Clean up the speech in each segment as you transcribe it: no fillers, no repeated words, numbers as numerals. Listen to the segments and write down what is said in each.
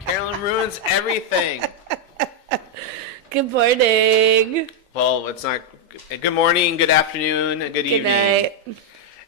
Carolyn ruins everything. Good morning. Well, it's not. Good morning, good afternoon, and good evening. Good night.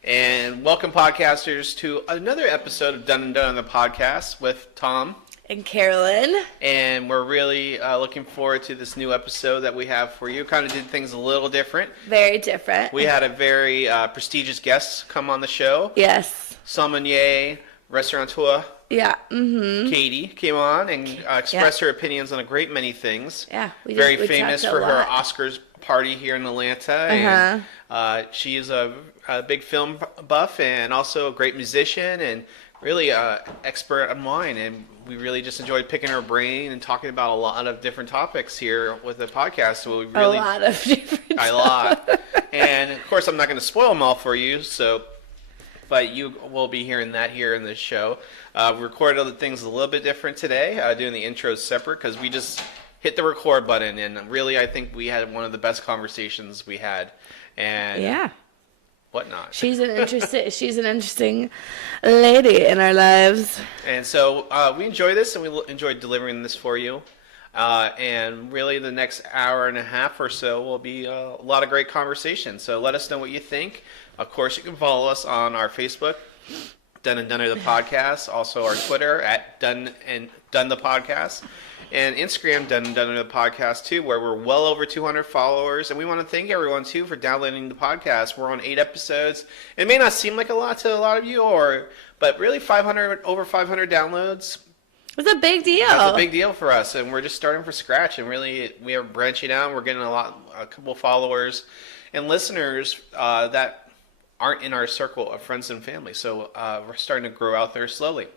And welcome, podcasters, to another episode of Done and Done on the podcast with Tom and Carolyn. And we're really looking forward to this new episode that we have for you. Kind of did things a little different. Very different. We had a very prestigious guest come on the show. Yes. Sommelier, restaurateur. Yeah. Mm-hmm. Katy came on and expressed her opinions on a great many things. Yeah. We famous for her Oscars party here in Atlanta. And she is a big film buff and also a great musician and really expert on wine. And we really just enjoyed picking her brain and talking about a lot of different topics here with the podcast. So we really, a lot of different topics. A lot. And of course, I'm not going to spoil them all for you. But you will be hearing that here in this show. We recorded other things a little bit different today, doing the intros separate because we just hit the record button, and really I think we had one of the best conversations we had. And whatnot. She's an interesting lady in our lives. And so we enjoy this, and we enjoyed delivering this for you. And really the next hour and a half or so will be a lot of great conversation. So let us know what you think. Of course, you can follow us on our Facebook, Done and Dunner the Podcast. Also our Twitter at Done the Podcast. And Instagram, Done and Dunner the Podcast too, where we're well over 200 followers. And we want to thank everyone too for downloading the podcast. We're on 8 episodes. It may not seem like a lot to a lot of you, but really over 500 downloads. It's a big deal. It's a big deal for us, and we're just starting from scratch. And really, we are branching out. We're getting a couple followers and listeners that aren't in our circle of friends and family. So we're starting to grow out there slowly.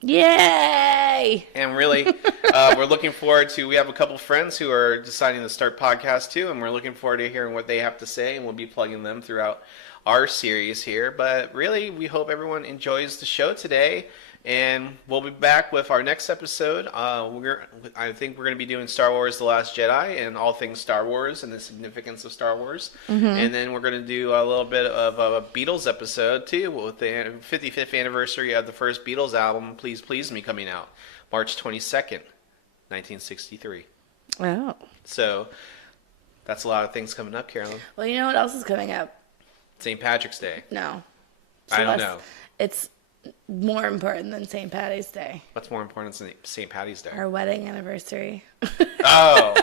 Yay! And really, we're looking forward to. We have a couple friends who are deciding to start podcasts too, and we're looking forward to hearing what they have to say, and we'll be plugging them throughout our series here. But really, we hope everyone enjoys the show today. And we'll be back with our next episode. I think we're going to be doing Star Wars The Last Jedi and all things Star Wars and the significance of Star Wars. Mm-hmm. And then we're going to do a little bit of a Beatles episode, too, with the 55th anniversary of the first Beatles album, Please Please Me, coming out March 22nd, 1963. Wow. So that's a lot of things coming up, Carolyn. Well, you know what else is coming up? St. Patrick's Day. No. I don't know. It's more important than St. Patty's Day. What's more important than St. Patty's Day? Our wedding anniversary. Oh.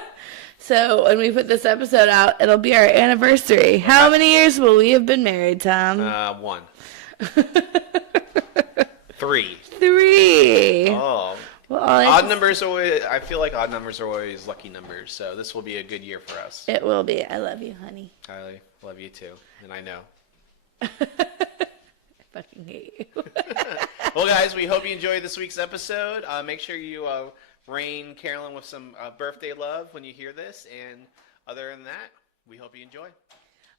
So when we put this episode out, it'll be our anniversary. How many years will we have been married, Tom? 1. 3. 3. Oh. Well, odd numbers are always, I feel like odd numbers are always lucky numbers, so this will be a good year for us. It will be. I love you, honey. I love you too, and I know. Fucking hate you. Well, guys, we hope you enjoyed this week's episode. Make sure you rain Carolyn with some birthday love when you hear this. And other than that, we hope you enjoy.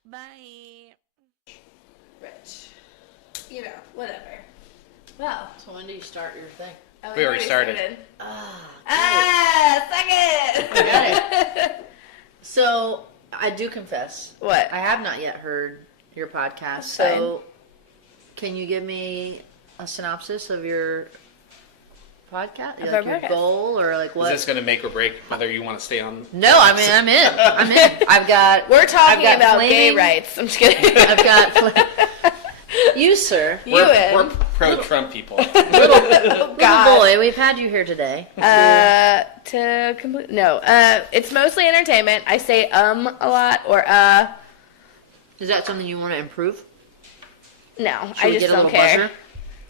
Bye. Rich. You know, whatever. Well. So when do you start your thing? Oh, we already started. Second. Got it. So I do confess. What? I have not yet heard your podcast. That's so can you give me a synopsis of your podcast? Of like our your podcast. Goal or like what? Is this going to make or break whether you want to stay on? No, I mean I'm in. I'm in. We're talking about gay flaming, rights. I'm just kidding. I've got you, sir. We're pro-Trump people. Little boy, we've had you here today. It's mostly entertainment. I say a lot or Is that something you want to improve? No, Should I we just get a don't little care. buzzer?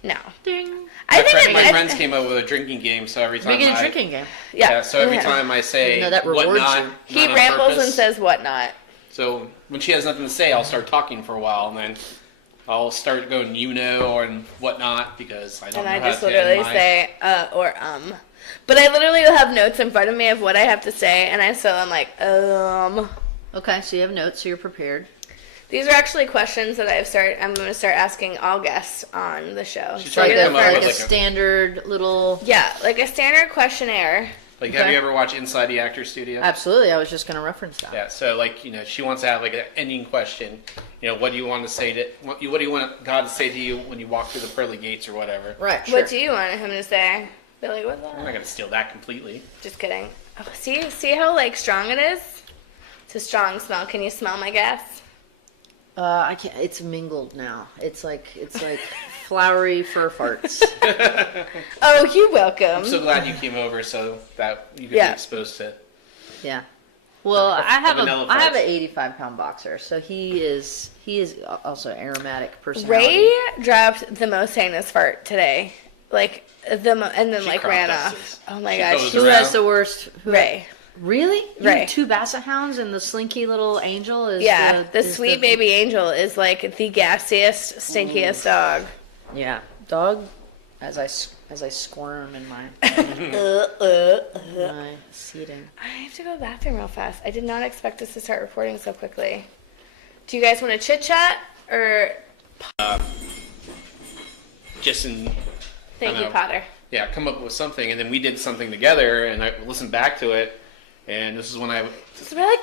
No. Ding. My friends came up with a drinking game, so every time Make it a drinking game. Yeah. So every time I say that rewards whatnot, you. He not on rambles purpose. and says whatnot. So when she has nothing to say, I'll start talking for a while, and then I'll start going and whatnot because I don't And know I how just to literally end say But I literally will have notes in front of me of what I have to say, and I'm like, Okay, so you have notes, so you're prepared. These are actually questions that I'm going to start asking all guests on the show. She's So trying to you're come the up with Like a first. standard little... Yeah, like a standard questionnaire. Like, Okay. have you ever watched Inside the Actors Studio? Absolutely. I was just going to reference that. Yeah, so like, she wants to have like an ending question. What do you want to say to what do you want God to say to you when you walk through the pearly gates or whatever? Right. Sure. What do you want him to say? Be like, what's I'm not that? gonna steal that completely. Just kidding. Oh, see how like strong it is? It's a strong smell. Can you smell my gas? I can't. It's mingled now. It's like flowery fur farts. Oh, you're welcome. I'm so glad you came over so that you could Yeah. be exposed to it. Yeah. Well, I have vanilla I have farts. an 85-pound boxer, so he is also aromatic personality. Ray dropped the most heinous fart today. Like and then She like crop ran dusts off. Oh my She gosh. goes Who around. has the worst? Ray. Really? You Ray. have 2 basset hounds and the slinky little angel is Yeah, the is sweet baby angel is like the gassiest, stinkiest dog. Yeah, dog. As I squirm in my my seating. I have to go to the bathroom real fast. I did not expect us to start recording so quickly. Do you guys want to chit chat or? Just in Thank I you, know. Potter. Yeah, come up with something, and then we did something together, and I listened back to it, and this is when I It's really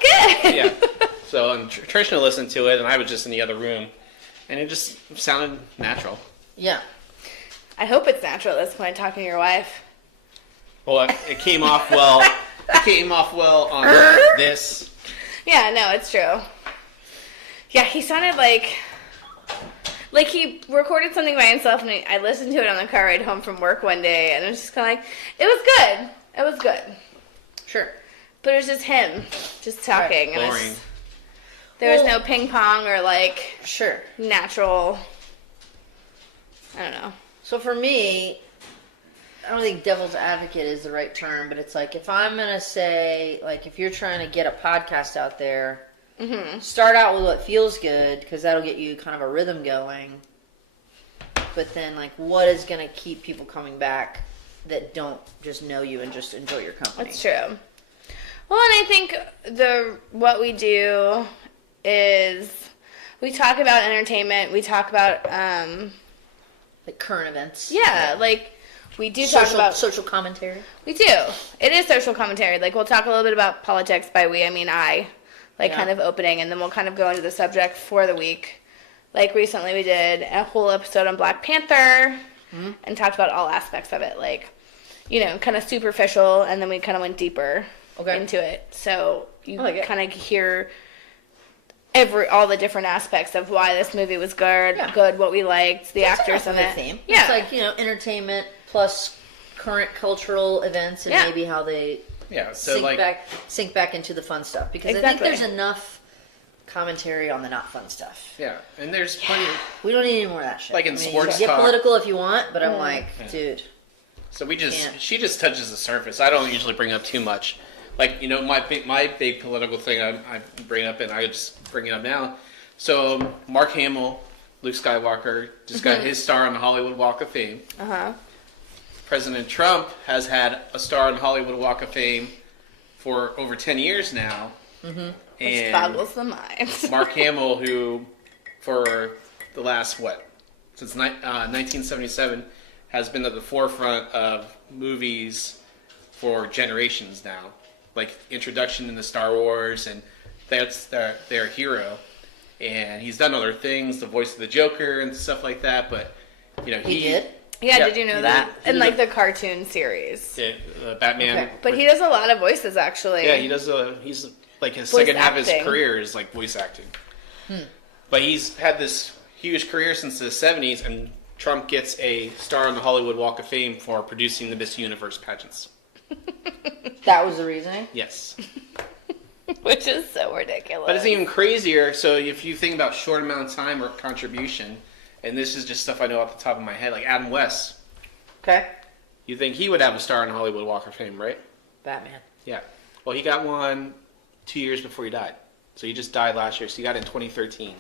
good. yeah. So Trishna listened to it, and I was just in the other room, and it just sounded natural. Yeah. I hope it's natural at this point, talking to your wife. Well, it came off well. It came off well on this. Yeah, no, it's true. Yeah, he sounded like he recorded something by himself, and I listened to it on the car ride home from work one day, and it was just kind of like, it was good. It was good. Sure. But it was just him, just talking. And Boring. there was Well- no ping pong or like Sure. natural. I don't know. So for me, I don't think devil's advocate is the right term, but it's like if I'm going to say, like, if you're trying to get a podcast out there, start out with what feels good, because that'll get you kind of a rhythm going. But then, like, what is going to keep people coming back that don't just know you and just enjoy your company? That's true. Well, and I think what we do is we talk about entertainment. We talk about Like current events. yeah, like we do talk about social commentary. we do. It is social commentary. Like we'll talk a little bit about politics. By we, I mean I. Like Yeah. kind of opening, and then we'll kind of go into the subject for the week. Like recently, we did a whole episode on Black Panther and talked about all aspects of it. Like, kind of superficial, and then we kind of went deeper into it. So you I like it. kind of hear all the different aspects of why this movie was good, what we liked, the actors in it. Theme. Yeah, It's like, entertainment plus current cultural events and Yeah. maybe how they Yeah. So sink back into the fun stuff. Because Exactly. I think there's enough commentary on the not fun stuff. yeah, and there's plenty. We don't need any more of that shit. Like in sports get talk. political if you want, but I'm like, dude. So Can't. she just touches the surface. I don't usually bring up too much. Like, my big political thing I bring up, and I just bring it up now. So Mark Hamill, Luke Skywalker, just got his star on the Hollywood Walk of Fame. President Trump has had a star on the Hollywood Walk of Fame for over 10 years now. which And boggles the mind. Mark Hamill, who for the last, since 1977, has been at the forefront of movies for generations now. Like introduction into Star Wars, and that's their hero. And he's done other things, the voice of the Joker and stuff like that. But He did? Yeah, Yeah, did you know he that? did- he In did like the- the cartoon series. Batman. Okay. But he does a lot of voices actually. Yeah, he does. He's like his Voice second half of his acting. career is like voice acting. But he's had this huge career since the 70s, and Trump gets a star on the Hollywood Walk of Fame for producing the Miss Universe pageants. That was the reasoning? Yes. Which is so ridiculous. But it's even crazier. So if you think about short amount of time or contribution, and this is just stuff I know off the top of my head, like Adam West, Okay. you think he would have a star on the Hollywood Walk of Fame, right? Batman. Yeah. Well, he got one 2 years before he died. So he just died last year. So he got it in 2013.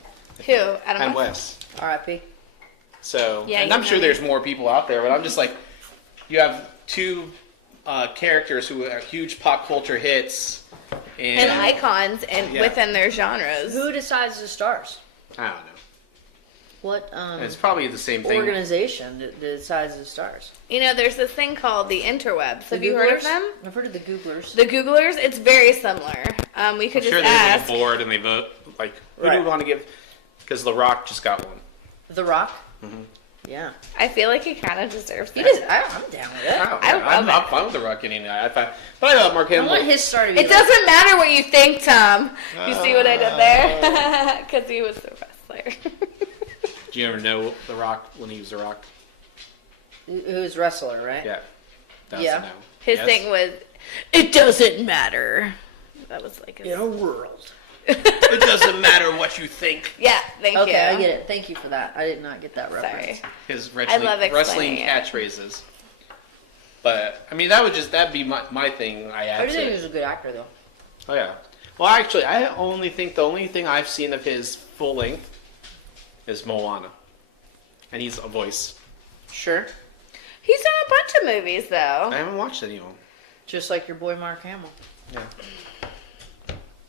Who? Adam Adam West? West. R.I.P. So, Yeah, and you I'm sure know. there's more people out there, but I'm just like, you have two characters who are huge pop culture hits, And icons and Yeah. within their genres. Who decides the stars? I don't know. What It's probably the same thing. organization decides the stars? There's this thing called the interwebs. Have you heard of them? I've heard of the Googlers. The Googlers, it's very similar. We could I'm just sure ask. they get bored and they vote. Like, who do Right. we want to give? Because The Rock just got one. The Rock? Mm-hmm. Yeah. I feel like he kind of deserves He that. does. I'm down with it. I love I'm fine with The Rock getting that. But I love Mark I Hamill. want his star to be It doesn't matter what you think, Tom. You see what I did there? Because he was the best player. Do you ever know The Rock when he was The Rock? Who's wrestler, right? Yeah. That's Yeah. a no. His Yes? thing was, it doesn't matter. That was like his... In a world. It doesn't matter what you think. Yeah, thank you. Okay, I get it. Thank you for that. I did not get that reference. Sorry. His I love wrestling explaining it. catchphrases. But, I mean, that'd be my thing. I I add do to think it. he was a good actor, though. Oh, yeah. Well, actually, I only think the only thing I've seen of his full length is Moana. And he's a voice. Sure. He's done a bunch of movies, though. I haven't watched any of them. Just like your boy Mark Hamill. Yeah.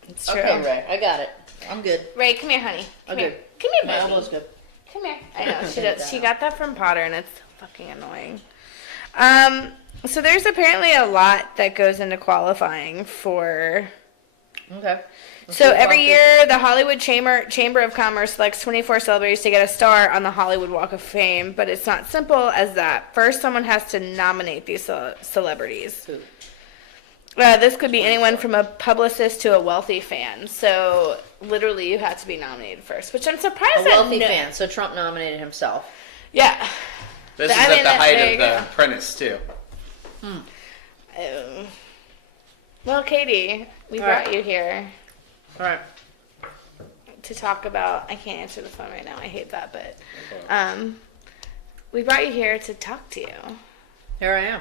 It's true. Okay, Ray. I got it. I'm good. Ray, come here, honey. Come Okay. here. Come here, My baby. elbow's good. Come here. I know. She got that from Potter, and it's fucking annoying. So there's apparently a lot that goes into qualifying for... Okay. So every year, the Hollywood Chamber of Commerce selects 24 celebrities to get a star on the Hollywood Walk of Fame, but it's not simple as that. First, someone has to nominate these celebrities. Who? This could be anyone from a publicist to a wealthy fan. So literally, you have to be nominated first, which I'm surprised A that wealthy fan. So Trump nominated himself. Yeah. This I is mean, at the height there of you The go. Apprentice, too. Well, Katy, we All brought right. you here All right. to talk about. I can't answer the phone right now. I hate that, but we brought you here to talk to you. Here I am.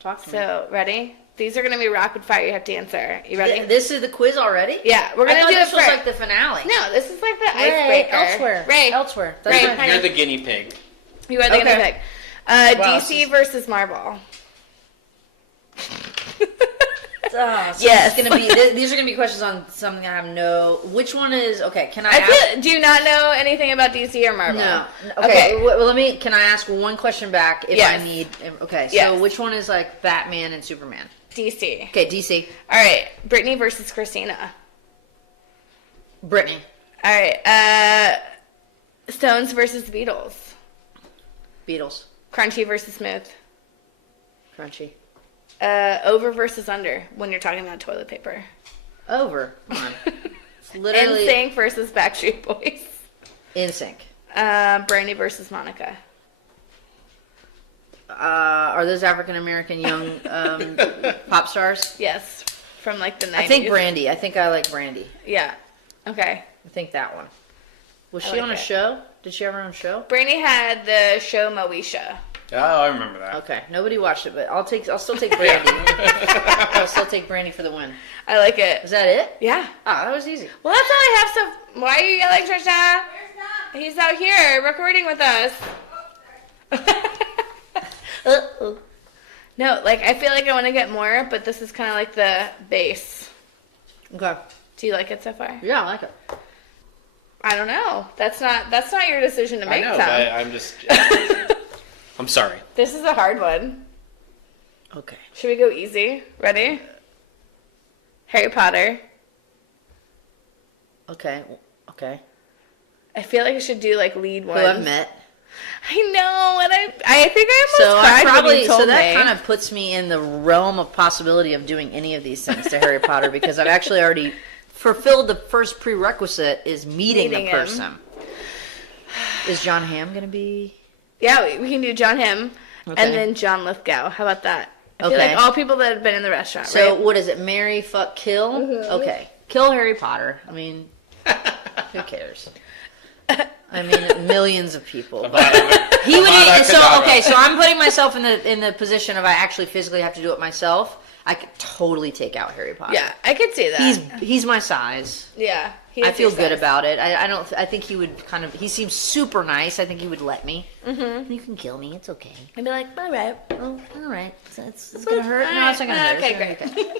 Talk to me. So, ready? These are going to be rapid fire. You have to answer. You ready? This is the quiz already? Yeah, we're I going thought to do this it was first. like the finale. No, this is like the Ray, icebreaker. elsewhere. Ray, Elsewhere. That's Ray, fine. honey. You're the guinea pig. You are the Okay. guinea pig. Wow, DC this is- versus Marvel. Oh, so Yes. it's gonna be, these are going to be questions on something I have no... Which one is... Okay, can I ask... Do you not know anything about DC or Marvel? No. Okay, well, let me... Can I ask one question back if Yes. I need... Okay, so Yes. which one is like Batman and Superman? DC. Okay, DC. All right, Britney versus Christina. Britney. All right, Stones versus Beatles. Beatles. Crunchy versus smooth. Crunchy. Over versus under when you're talking about toilet paper. Over. Come on. It's literally... NSYNC versus Backstreet Boys. NSYNC. Brandy versus Monica. Are those African American young pop stars? Yes, from like the 90s. I think Brandy. I think I like Brandy. Yeah. Okay. I think that one. Was I she like on a it. show? Did she have her own show? Brandy had the show Moesha. Oh, I remember that. Okay, nobody watched it, but I'll still take Brandy. I'll still take Brandy for the win. I like it. Is that it? Yeah. Ah, that was easy. Well, that's all I have. So why are you yelling, Trisha? He's out here recording with us. No, like I feel like I want to get more, but this is kind of like the base. Okay. Do you like it so far? Yeah, I like it. I don't know. That's not your decision to I make, know, Tom. but I'm just... I'm sorry. This is a hard one. Okay. Should we go easy? Ready? Harry Potter. Okay. Okay. I feel like I should do like lead Who ones. I've met. I know, and I think I So almost I cried when probably you told that me. kind of puts me in the realm of possibility of doing any of these things to Harry Potter because I've actually already fulfilled the first prerequisite is meeting Meeting the him. person. Is John Hamm going to be? Yeah, we can do John Hamm Okay. and then John Lithgow. How about that? I feel Okay. like all people that have been in the restaurant, So right? what is it? Marry, fuck, kill? Okay. Kill Harry Potter. I mean, who cares? I mean, millions of people. He would. Avada So Kedavra. okay. So I'm putting myself in the position of I actually physically have to do it myself. I could totally take out Harry Potter. Yeah, I could see that. He's my size. yeah. I feel good about it. I think he would kind of. He seems super nice. I think he would let me. Mm-hmm. You can kill me. It's okay. I'd be like, all right. Oh, all right. It's gonna hurt. No, it's not gonna hurt. Okay, It's gonna be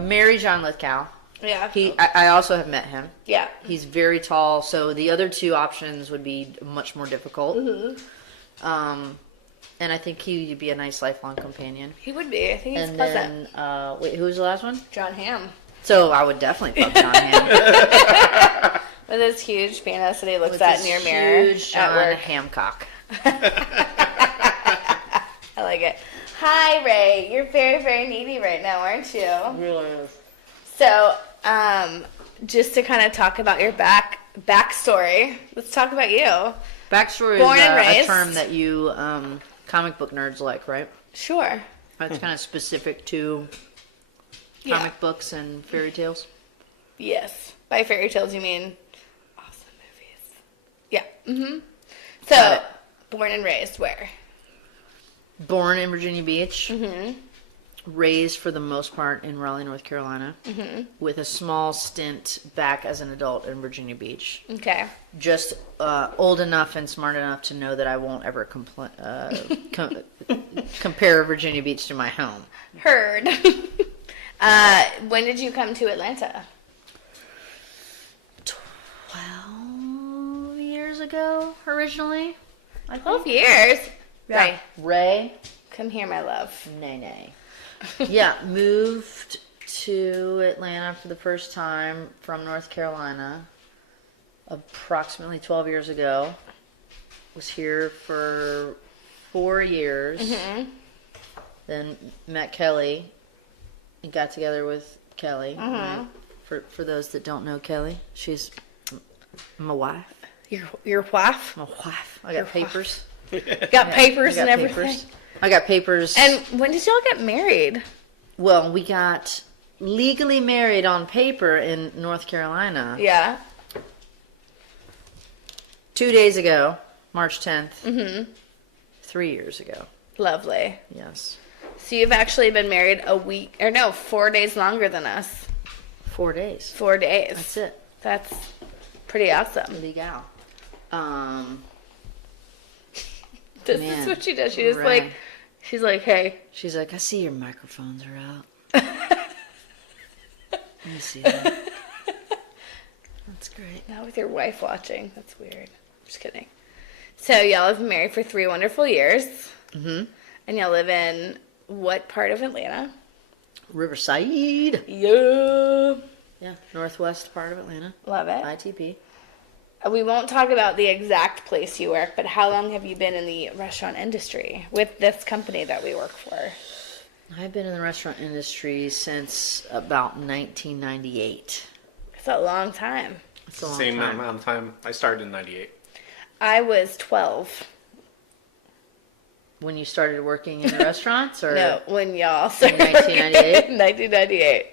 okay. Marry John Lithgow. Yeah. I also have met him. Yeah. He's very tall, so the other two options would be much more difficult. And I think he'd be a nice lifelong companion. He would be. I think he's And pleasant. then, wait, who was the last one? John Hamm. So I would definitely fuck John Hamm. With his huge penis that he looks With at his in your mirror huge at John work. Hamcock. I like it. Hi, Ray. You're very, very needy right now, aren't you? Really is. So, just to kind of talk about your backstory, let's talk about you. Backstory Born is and a raised. term that you comic book nerds like, right? Sure. It's kind of specific to comic books and fairy tales. Yes. By fairy tales, you mean awesome movies. Yeah. Mm-hmm. Got So, it. born and raised where? Born in Virginia Beach. Mm-hmm. Raised for the most part in Raleigh, North Carolina. Mm-hmm. With a small stint back as an adult in Virginia Beach. Okay. Just old enough and smart enough to know that I won't ever compare Virginia Beach to my home. Heard. When did you come to Atlanta? 12 years ago, originally. 12 years. Yeah. Ray. Come here, my love. Nay. Yeah, moved to Atlanta for the first time from North Carolina approximately 12 years ago. Was here for 4 years. Mm-hmm. Then met Kelly and got together with Kelly. Mm-hmm. For those that don't know Kelly, she's my wife. Your wife? My wife. I got papers. Got papers I got and everything. papers. I got papers. And when did y'all get married? Well, we got legally married on paper in North Carolina. Yeah. 2 days ago, March 10th. Mm-hmm. 3 years ago. Lovely. Yes. So you've actually been married 4 days longer than us. 4 days. 4 days. That's it. That's pretty awesome. Legal. This Man, is what she does. She just right. she's like, hey. She's like, I see your microphones are out. Let me see that. That's great. Not with your wife watching. That's weird. Just kidding. So y'all have been married for 3 wonderful years. Mm-hmm. And y'all live in what part of Atlanta? Riverside. Yeah. Yeah, northwest part of Atlanta. Love it. ITP. We won't talk about the exact place you work, but how long have you been in the restaurant industry with this company that we work for? I've been in the restaurant industry since about 1998. It's a long time. It's a long Same time. amount of time. I started in '98. I was 12. When you started working in the restaurants? Or No, when y'all started 1998? 1998.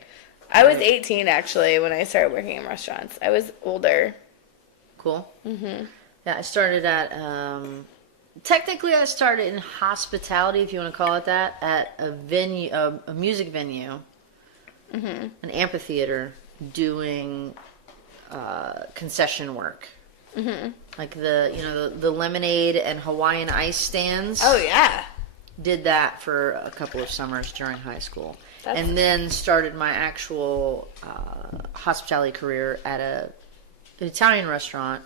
I was 18, actually, when I started working in restaurants. I was older. Cool. Mm-hmm. Yeah, I started at, technically I started in hospitality, if you want to call it that, at a venue, a music venue, an amphitheater, doing concession work. Mm-hmm. Like the lemonade and Hawaiian ice stands. Oh, yeah. Did that for a couple of summers during high school. That's- And then started my actual hospitality career at an Italian restaurant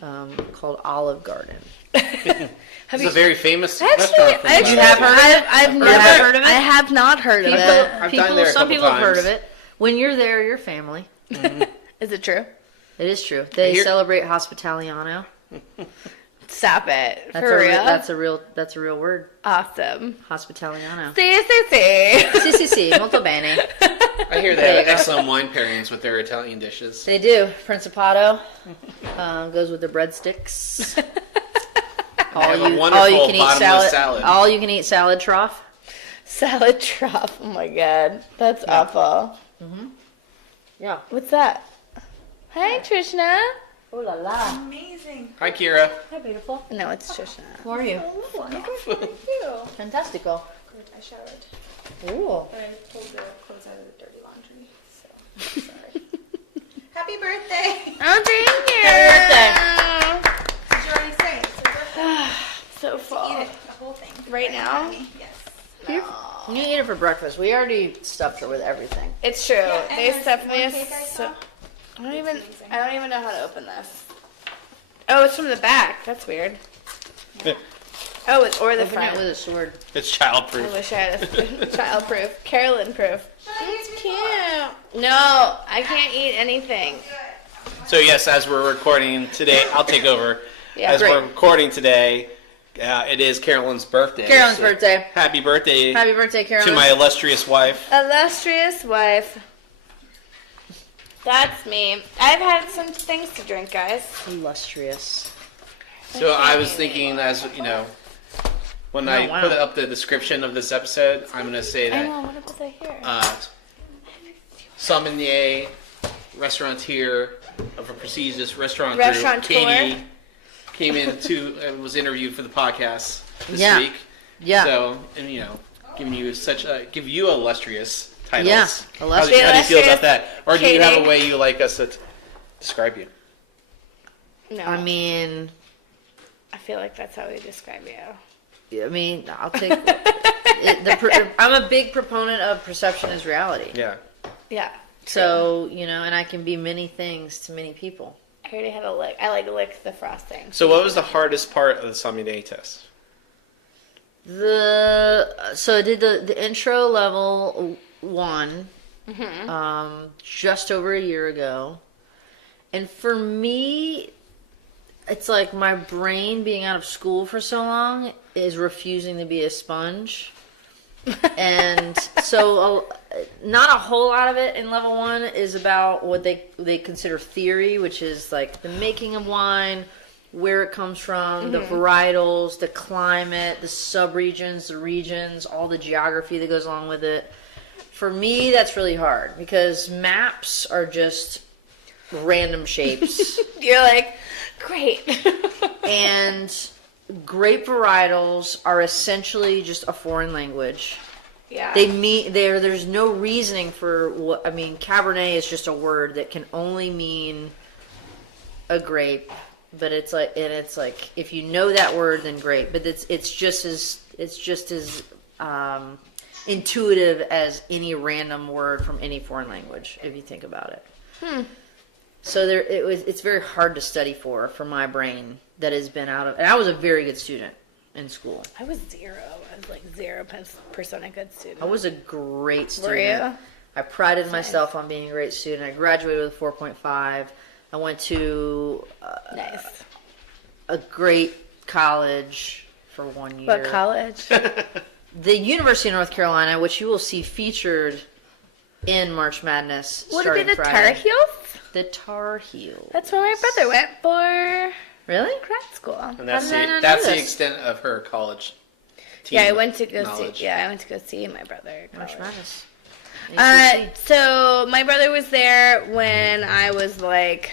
called Olive Garden. It's a very famous Actually, restaurant. From You have heard of it? I've You never have heard of it? I have not heard of it. I've dined there a Some couple people have heard times. of it. When you're there, you're family. Is it true? It is true. They Here- celebrate Hospitaliano. Stop it. That's For a real? That's a real word. Awesome. Hospitaliano. Si, si, si. Si, si, si. Molto bene. I hear they There have you go. excellent wine pairings with their Italian dishes. They do. Principato goes with the breadsticks. have a wonderful bottomless salad. All you can eat salad trough. Salad trough. Oh my god. That's awful. Yeah. What's that? Hi, Trishna. Oh la la. Amazing. Hi, Kira. Hi, beautiful. No, it's Trishna. How are you? Oh, I'm good. Thank you. Fantastico. Good. I showered, Ooh. but I pulled the clothes out of the dirty laundry. So sorry. Happy birthday! Oh, thank you. Happy Did you already say? It's your birthday. So full. Eat it, the whole thing. Right now? Yes. You eat it for breakfast. We already stuffed her with everything. It's true. Yeah, and They there's stuffed one me. cake I So, saw. I don't even know how to open this. Oh, it's from the back. That's weird. Oh, it's or the Open front. it with a sword. It's I childproof. wish I had a child-proof, Carolyn-proof. It's Cute. No, I can't eat anything. So yes, as we're recording today, I'll take over. Yeah, as great. we're recording today, it is Carolyn's birthday. Carolyn's birthday. Happy birthday Happy birthday, Carolyn. to my illustrious wife. Illustrious wife. That's me. I've had some things to drink, guys. Illustrious. So I was thinking, as you know, when I wow. put up the description of this episode, I'm going to say I that know. What was I here? sommelier, restaurateur of a prestigious restaurant Restaurateur. group, Katy, came in to was interviewed for the podcast this Yeah. week. Yeah. So, and you know, giving you give you illustrious titles. Yeah, How do you feel illustrious about that? Or do you have Katy. a way you like us to describe you? No. I mean, I feel like that's how we describe you. I'll take I'm a big proponent of perception is reality. Yeah. Yeah. So, and I can be many things to many people. I already had a lick. I lick the frosting. So, what was the hardest part of the sommelier test? So I did the intro level 1 just over a year ago. And for me, it's like my brain being out of school for so long is refusing to be a sponge. And so not a whole lot of it in level 1 is about what they consider theory, which is like the making of wine, where it comes from, the varietals, the climate, the subregions, the regions, all the geography that goes along with it. For me, that's really hard because maps are just random shapes. You're like, great. And grape varietals are essentially just a foreign language. Yeah. There's no reasoning for what, Cabernet is just a word that can only mean a grape, but it's like if you know that word, then great. But it's just as intuitive as any random word from any foreign language, if you think about it. So it's very hard to study for my brain that has been out of, and I was a very good student in school. I was 0. I was like 0% a good student. I was a great student. Were you? I prided myself on being a great student. I graduated with a 4.5. I went to Nice. a great college for 1 year. What college? The University of North Carolina, which you will see featured in March Madness Would it starting be the Tar Friday. Heels? The Tar Heels. That's where my brother went for Really? grad school. And that's How did I not that's know the this? extent of her college. Yeah, I team went to go knowledge. see. Yeah, I went to go see my brother. at March college. Madness. So my brother was there when I was like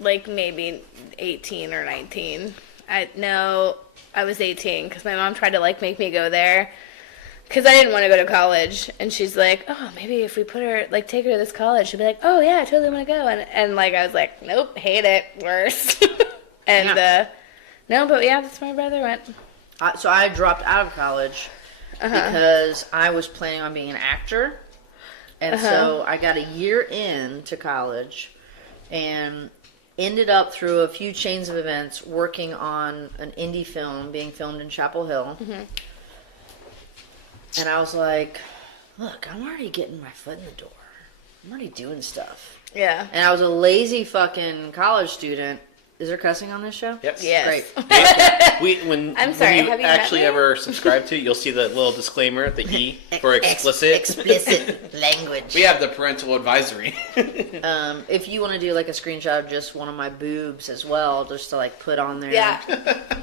maybe 18 or 19. I was 18 because my mom tried to make me go there because I didn't want to go to college, and she's like, oh, maybe if we put her take her to this college, she'll be like, oh yeah, I totally want to go, and I was like, nope, hate it, worse. And no, but yeah, that's where my brother went. So I dropped out of college because I was planning on being an actor. And so I got a year into college and ended up through a few chains of events working on an indie film being filmed in Chapel Hill. And I was like, look, I'm already getting my foot in the door. I'm already doing stuff. Yeah. And I was a lazy fucking college student. Is there cussing on this show? Yes. Yes. Great. When sorry, you have you actually met me? ever subscribe to, you'll see the little disclaimer, the E for explicit. Explicit language. We have the parental advisory. If you want to do a screenshot of just one of my boobs as well, just to put on there. Yeah.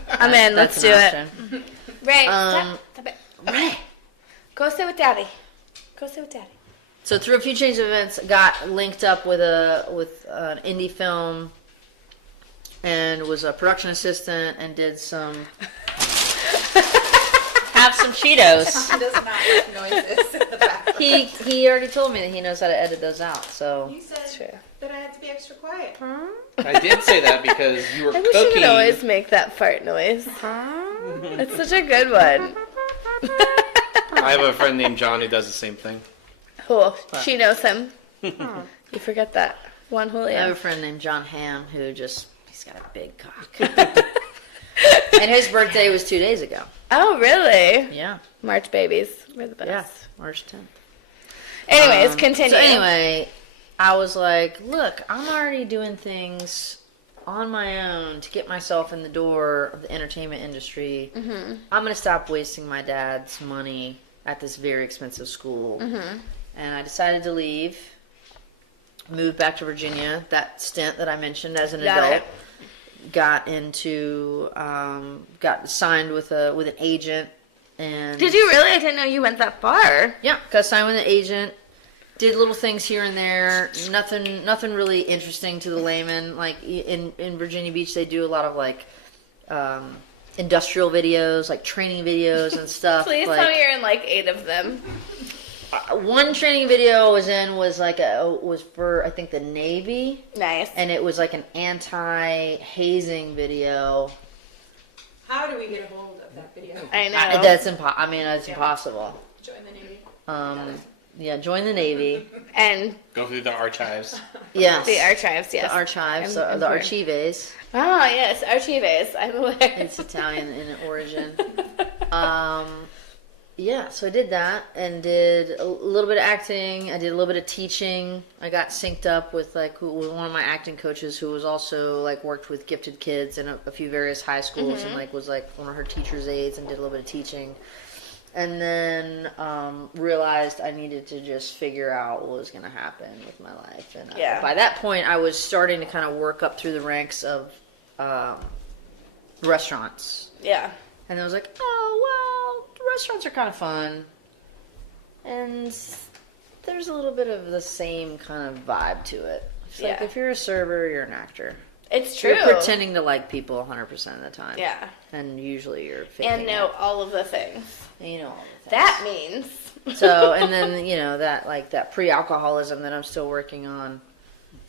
I'm in. Let's do That's it. an option. Ray, Um, stop it. Right. Go sit with Daddy. Go sit with Daddy. So through a few chains of events, got linked up with an indie film, and was a production assistant, and did some have some Cheetos. He does not like noises in the background. He already told me that he knows how to edit those out. So You said True. that I had to be extra quiet. I did say that because you were I wish you cooking. would always make that fart noise. It's such a good one. I have a friend named John who does the same thing. Cool. She knows him. You forget that. Juan I have Julio. a friend named John Ham who he's got a big cock. And his birthday was 2 days ago. Oh, really? Yeah. March babies. We're the best. Yeah. March 10th. Anyways, continue. So anyway, I was like, look, I'm already doing things on my own to get myself in the door of the entertainment industry. Mm-hmm. I'm going to stop wasting my dad's money at this very expensive school. Mm-hmm. And I decided to leave, moved back to Virginia, that stint that I mentioned as an adult. Got signed with an agent. And Did you really? I didn't know you went that far. yeah, got signed with an agent. Did little things here and there. Nothing really interesting to the layman. Like in Virginia Beach, they do a lot of like industrial videos, like training videos and stuff. Please like, tell me you're in like 8 of them. one training video was for I think the Navy, Nice. and it was like an anti-hazing video. How do we get a hold of that video? I know. That's impossible. Join the Navy. Yeah, join the Navy. And Go through the archives. Yes, the archives, yes. the archives, I'm the sure. archives. Oh, yes, archives. I'm aware. It's Italian in origin. Yeah, so I did that and did a little bit of acting. I did a little bit of teaching. I got synced up with with one of my acting coaches who was also like worked with gifted kids in a few various high schools and like was like one of her teacher's aides and did a little bit of teaching. And then realized I needed to just figure out what was going to happen with my life. And Yeah. by that point, I was starting to kind of work up through the ranks of restaurants. Yeah. And I was like, oh, well, restaurants are kind of fun. And there's a little bit of the same kind of vibe to it. It's like Yeah. if you're a server, you're an actor. It's true. You're pretending to like people 100% of the time. Yeah. And usually you're faking And know it. all of the things. And you know all the things. That means. So, and then, that pre-alcoholism that I'm still working on,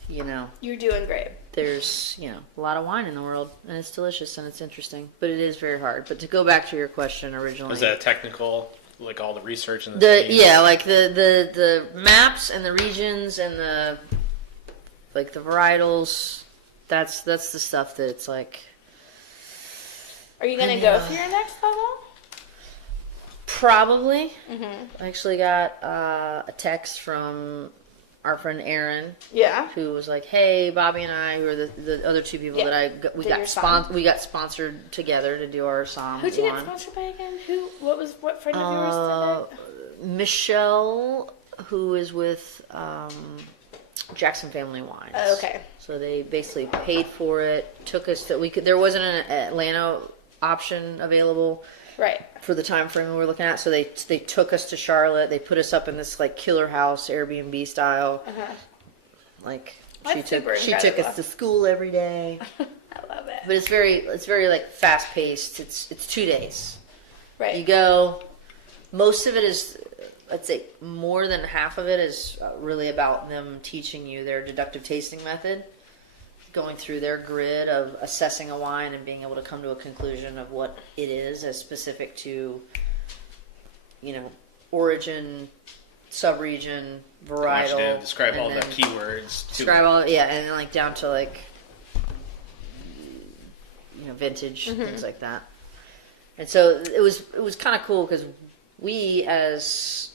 You're doing great. there's, a lot of wine in the world, and it's delicious and it's interesting, but it is very hard. But to go back to your question originally. Was that technical, like all the research and like the maps and the regions and the varietals, that's the stuff that it's like. Are you going to go for your next level? Probably. Mm-hmm. I actually got a text from our friend Aaron, Yeah. who was like, "Hey, Bobby and I, who are the other two people Yeah. that we Did your som? got sponsored together to do our som. Who'd you get one. sponsored by again? What friend of yours did it? Michelle, who is with Jackson Family Wines. Oh, okay. So they basically paid for it, took us to there wasn't an Atlanta option available Right. for the time frame we were looking at, so they took us to Charlotte. They put us up in this like killer house, Airbnb style. Uh-huh. Like That's she super took incredible. us to school every day. I love it. But it's very like fast paced. It's 2 days. Right. You go. Most of it is, I'd say, more than half of it is really about them teaching you their deductive tasting method, going through their grid of assessing a wine and being able to come to a conclusion of what it is as specific to, origin, subregion, varietal. Describe and all the then keywords. Describe all, yeah, and then like down to like, vintage, things like that. And so it was kind of cool because we, as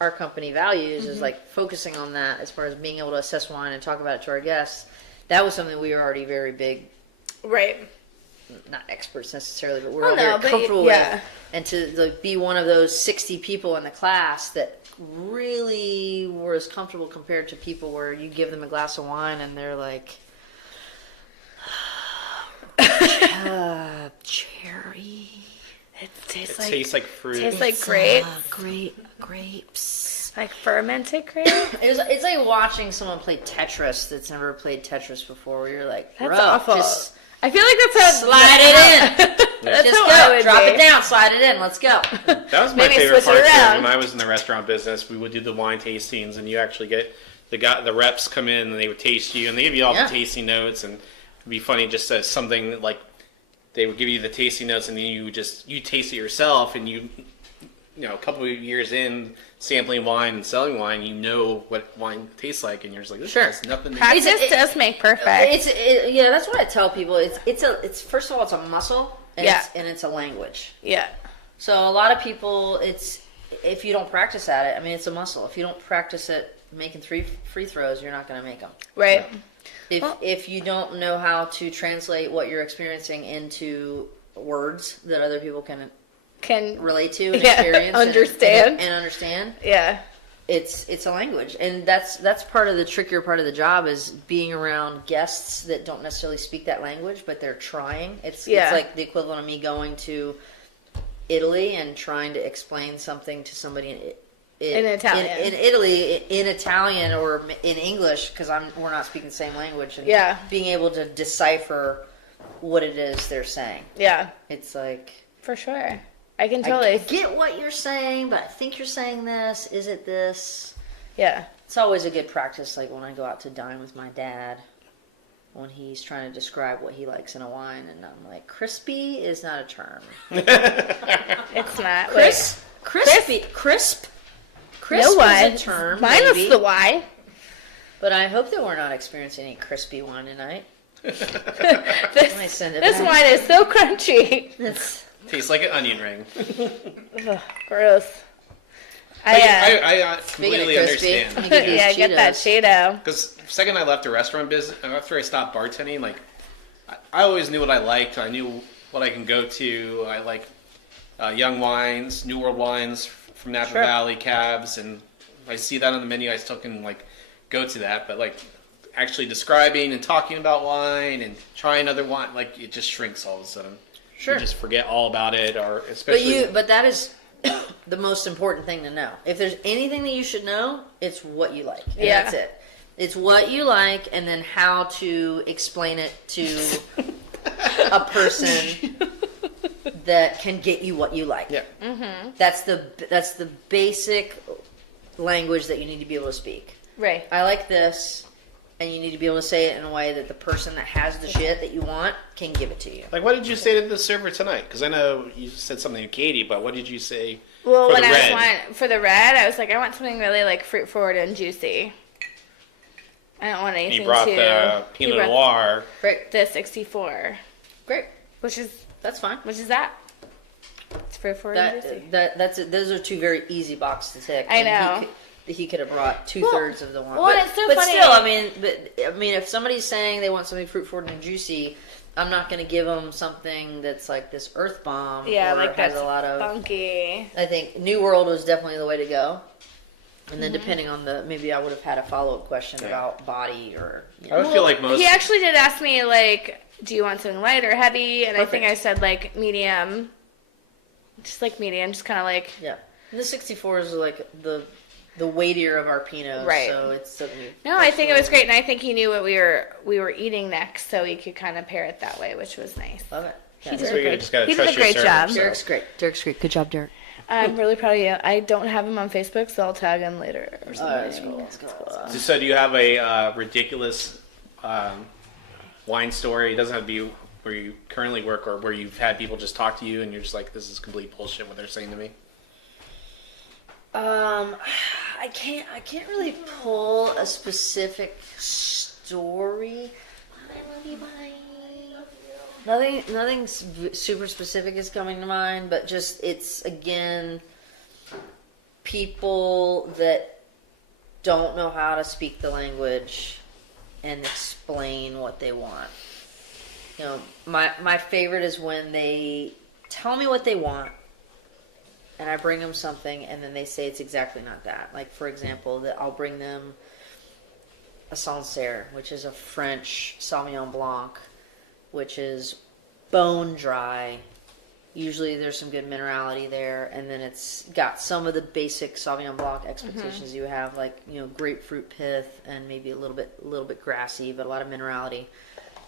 our company values, is like focusing on that as far as being able to assess wine and talk about it to our guests. That was something we were already very big, Right. not experts necessarily, but we're Oh, all no, very but comfortable yeah. with. And to be one of those 60 people in the class that really were as comfortable compared to people where you give them a glass of wine and they're like, cherry. It tastes Tastes like fruit. Tastes like grapes. Grapes. Like fermented grapes. It's like watching someone play Tetris that's never played Tetris before. Where you're like, That's bro, awful. just I feel like that's how slide it in. That's Just how go. I would Drop be. it down. Slide it in. Let's go. That was my Maybe favorite switch it part too. around. When I was in the restaurant business, we would do the wine tastings, and you actually get the reps come in and they would taste you, and they give you all Yeah. the tasting notes, and it'd be funny just as something like they would give you the tasting notes, and then you taste it yourself, and a couple of years in sampling wine and selling wine, you know what wine tastes like, and you're just like, this has nothing to do. Practice does make perfect. That's what I tell people. It's first of all, it's a muscle, and it's a language. Yeah. So a lot of people, if you don't practice at it, I mean, it's a muscle. If you don't practice it making free throws, you're not going to make them. Right. If you don't know how to translate what you're experiencing into words that other people can relate to and experience understand and understand, it's a language, and that's part of the trickier part of the job is being around guests that don't necessarily speak that language, but they're trying. It's like the equivalent of me going to Italy and trying to explain something to somebody in Italian, in Italy, in Italian or in English, because we're not speaking the same language, and being able to decipher what it is they're saying. Yeah, it's like, for sure. I can totally get what you're saying, but I think you're saying this. Is it this? Yeah, it's always a good practice. Like when I go out to dine with my dad, when he's trying to describe what he likes in a wine, and I'm like, crispy is not a term. It's not. Crisp no is a term. Minus the Y. But I hope that we're not experiencing any crispy wine tonight. This wine is so crunchy. Tastes like an onion ring. Ugh, gross. I completely understand. I get that Cheeto. Because the second I left the restaurant business, after I stopped bartending, like I always knew what I liked. I knew what I can go to. I like young wines, New World wines from Napa Valley, cabs, and if I see that on the menu, I still can go to that. But actually describing and talking about wine and trying other wine, it just shrinks all of a sudden. Sure. You just forget all about it, or especially. But that is the most important thing to know. If there's anything that you should know, it's what you like. And that's it. It's what you like, and then how to explain it to a person that can get you what you like. Yeah. Mm-hmm. That's the basic language that you need to be able to speak. Right. I like this, and you need to be able to say it in a way that the person that has the shit that you want can give it to you. What did you say to the server tonight? Because I know you said something to Katy, but what did you say? Well, when I was for the red, I was like, I want something really fruit forward and juicy. I don't want anything. He brought the Pinot Noir. The 64. Great. That's fine. Which is that? It's fruit forward and juicy. Those are two very easy boxes to tick. I know. He could have brought 2/3 of the one. Well, it's so but funny. Still, I mean, if somebody's saying they want something fruit forward and juicy, I'm not going to give them something that's like this earth bomb. Yeah, or that's has a lot of funky. I think New World was definitely the way to go. And then depending on maybe I would have had a follow-up question about body or. I would feel like most. He actually did ask me do you want something light or heavy? And I think I said medium. Just medium, just kind of Yeah. And the 64 is the weightier of our Pinots, right? So it's no, I think it was great, and I think he knew what we were eating next, so he could kind of pair it that way, which was nice. Love it. He did a great job. Derek's great. Derek's great. Good job, Derek. I'm really proud of you. I don't have him on Facebook, so I'll tag him later or something. That's cool. That's cool. So do you have a ridiculous wine story? It doesn't have to be where you currently work or where you've had people just talk to you and you're just like, this is complete bullshit what they're saying to me. I can't really pull a specific story. I love you, bye. Nothing super specific is coming to mind, but just it's again people that don't know how to speak the language and explain what they want. My favorite is when they tell me what they want. And I bring them something, and then they say it's exactly not that. Like, for example, that I'll bring them a Sancerre, which is a French Sauvignon Blanc, which is bone dry. Usually there's some good minerality there, and then it's got some of the basic Sauvignon Blanc expectations you have, like grapefruit pith and maybe a little bit grassy, but a lot of minerality,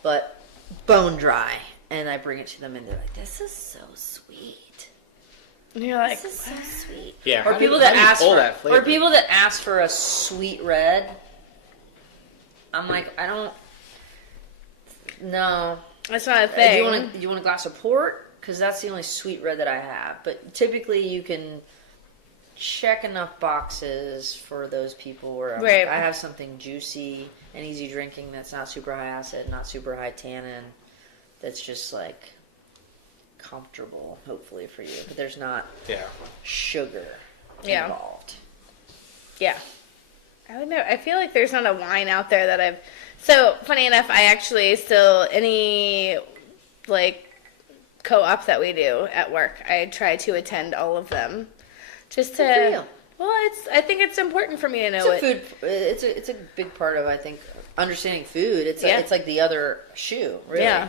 but bone dry. And I bring it to them, and they're like, "This is so sweet." And you're like, "This is so sweet." Yeah. Or people that ask for a sweet red. I'm like, I don't. No. That's not a Do thing. you want a glass of port? Because that's the only sweet red that I have. But typically you can check enough boxes for those people where Right. I have something juicy and easy drinking that's not super high acid, not super high tannin, that's just like comfortable, hopefully for you. But there's not sugar involved. Yeah. I would know. I feel like there's not a wine out there that I've. So funny enough, I actually still any like co-op that we do at work, I try to attend all of them, just to. Good for you. Well, I think it's important for me to know It's a big part of, I think, understanding food. It's it's like the other shoe, really. Yeah.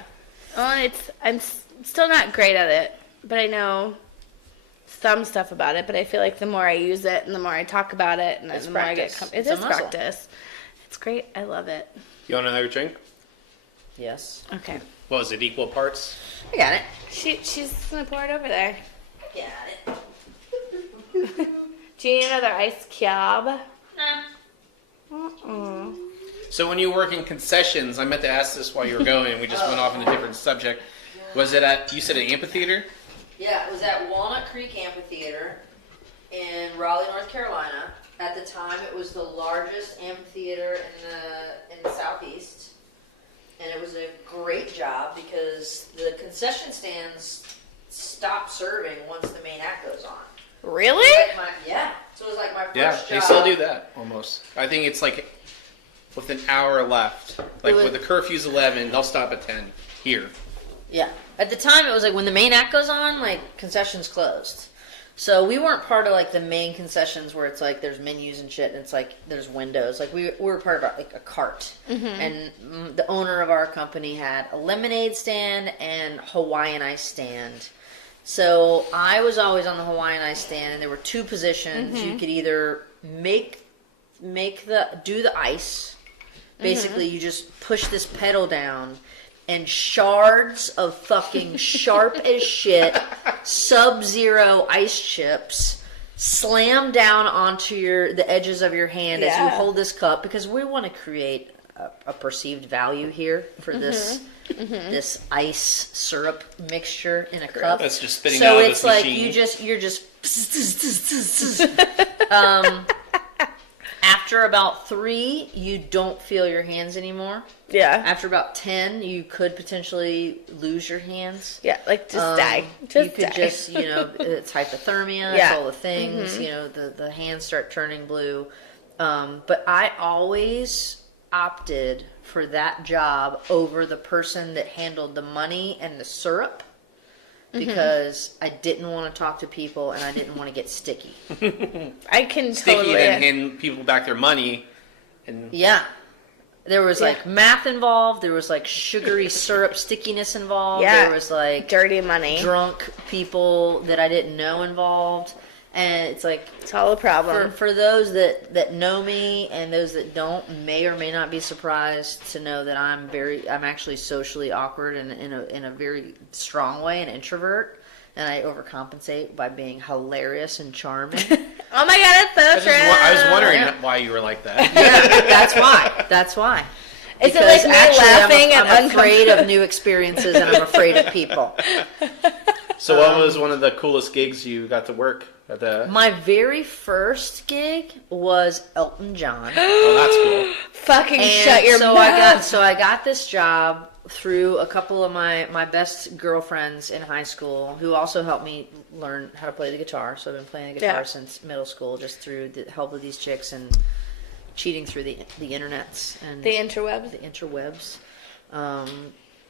Well, and I'm still not great at it, but I know some stuff about it. But I feel like the more I use it and the more I talk about it, and the more I get It's a muscle. practice. It's great. I love it. You want another drink? Yes. Okay. What was it, equal parts? I got it. She's gonna pour it over there. Got it. Do you need another ice cube? Nah. So when you work in concessions, I meant to ask this while you were going, we just went off on a different subject. Was it at, you said an amphitheater? Yeah, it was at Walnut Creek Amphitheater in Raleigh, North Carolina. At the time, it was the largest amphitheater in the Southeast. And it was a great job because the concession stands stop serving once the main act goes on. Really? So it was like my first Yeah, job. they still do that, almost. I think it's like with an hour left. Like with the curfew's 11, they'll stop at 10 here. Yeah. At the time, it was like when the main act goes on, like concessions closed. So we weren't part of like the main concessions where it's like there's menus and shit and it's like there's windows. Like we were part of like a cart. And the owner of our company had a lemonade stand and Hawaiian ice stand. So I was always on the Hawaiian ice stand, and there were two positions. You could either do the ice. Basically, you just push this pedal down, and shards of fucking sharp as shit Sub-Zero ice chips slam down onto the edges of your hand as you hold this cup, because we want to create a perceived value here for this ice syrup mixture in a cup. That's just spitting so out of it's this like machine. you're just after about 3, you don't feel your hands anymore. Yeah. After about 10, you could potentially lose your hands. Yeah, like just die. You could just, it's hypothermia, it's all the things, the hands start turning blue. But I always opted for that job over the person that handled the money and the syrup, because I didn't want to talk to people and I didn't want to get sticky. I can Sticky totally. and hand people back their money. And Yeah. There was like math involved. There was like sugary syrup stickiness involved. Yeah. There was like Dirty money. drunk people that I didn't know involved. And it's like, It's all a problem. for those that know me and those that don't may or may not be surprised to know that I'm actually socially awkward and in a very strong way, an introvert, and I overcompensate by being hilarious and charming. Oh my god, it's so true. I was wondering why you were like that. Yeah, that's why. Is it Because like me actually, laughing and I'm afraid of new experiences and I'm afraid of people. So what was one of the coolest gigs you got to work at the... My very first gig was Elton John. Oh, that's cool. Fucking And shut your mouth. I got this job through a couple of my best girlfriends in high school, who also helped me learn how to play the guitar. So I've been playing the guitar since middle school, just through the help of these chicks and cheating through the internets and The interwebs. the interwebs.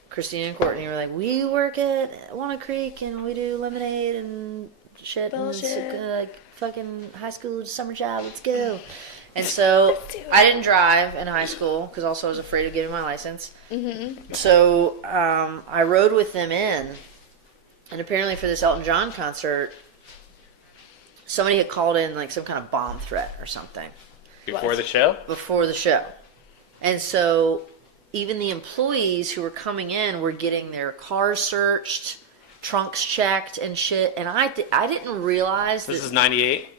Christina and Courtney were like, we work at Walnut Creek and we do lemonade and shit. Bullshit. And it's like fucking high school summer job. Let's go. And so I didn't drive in high school because also I was afraid of getting my license. Mm-hmm. So I rode with them in, and apparently for this Elton John concert, somebody had called in like some kind of bomb threat or something Before the show? before the show. And so even the employees who were coming in were getting their cars searched, trunks checked and shit. And I didn't realize This that is 98?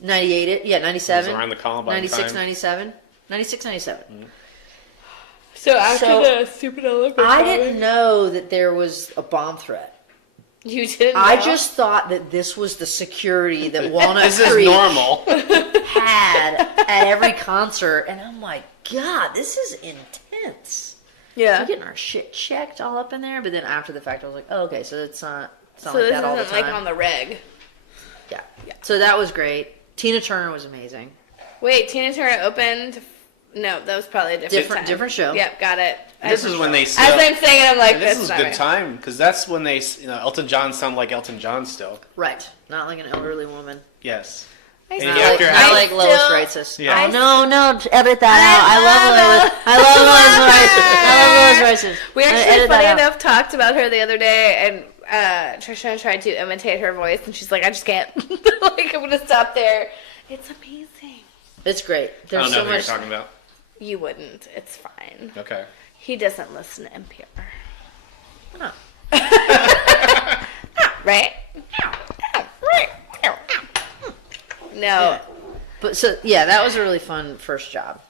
98, 97. It was around the Columbine 96, time. 97. 96, 97. So after So, the Supernova, I didn't know that there was a bomb threat. You didn't know? I just thought that this was the security that Walnut This is Creek normal. had at every concert, and I'm like, God, this is intense. Yeah. We're getting our shit checked all up in there, but then after the fact, I was like, oh, okay, so it's not So like this that all the isn't time. like on the reg. Yeah. So that was great. Tina Turner was amazing. Wait, Tina Turner opened. No, that was probably a different time. Different show. Yep, got it. This is when they As I'm saying it, I'm like, and this that's is not good right. time because that's when they, Elton John sound like Elton John still. Right. Not like an elderly woman. Yes. I And still- you have to Not have- like Lois writes us. Yeah. Oh, no, edit that out. I love Lois Rices. We actually, edit funny that out. enough, talked about her the other day, and Trisha tried to imitate her voice, and she's like, I just can't. Like, I'm gonna stop there. It's amazing. It's great. I There's don't know so who you're much. talking about. You wouldn't. It's fine. Okay. He doesn't listen to NPR. Oh. Right? No. Yeah. But so yeah, that was a really fun first job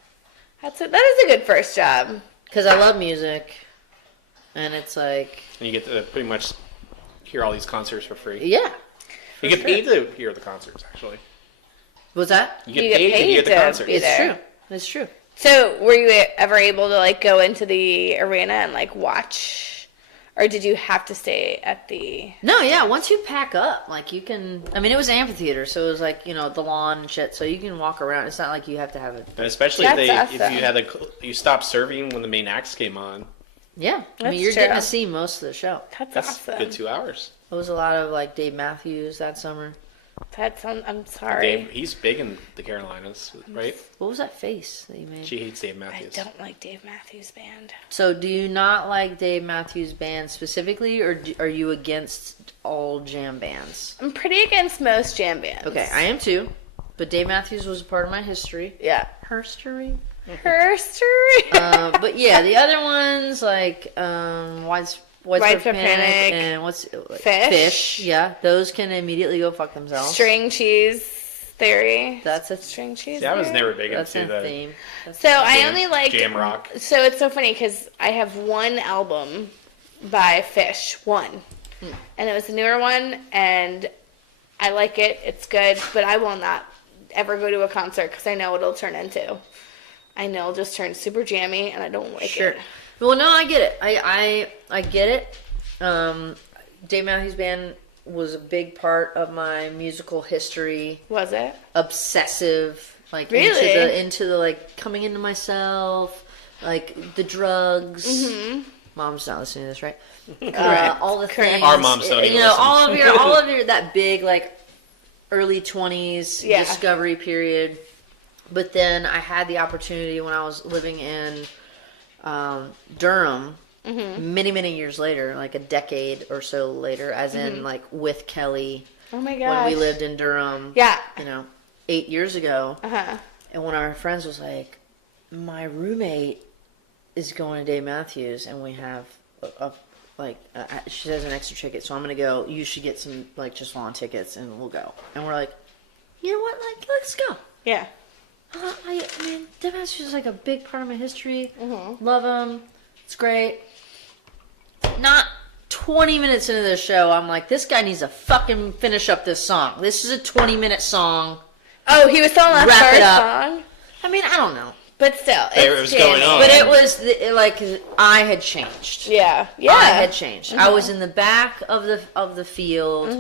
That is a good first job. because I love music, and it's like And you get to pretty much hear all these concerts for free. yeah. You get paid to hear the concerts, actually. What's that? You get paid to hear the to concerts. be It's there. true. It's true. So, were you ever able to like go into the arena and like watch, or did you have to stay at the? No, yeah. Once you pack up, like you can. I mean, it was amphitheater, so it was like the lawn and shit. So you can walk around. It's not like you have to have a. And especially if That's if awesome. you stopped serving when the main acts came on. Yeah, I mean, That's you're getting true. to see most of the show. That's That's awesome. a good 2 hours. It was a lot of like Dave Matthews that summer. I'm sorry. Dave, he's big in the Carolinas, right? What was that face that you made? She hates Dave I Matthews. don't like Dave Matthews Band. So, do you not like Dave Matthews Band specifically, or are you against all jam bands? I'm pretty against most jam bands. Okay, I am too. But Dave Matthews was a part of my history. Yeah. History. Herstory. But yeah, the other ones like Widespread Panic, and what's Fish. Yeah, those can immediately go fuck themselves. String cheese theory. That's a String cheese. Yeah, I was theory? never big that's into a the theme. That's So a I jam- only like jam rock. So it's so funny because I have one album by Fish, one, and it was the newer one, and I like it. It's good, but I will not ever go to a concert because I know what it'll turn into. I know it'll just turn super jammy, and I don't like Sure. it. Well, no, I get it. I get it. Dave Matthews Band was a big part of my musical history. Was it? Obsessive, like Really? into the like coming into myself, like the drugs. Mm-hmm. Mom's not listening to this, right? Correct. All the Correct. things. Our moms don't even You know, listen. all of your that big like early 20s Yeah. discovery period. But then I had the opportunity when I was living in Durham many years later, like a decade or so later, as in like with Kelly Oh my when gosh. we lived in Durham, Yeah. 8 years ago. Uh-huh. And one of our friends was like, my roommate is going to Dave Matthews and we have she has an extra ticket, so I'm going to go. You should get some like just lawn tickets and we'll go. And we're like, you know what? Like, let's go. Yeah. I mean, Dave Matthews is like a big part of my history. Mm-hmm. Love him. It's great. Not 20 minutes into the show, I'm like, this guy needs to fucking finish up this song. This is a 20-minute song. Oh, he was still on that Wrap it first up. song? I mean, I don't know. But still, It it's was going jammy. on. But it was like I had changed. Yeah. Yeah. I had changed. I was in the back of the field.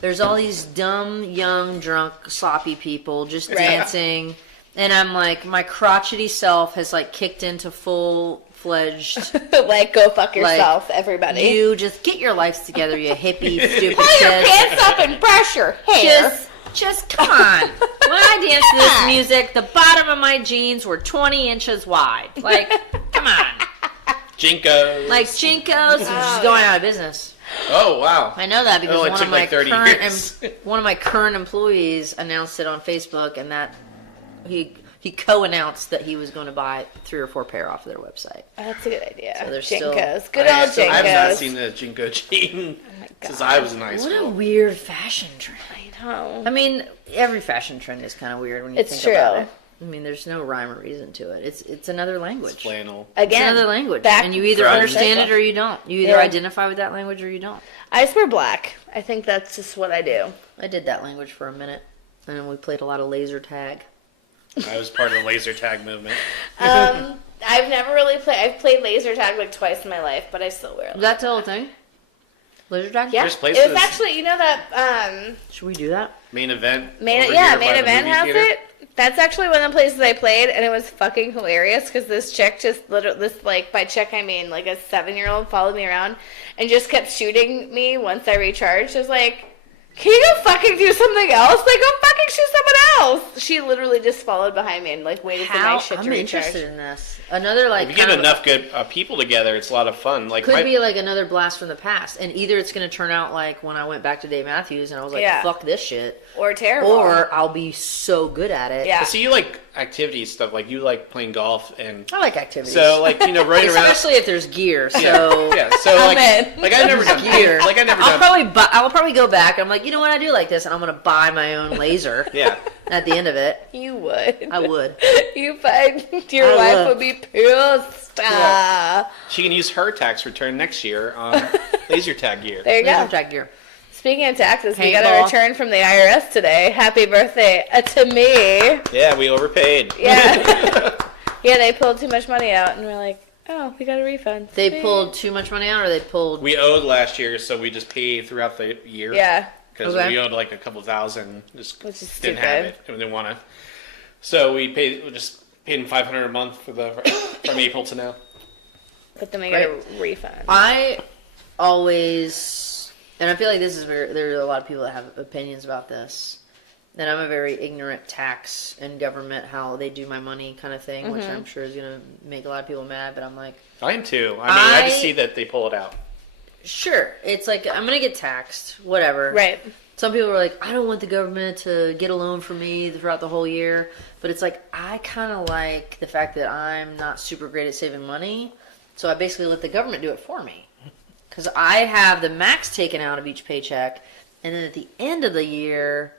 There's all these dumb, young, drunk, sloppy people just Right. dancing, and I'm like, my crotchety self has like kicked into full-fledged. Like, go fuck yourself, everybody. You just get your lives together, you hippie, stupid Pull your shit. pants up and brush your hair. Just come on. When I danced to this music, the bottom of my jeans were 20 inches wide. Like, come on. Jinkos. Like Jinkos, which is going out of business. Oh, wow. I know that because Oh, it one took of my like 30 current years. one of my current employees announced it on Facebook, and that he co-announced that he was going to buy 3 or 4 pair off of their website. That's a good idea. So there's still- Jinkos. Good old Jinkos. I have not seen the Jinko jean since I was in high What a school. weird fashion trend. I know. I mean, every fashion trend is kind of weird when you It's think true. about it. I mean, there's no rhyme or reason to it. It's another language. It's flannel. It's Again, another language, back and you either from understand the it or you don't. You either Yeah. identify with that language or you don't. I just wear black. I think that's just what I do. I did that language for a minute, and then we played a lot of laser tag. I was part of the laser tag movement. I've never really played. I've played laser tag like twice in my life, but I still wear it. That's the whole thing. Laser tag. Yeah, There's it places- was actually, you know that Should we do that? Main event. main over here by main the event movie has theater. it. That's actually one of the places I played, and it was fucking hilarious because this chick just literally, this like by chick I mean like a 7-year-old followed me around and just kept shooting me once I recharged. I was like, can you go fucking do something else? Like, go fucking shoot someone else. She literally just followed behind me and like waited for my shit to I'm recharge. interested in this. Another like If you get kind of- enough good people together, it's a lot of fun. Like could be like another blast from the past, and either it's going to turn out like when I went back to Dave Matthews and I was like, Yeah. "Fuck this shit," Or terrible. or I'll be so good at it. Yeah. So you like activity stuff, like you like playing golf, and I like activities. so like running around. especially if there's gear. So Yeah, so I'm like in. I've never done gear. Like I never I'll done. probably go back. I'm like, you know what, I do like this, and I'm gonna buy my own laser. Yeah. At the end of it, You would. I would. You find your I wife would. would be pissed. Yeah. She can use her tax return next year on laser tag gear. There you Laser go. tag gear. Speaking of taxes, we got Paintball. a return from the IRS today. Happy birthday to me. Yeah, we overpaid. Yeah. Yeah, they pulled too much money out, and we're like, oh, we got a refund. They Sweet. pulled too much money out, or they pulled. We owed last year, so we just paid throughout the year. Yeah. Because Okay. we owed like a couple thousand, just Which is didn't have stupid. it, and we didn't want to. So we just paid them $500 a month for from April to now. But then we got a refund. I always, and I feel like this is there are a lot of people that have opinions about this. And I'm a very ignorant tax and government, how they do my money kind of thing, which I'm sure is going to make a lot of people mad. But I'm like, I am too. I mean, I just see that they pull it out. sure, it's like I'm going to get taxed, whatever. Right. Some people are like, I don't want the government to get a loan for me throughout the whole year. But it's like, I kind of like the fact that I'm not super great at saving money. So I basically let the government do it for me. Because I have the max taken out of each paycheck. And then at the end of the year,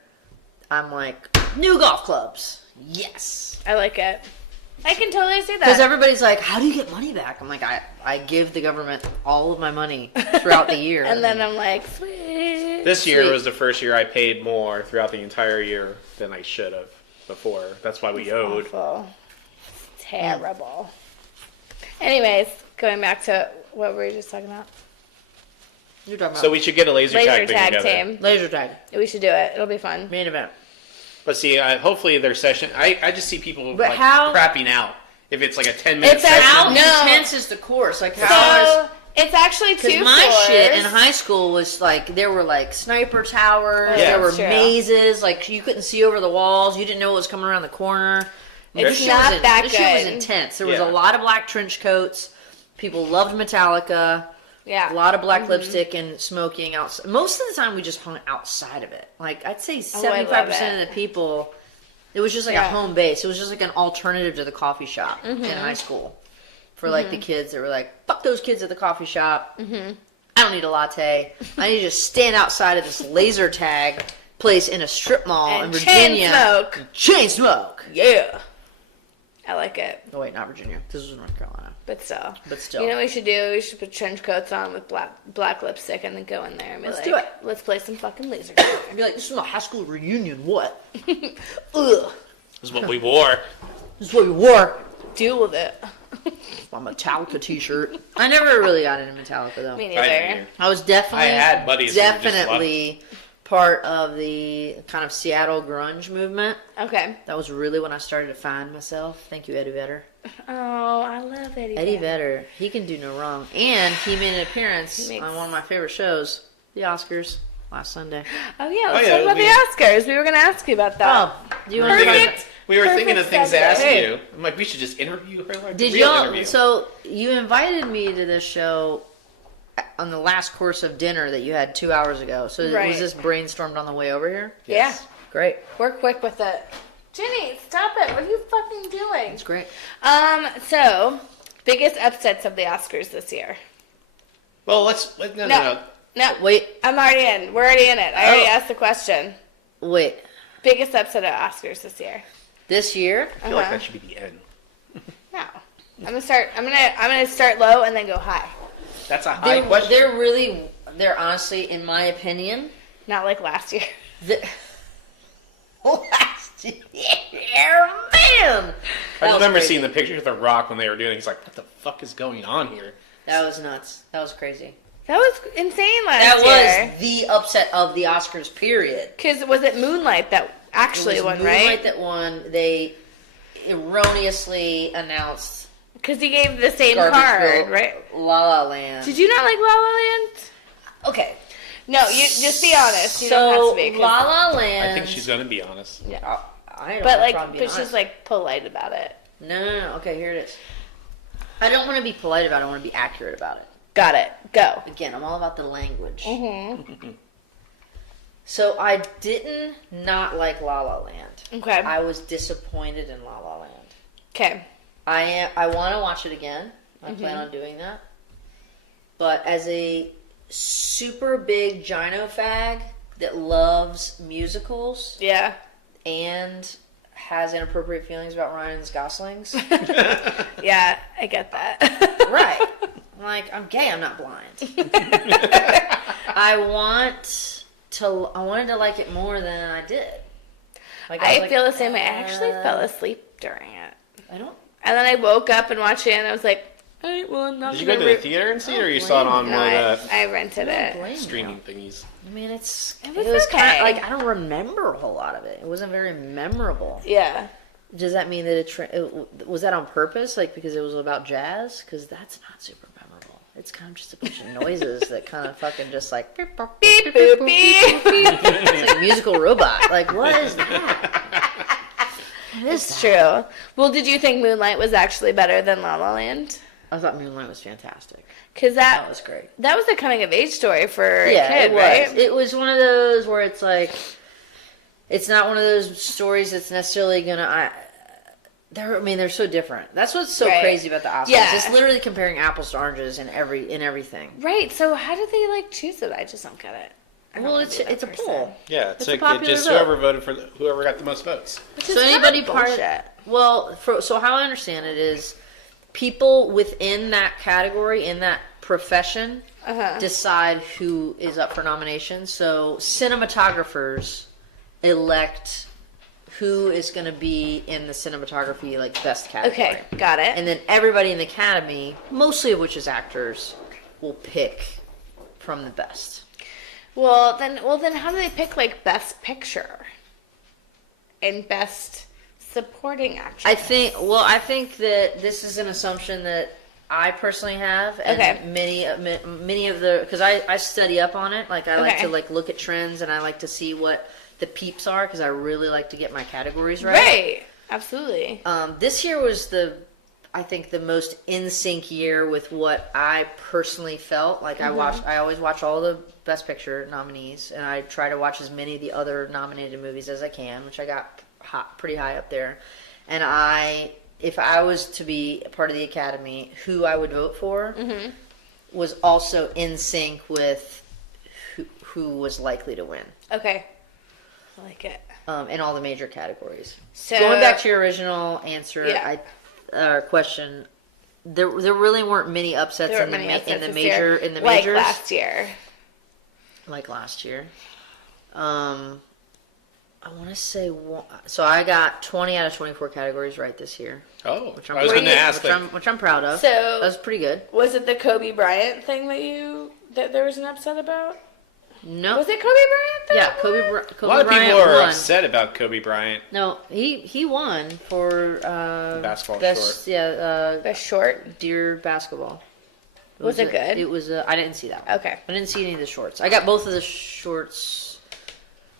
I'm like, new golf clubs. Yes. I like it. I can totally see Because that. everybody's like, how do you get money back? I'm like, I give the government all of my money throughout the year. And then I'm like, sweet. This year Sweet. was the first year I paid more throughout the entire year than I should have before. That's why we owed. Awful. Terrible. Anyways, going back to what were we just talking about? You're talking about So we should get a laser, Laser tag thing tag together. team. laser tag. We should do it. It'll be fun. Main event. But see, hopefully their session. I just see people But like how- crapping out if it's like a 10-minute It's a- session. How No. intense is the course? Like, how is... So it's actually Because two my floors. shit in high school was like, there were like sniper towers, Yeah. there were That's true. mazes, like you couldn't see over the walls, you didn't know what was coming around the corner. It's This shit not was that This shit was good. intense. There was Yeah. a lot of black trench coats. People loved Metallica. Yeah. A lot of black lipstick and smoking outside. Most of the time, we just hung outside of it. Like I'd say Oh, I love 75% it. of the people, it was just like a Yeah. home base. It was just like an alternative to the coffee shop in high school. For like the kids that were like, fuck those kids at the coffee shop. I don't need a latte. I need to just stand outside of this laser tag place in a strip mall in And chain Virginia. smoke. Chain smoke. Yeah. I like it. Oh wait, not Virginia. This was North Carolina. But still. But still. You know what we should do? We should put trench coats on with black lipstick and then go in there and be Let's like, do it. let's play some fucking laser tag. I'd be like, this is my high school reunion. What? Ugh. This is what we wore. This is what we wore. Deal with it. My Metallica t-shirt. I never really got into Metallica though. Me I neither. didn't. I was definitely, I had buddies who just definitely part of the kind of Seattle grunge movement. Okay. That was really when I started to find myself. Thank you, Eddie Vedder. Oh, I love Eddie. Eddie Vedder. Vedder, he can do no wrong. And he made an appearance He makes- on one of my favorite shows, the Oscars, last Sunday. Oh yeah, let's yeah, talk about we- the Oscars. We were gonna ask you about that. Oh, do you We want were to thinking, Perfect. we were thinking of Perfect things to ask subject. you. I'm like, we should just interview her like Did a real y'all? interview. So you invited me to this show on the last course of dinner that you had 2 hours ago. So Right. was this brainstormed on the way over here? Yeah. Great. We're quick with it. Jenny, stop it. What are you fucking doing? It's great. So, biggest upsets of the Oscars this year. Well, no. No. Wait, I'm already in. We're already in it. I already Oh. asked the question. wait. Biggest upset of Oscars this year. This year? I feel like that should be the end. No. I'm gonna start low and then go high. That's a high question. They're honestly, in my opinion, Not like last year. last year, man! I remember seeing the picture of The Rock when they were doing it. He's like, what the fuck is going on here? That was nuts. That was crazy. That was insane last year. That was the upset of the Oscars, period. Because was it Moonlight that actually won, right? Moonlight that won. They erroneously announced Because he gave the same Garbage card, Bill, right? La La Land. Did you not like La La Land? Okay. No, you just be honest. You don't have to be. 'Cause- La La Land. I think she's going to be honest. Yeah, I don't But have a like, problem being but she's honest. like polite about it. No. Okay, here it is. I don't want to be polite about it. I want to be accurate about it. Got it. Go. Again, I'm all about the language. Mm-hmm. So I didn't not like La La Land. Okay. I was disappointed in La La Land. Okay. I want to watch it again. I plan on doing that. But as a super big gyno fag that loves musicals Yeah. and has inappropriate feelings about Ryan's Goslings, Yeah, I get that. right? Like, I'm gay. I'm not blind. I wanted to like it more than I did. Like, was I like, feel the same way. I actually fell asleep during it. I don't. And then I woke up and watched it, and I was like, all right, well, I'm not Did you gonna go to the theater and see it, or you saw it on No, one of the I rented it. blame you. streaming thingies? I mean, it was was okay. kind of like I don't remember a whole lot of it. It wasn't very memorable. Yeah. Does that mean that was that on purpose? Like because it was about jazz? Because that's not super memorable. It's kind of just a bunch of noises that kind of fucking just like beep, boop, Beep, boop, beep. it's like a musical robot. Like what is that? What is It's that? true. Well, did you think Moonlight was actually better than La La Land? I thought Moonlight was fantastic. Because That was great. that was a coming of age story for a Yeah, kid, it was. right? It was one of those where it's like, it's not one of those stories that's necessarily gonna. They're so different. That's what's so Right. crazy about the Oscars. Yeah. It's literally comparing apples to oranges in everything. Right. So how did they like choose it? I just don't get it. I don't Well, wanna it's be that a person. poll. Yeah, it's It's a like popular just vote. whoever voted for whoever got the most votes. Which is So kinda anybody part of bullshit. well, so how I understand it is, people within that category in that profession decide who is up for nomination. So cinematographers elect who is going to be in the cinematography like best category. Okay, got it. And then everybody in the academy, mostly of which is actors, will pick from the best. Well, then how do they pick like best picture and best supporting actress? I think that this is an assumption that I personally have, and Okay. many of the, because I study up on it. Like I like Okay. to like look at trends, and I like to see what the peeps are, because I really like to get my categories Right. Absolutely. This year was I think the most in sync year with what I personally felt. Like I always watch all the Best Picture nominees, and I try to watch as many of the other nominated movies as I can, which I got pretty high up there. And if I was to be a part of the Academy, who I would vote for was also in sync with who was likely to win. Okay. I like it. In all the major categories. So Going back to your original answer, Yeah. question, there really weren't many upsets There in were the many upsets this major year, in the like majors last year. like last year. I want to say so. I got 20 out of 24 categories right this year, Oh, which I'm I was going to ask. which I'm proud of. So- that was pretty good. Was it the Kobe Bryant thing that there was an upset about? No, Was it Kobe Bryant? yeah, that Kobe won? a lot of Bryant people are won. upset about Kobe Bryant. No, he won for Basketball best, short. yeah, Best short. deer basketball. Was it good? It was. I didn't see that one. Okay. I didn't see any of the shorts. I got both of the shorts.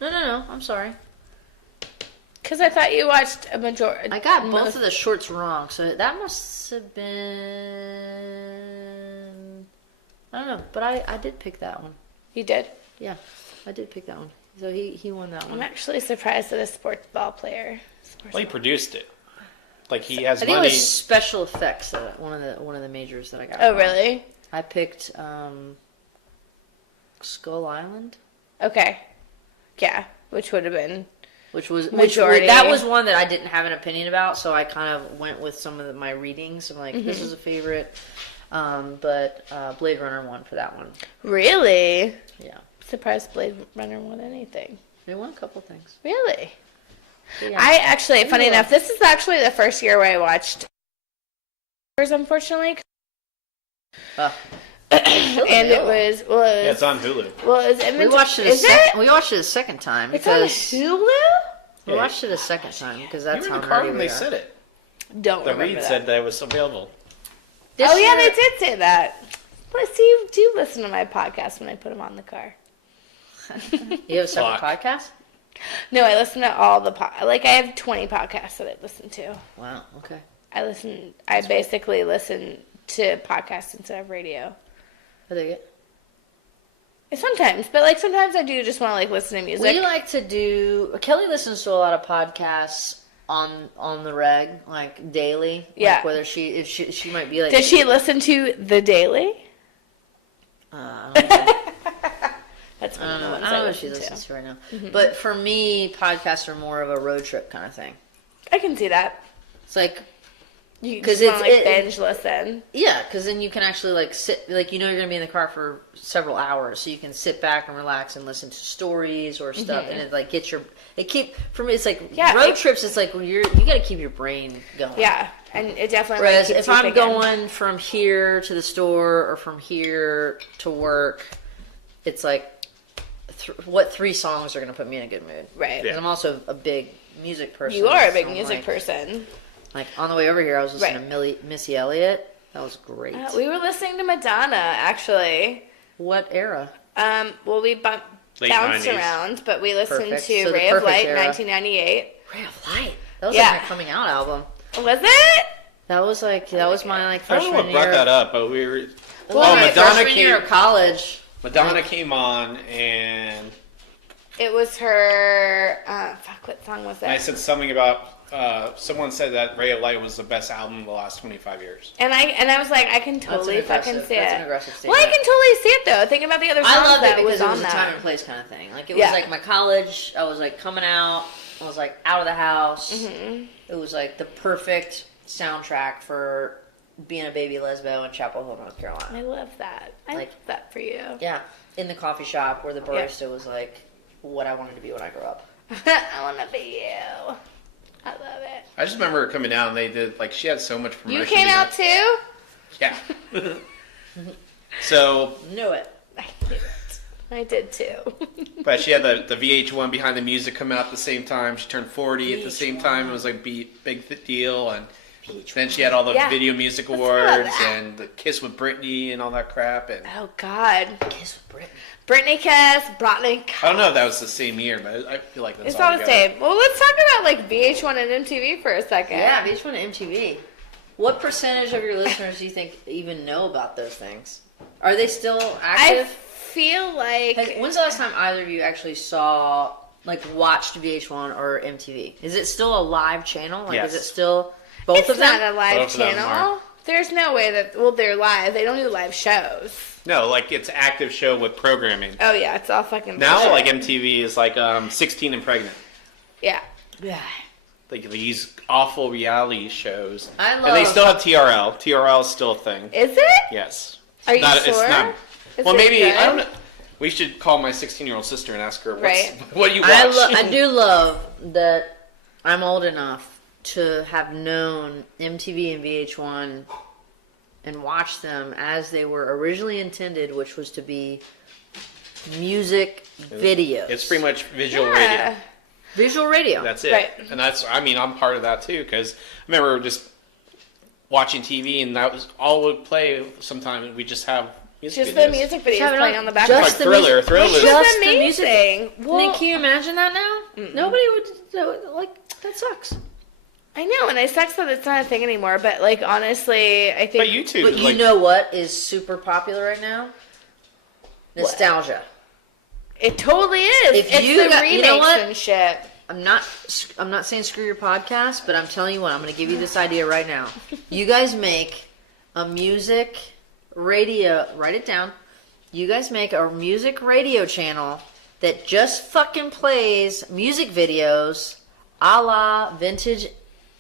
No. I'm sorry. Because I thought you watched a majority. I got both of the shorts wrong, so that must have been. I don't know, but I did pick that one. You did? Yeah, I did pick that one. So he won that I'm one. actually surprised that a sports ball player. Well, he produced it. Like he has I think money. it was special effects. One of the majors that I got. Oh, wrong. really? I picked Skull Island, Okay. Yeah, which would have been Majority. that was one that I didn't have an opinion about, so I kind of went with some of my readings. I'm like, this is a favorite, but Blade Runner won for that one. Really? Yeah, Surprised Blade Runner won anything. they won a couple things. Really? Yeah. I actually, funny enough, this is actually the first year where I watched unfortunately. And it was, Yeah, it's on Hulu. Well, it was we watched it. We watched it a second time It's on because Hulu? we watched it a second time because that's You were how in the car nerdy when we they are. said it. Don't The remember read that. said that it was available. This Oh, yeah, year- they did say that. But see, you do listen to my podcast when I put them on the car. You have a separate Fuck. podcast? No, I listen to all the I have 20 podcasts that I listen to. Wow. Okay. I basically listen to podcasts instead of radio. I dig it. Sometimes, but sometimes I do just want to listen to music. We like to do. Kelly listens to a lot of podcasts on the reg, like daily. Yeah. Like whether she might be like. Does she listen to The Daily? I don't know. That's one I of don't the know. ones I don't know what listen she to. listens to right now. But for me, podcasts are more of a road trip kind of thing. I can see that. It's like. You 'Cause just want to it's- binge listen. Yeah, because then you can actually sit, you're going to be in the car for several hours, so you can sit back and relax and listen to stories or stuff, and it gets for me, it's like road trips. It's like you got to keep your brain going. Yeah, and it definitely. Whereas keeps if you I'm thinking. going from here to the store or from here to work, it's like what 3 songs are going to put me in a good mood? Right. Because I'm also a big music person. You are a big so I'm music person. Like on the way over here, I was listening to Missy Elliott. That was great. We were listening to Madonna, actually. What era? Well, we bounced 90s. around, but we listened Perfect. to So the Ray of perfect Light, era. 1998. Ray of Light. That was Yeah. like my coming out album. Was it? That was my I don't know freshman what year. brought that up, but we were. Well, my Madonna freshman year came. of college. Madonna came on, and It was her. What song was I that? said something about. Someone said that Ray of Light was the best album of the last 25 years. And I was like, I can totally fucking aggressive- see that's it. an aggressive Well, I statement. can totally see it though. Thinking about the other songs I love that it because was it on was a that. time and place kind of thing. Like it Yeah. was like my college. I was like coming out. I was like out of the house. Mm-hmm. It was like the perfect soundtrack for being a baby lesbo in Chapel Hill, North Carolina. I love that. I Like- love that for you. Yeah, in the coffee shop where the barista was like what I wanted to be when I grew up. I want to be you. I love it. I just remember her coming out, and they did she had so much promotion. You came out too? Yeah. So, Knew it. I knew it. I did too. but she had the VH1 Behind the Music come out at the same time. She turned 40 at the same time. It was like big deal, and then she had all the Yeah. Video Music Let's talk about Awards that. and the Kiss with Britney and all that crap. And Oh God. Kiss with Britney. Britney Kiss, Britney. I don't know if that was the same year, but I feel like that's It's all the together. same. Well, let's talk about VH1 and MTV for a second. Yeah, VH1 and MTV. What percentage of your listeners do you think even know about those things? Are they still I active? feel like When's the last time either of you actually watched VH1 or MTV? Is it still a live channel? Yes. Is it still both it's of them? not a live Both of them channel. are. There's no way that they're live. They don't do live shows. No, it's active show with programming. Oh yeah, it's all fucking Now, bullshit. MTV is 16 and Pregnant. Yeah. Yeah. Like these awful reality shows. I love. And they still have TRL. TRL is still a thing. Is it? Yes. Are you It's sure? not. Is Well, it maybe good? I don't know. We should call my 16-year-old sister and ask her Right. what you watch. I do love that I'm old enough to have known MTV and VH1 and watched them as they were originally intended, which was to be music videos. It's pretty much visual Yeah. radio. visual radio. That's it. Right. And I'm part of that too, because I remember just watching TV and that was all would play sometimes. We just have music Just videos. the music videos Have it playing on on the background. Like Thriller. Thriller Which was was Just the music. amazing. Well, Nick, can you imagine that now? Nobody would that sucks. I know, and it sucks that it's not a thing anymore. But honestly, I think. But YouTube. But you know what is super popular right now? Nostalgia. It totally is. If It's you the got- remakes you know what? and shit. I'm not saying screw your podcast, but I'm telling you what, I'm going to give you this idea right now. You guys make a music radio, write it down. You guys make a music radio channel that just fucking plays music videos a la vintage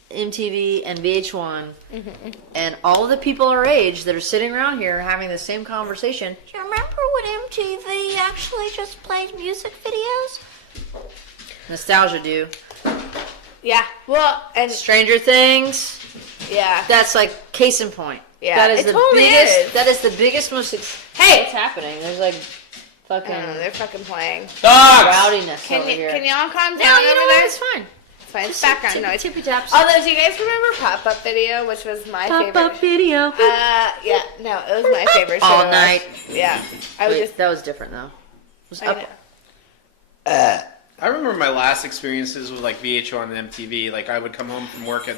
MTV and VH1, and all of the people our age that are sitting around here having the same conversation. Do you remember when MTV actually just played music videos? Nostalgia, dude. Yeah. Well, and Stranger Things. yeah. That's like case in point. Yeah, that is it the totally biggest. is. That is the biggest, most. Hey, what's happening? There's like fucking I don't know, they're fucking playing. Dogs! rowdiness over here. Can y'all calm No, down you over know there? what? It's fine. It's fine. It's background noise. Tippy taps. Although, do you guys remember Pop-Up Video, which was my favorite? Pop-up video. Yeah, no, it was my favorite show. All to watch. night. Yeah. I would Wait, just... that was different though. It was I up. know. I remember my last experiences with like VH1 and MTV. Like I would come home from work at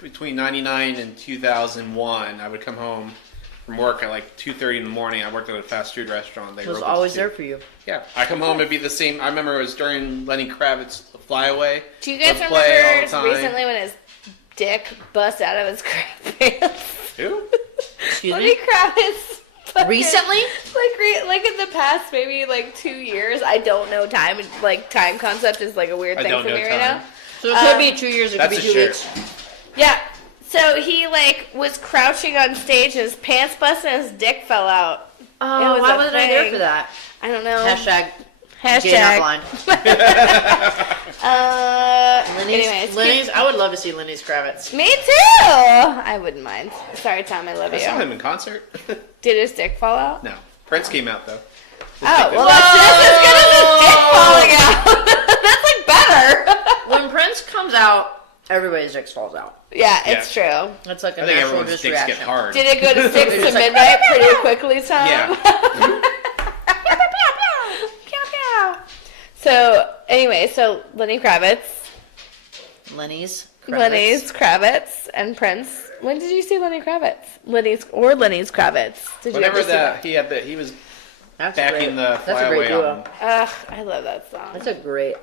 between 99 and 2001. I would come home from work at like 2:30 in the morning. I worked at a fast food restaurant. They It was were always there for you. Yeah, I come home, it'd be the same. I remember it was during Lenny Kravitz's Flyaway. Do you guys Would play all the remember time. recently when his dick bust out of his crap pants? Who? Excuse Lenny me. Kravitz. fucking- Recently? Like in the past maybe like 2 years. I don't know time. Like time concept is like a weird I thing don't for know me right time. now. So it could be 2 years. It could That's be a 2 shirt. weeks. Yeah. So he like was crouching on stage, his pants busted, and his dick fell out. Oh, was why a wasn't I there thing. for that? I don't know. Hashtag. Gay not blind. Anyways, Lenny's. I would love to see Lenny's Kravitz. me too. I wouldn't mind. Sorry, Tom. I love I saw you. him in concert. Did his dick fall out? No, Prince came out though. Oh, well, that's just as good as his dick falling out. That's like better. When Prince comes out, everybody's dicks falls out. Yeah, it's true. That's like a I think natural everyone's just dicks reaction. get hard. Did it go to 6 to It's like- midnight pretty quickly, Tom? Yeah. Pew, pew. So, anyway, so Lenny Kravitz, Lenny's Kravitz, and Prince. When did you see Lenny Kravitz? Lenny's Kravitz. Did Whenever you ever see that he was That's back great. in the That's a great Flyaway duo. album. Ugh, I love that song. That's a great.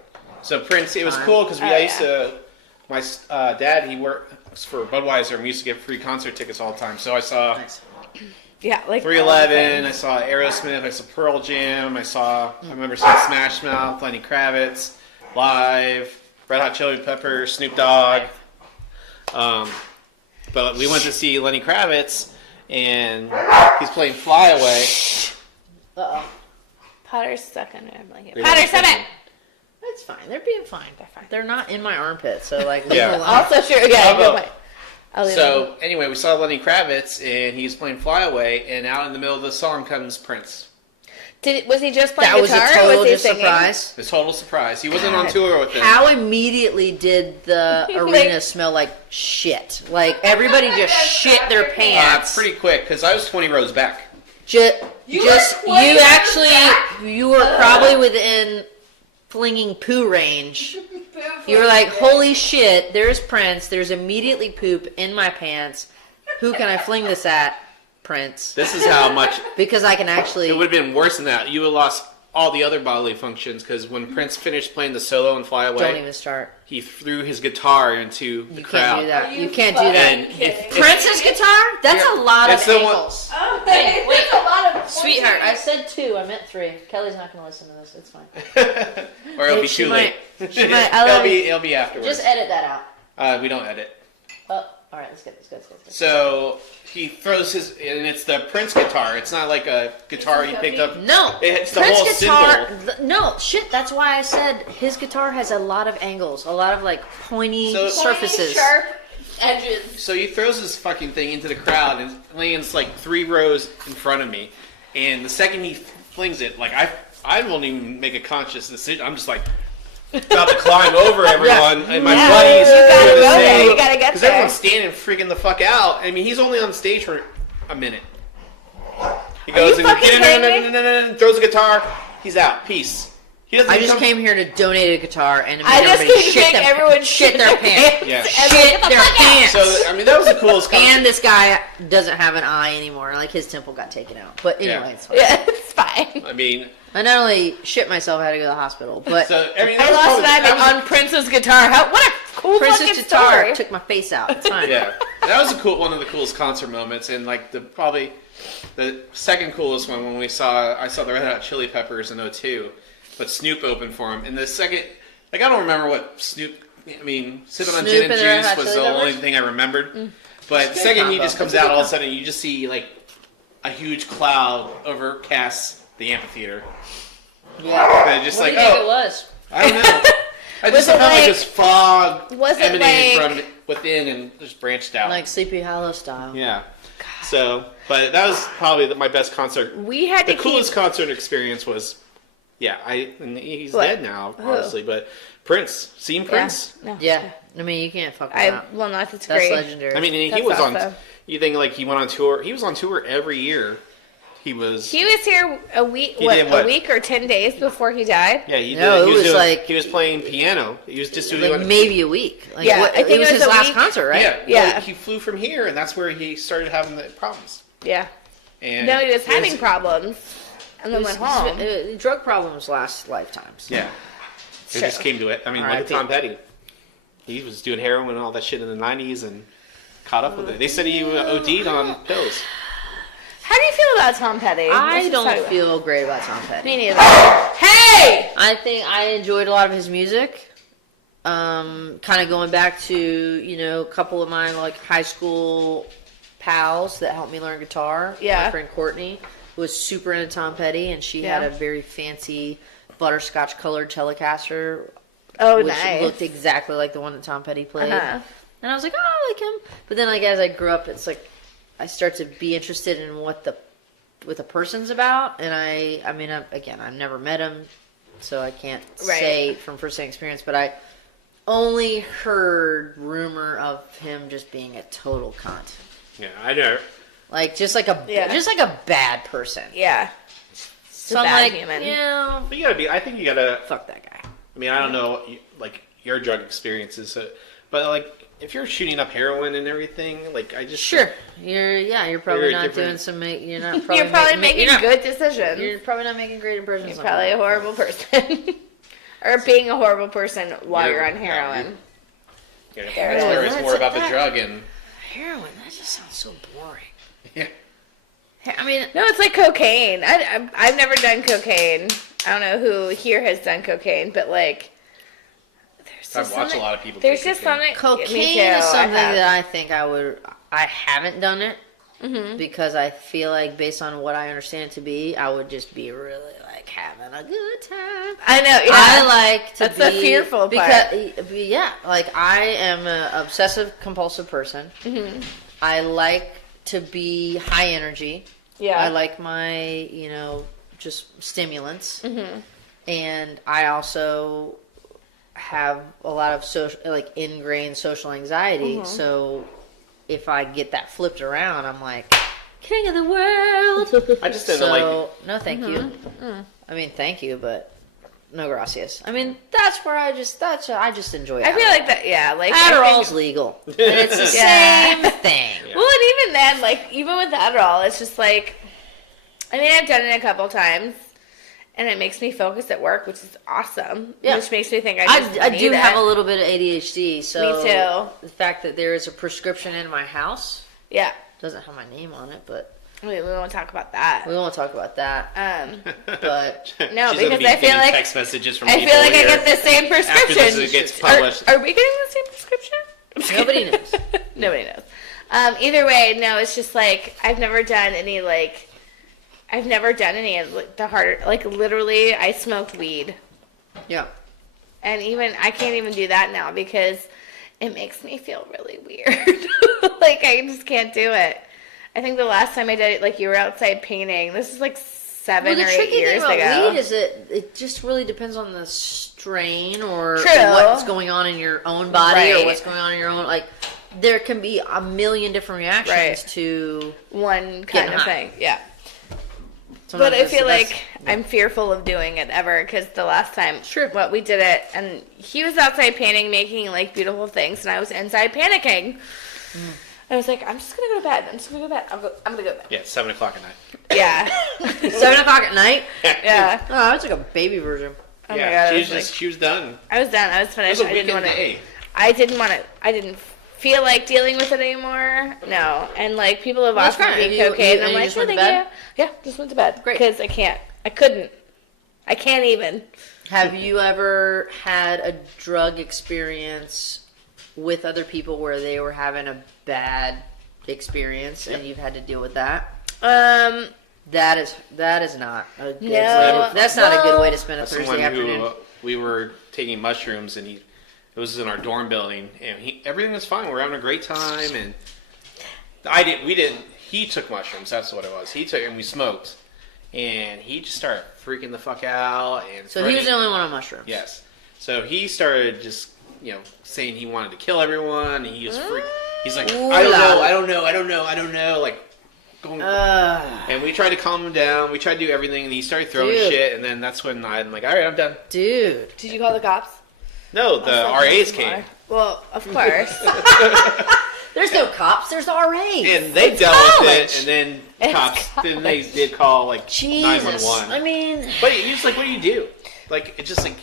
So Prince, it was Time. cool because Oh, I used to. My dad, he works for Budweiser, and we used to get free concert tickets all the time. So I saw Nice. Yeah, like 311, I saw Aerosmith, I saw Pearl Jam, I remember seeing Smash Mouth, Lenny Kravitz, live, Red Hot Chili Peppers, Snoop Dogg. But we went to see Lenny Kravitz, and he's playing Flyaway. Uh-oh. Potter's stuck under my blanket. They Potter, were stop it! That's fine. They're being fine. They're fine. They're not in my armpit, so like leave Yeah. them alone. Also true, yeah. Bravo. Good point. I'll leave it. So anyway, we saw Lenny Kravitz, and he's playing Flyaway, and out in the middle of the song comes Prince. Was he just playing That was a guitar or total was he just singing? surprise. The total surprise. He wasn't on tour with them. How immediately did the Like- arena smell like shit? Like everybody just shit their pants. Pretty quick, because I was 20 rows back. You were 20 rows actually, you were probably within flinging poo range. You were like, holy shit, there's Prince. There's immediately poop in my pants. Who can I fling this at? Prince. This is how much Because I can actually. it would have been worse than that. You would have lost all the other bodily functions because when Prince finished playing the solo and Fly Don't Away, even start. he threw his guitar into the You crowd. can't do that. Are You you can't do that. And fucking if, kidding? Prince's guitar? That's Yeah. a lot of It's the one- angles. Oh, Hey, wait. that's a lot of Sweetheart, I said 2. I meant 3. Kelly's not going to listen to this. It's fine. or it'll be She too might- late. she might- I love you. It'll be afterwards. Just edit that out. We don't edit. Oh, all right. Let's get this. So he throws his, and it's the Prince guitar. It's not like a guitar he picked up. No, It's the Prince whole guitar. symbol. No, shit. That's why I said his guitar has a lot of angles, a lot of like pointy So- surfaces. sharp edges. So he throws this fucking thing into the crowd and lands like 3 rows in front of me. And the second he flings it, like I won't even make a conscious decision. I'm just like about to climb over everyone, and my Yeah, buddies you gotta do the go there. same. You gotta get Because there. everyone's standing freaking the fuck out. I mean, he's only on stage for a minute. He goes you and fucking kidding me? throws the guitar. He's out. Peace. He doesn't I even just come- came here to donate a guitar and to make I just everybody came to make everyone shit their pants. Yeah. Shit their pants. So I mean, that was the coolest. concert. And this guy doesn't have an eye anymore. Like his temple got taken out. But anyway, Yeah. it's fine. Yeah, it's fine. I mean, I not only shit myself, I had to go to the hospital. But so I mean, that I was lost probably- an that eye was- on Prince's guitar. What a cool Prince's fucking guitar story. took my face out. It's fine. Yeah, that was one of the coolest concert moments, and like probably the second coolest one when I saw the Red Hot Chili Peppers in '02, but Snoop opened for him. And the second, like I don't remember what Snoop. I mean, sipping on Snoop gin and and the Red juice Hot was Chili the only Peppers? thing I remembered. But the That's a good second he combo. just comes That's a out, good all of a sudden you just see like a huge cloud overcasts the amphitheater. Yeah. And just What like, do you think oh, it was? I don't know. I Was just it felt like like- this fog was it emanated like- from within and just branched out. Like Sleepy Hollow style. Yeah. So, but that was probably my best concert. We had The to coolest keep. concert experience was, and he's What? dead now, Who? honestly. But Prince, seen Prince? No. Yeah. I mean, you can't fuck with I that. well, not that's That's great. legendary. I mean, he That's was on. awesome. You think like he went on tour? He was on tour every year. He was. He was here a week. He What, did a what? week or 10 days before he died? Yeah, he No, did. it He was was doing, like- he was playing piano. He was just doing like maybe a week. Like, Yeah, what, I think it was it his was a last week. concert, right? Yeah, Yeah. Well, he flew from here, and that's where he started having the problems. Yeah. And No, he was it having problems, and then went home. Drug problems last lifetimes. Yeah, it Sure. just came to it. I mean, look at R.I.P. Tom Petty. He was doing heroin and all that shit in the '90s, and caught up with it. They said he OD'd on pills. How do you feel about Tom Petty? Let's I just talk don't about- feel great about Tom Petty. Me neither. Hey! I think I enjoyed a lot of his music. Kind of going back to, you know, a couple of my like high school pals that helped me learn guitar. Yeah. My friend Courtney was super into Tom Petty, and she had Yeah. a very fancy butterscotch colored Telecaster, Oh, which nice. looked exactly like the one that Tom Petty played. Uh-huh. And I was like, oh, I like him. But then, like, as I grew up, it's like I start to be interested in what the person's about. And I mean, I've never met him, so I can't Right. say from first-hand experience. But I only heard rumor of him just being a total cunt, Yeah, I know. like just like a bad person. Yeah. Just So a I'm bad like, human. yeah, But you gotta be. I think you gotta. fuck that guy. I mean, I don't know, like your drug experiences, but like if you're shooting up heroin and everything, like I just Sure, you're probably Very not different. doing some. You're not. Probably You're probably making making good decisions. You're probably not making great impressions. You're on probably a people. horrible person. Or being a horrible person while You're- you're on yeah, heroin. Yeah, There it that's where is. it's That's more a about the fact. drug and Heroin. That just sounds so boring. yeah. I mean, No, it's like cocaine. I've never done cocaine. I don't know who here has done cocaine, but like, there's I've just watched a something- lot of people. There's take just cocaine. something. Me cocaine too, is something have. that I think I would. I haven't done it because I feel like, based on what I understand it to be, I would just be really like having a good time. I know. Yeah. I like to That's be the fearful because yeah, like I am an obsessive compulsive person. Mm-hmm. I like to be high energy. Yeah. I like my, just stimulants. Mm-hmm. And I also have a lot of ingrained social anxiety. Mm-hmm. So if I get that flipped around, I'm like, king of the world. I just didn't So, like. no, thank you. Mm-hmm. I mean, thank you, but no gracias. I mean, that's where I just enjoy it. I feel like that. Yeah. Like I Adderall's think- legal. And it's the Yeah. same thing. Well, and even then, like even with Adderall, it's just like, I mean, I've done it a couple times, and it makes me focus at work, which is awesome. Yeah. Which makes me think I I need do it. have a little bit of ADHD, so Me too. the fact that there is a prescription in my house Yeah. doesn't have my name on it, but We won't talk about that. we won't talk about that. But No, She's because gonna be I feel getting like- text messages from I people feel like I here. get the same prescription. After this gets published. Are we getting the same prescription? I'm just Nobody kidding. knows. Nobody knows. Either way, no, it's just like I've never done any of the harder, like literally I smoked weed. Yeah. And even I can't even do that now because it makes me feel really weird. Like I just can't do it. I think the last time I did it, like you were outside painting. This is like 7 Well, the or 8 tricky thing years about ago. weed is that it just really depends on the strain or True. what's going on in your own body or Right. what's going on in your own, like, there can be a million different reactions Right. to One kind Getting of high. thing, yeah. sometimes But I it's feel the best- like I'm fearful of doing it ever because the last time Sure. what we did it, and he was outside painting, making like beautiful things, and I was inside panicking. I was like, I'm just gonna go to bed. I'm just gonna go to bed. I'm gonna go to bed. Yeah, 7 o'clock at night. Yeah, 7 o'clock at night. yeah. Oh, that's like a baby version. Oh yeah, my god, she I was was just like, she was done. I was done. I was It finished. was a I didn't weekend want to. day. I didn't want to. I didn't feel like dealing with it anymore. No, and like people have Well, that's offered fine. me You- cocaine, you- and I'm you like, just no, went to thank bed? you. Yeah, just went to bed. Great. Because I couldn't. I can't even. Have you ever had a drug experience with other people where they were having a bad experience and you've had to deal with that? That is not a good way that's not a good way to spend a Thursday afternoon. We were taking mushrooms, and it was in our dorm building, and everything was fine. We were having a great time, and he took mushrooms, that's what it was. He took, and we smoked, and he just started freaking the fuck out. And so he was the only one on mushrooms? Yes. So he started just, saying he wanted to kill everyone, and he was he's like, I don't know, like, and we tried to calm him down. We tried to do everything, and he started throwing shit. And then that's when I'm like, all right, I'm done. Dude, did you call the cops? No, the RAs came. Well, of course. There's no cops. There's RAs. And they dealt with it, and then cops. Then they did call 911. I mean, but he was like, what do you do? Like, it's just like.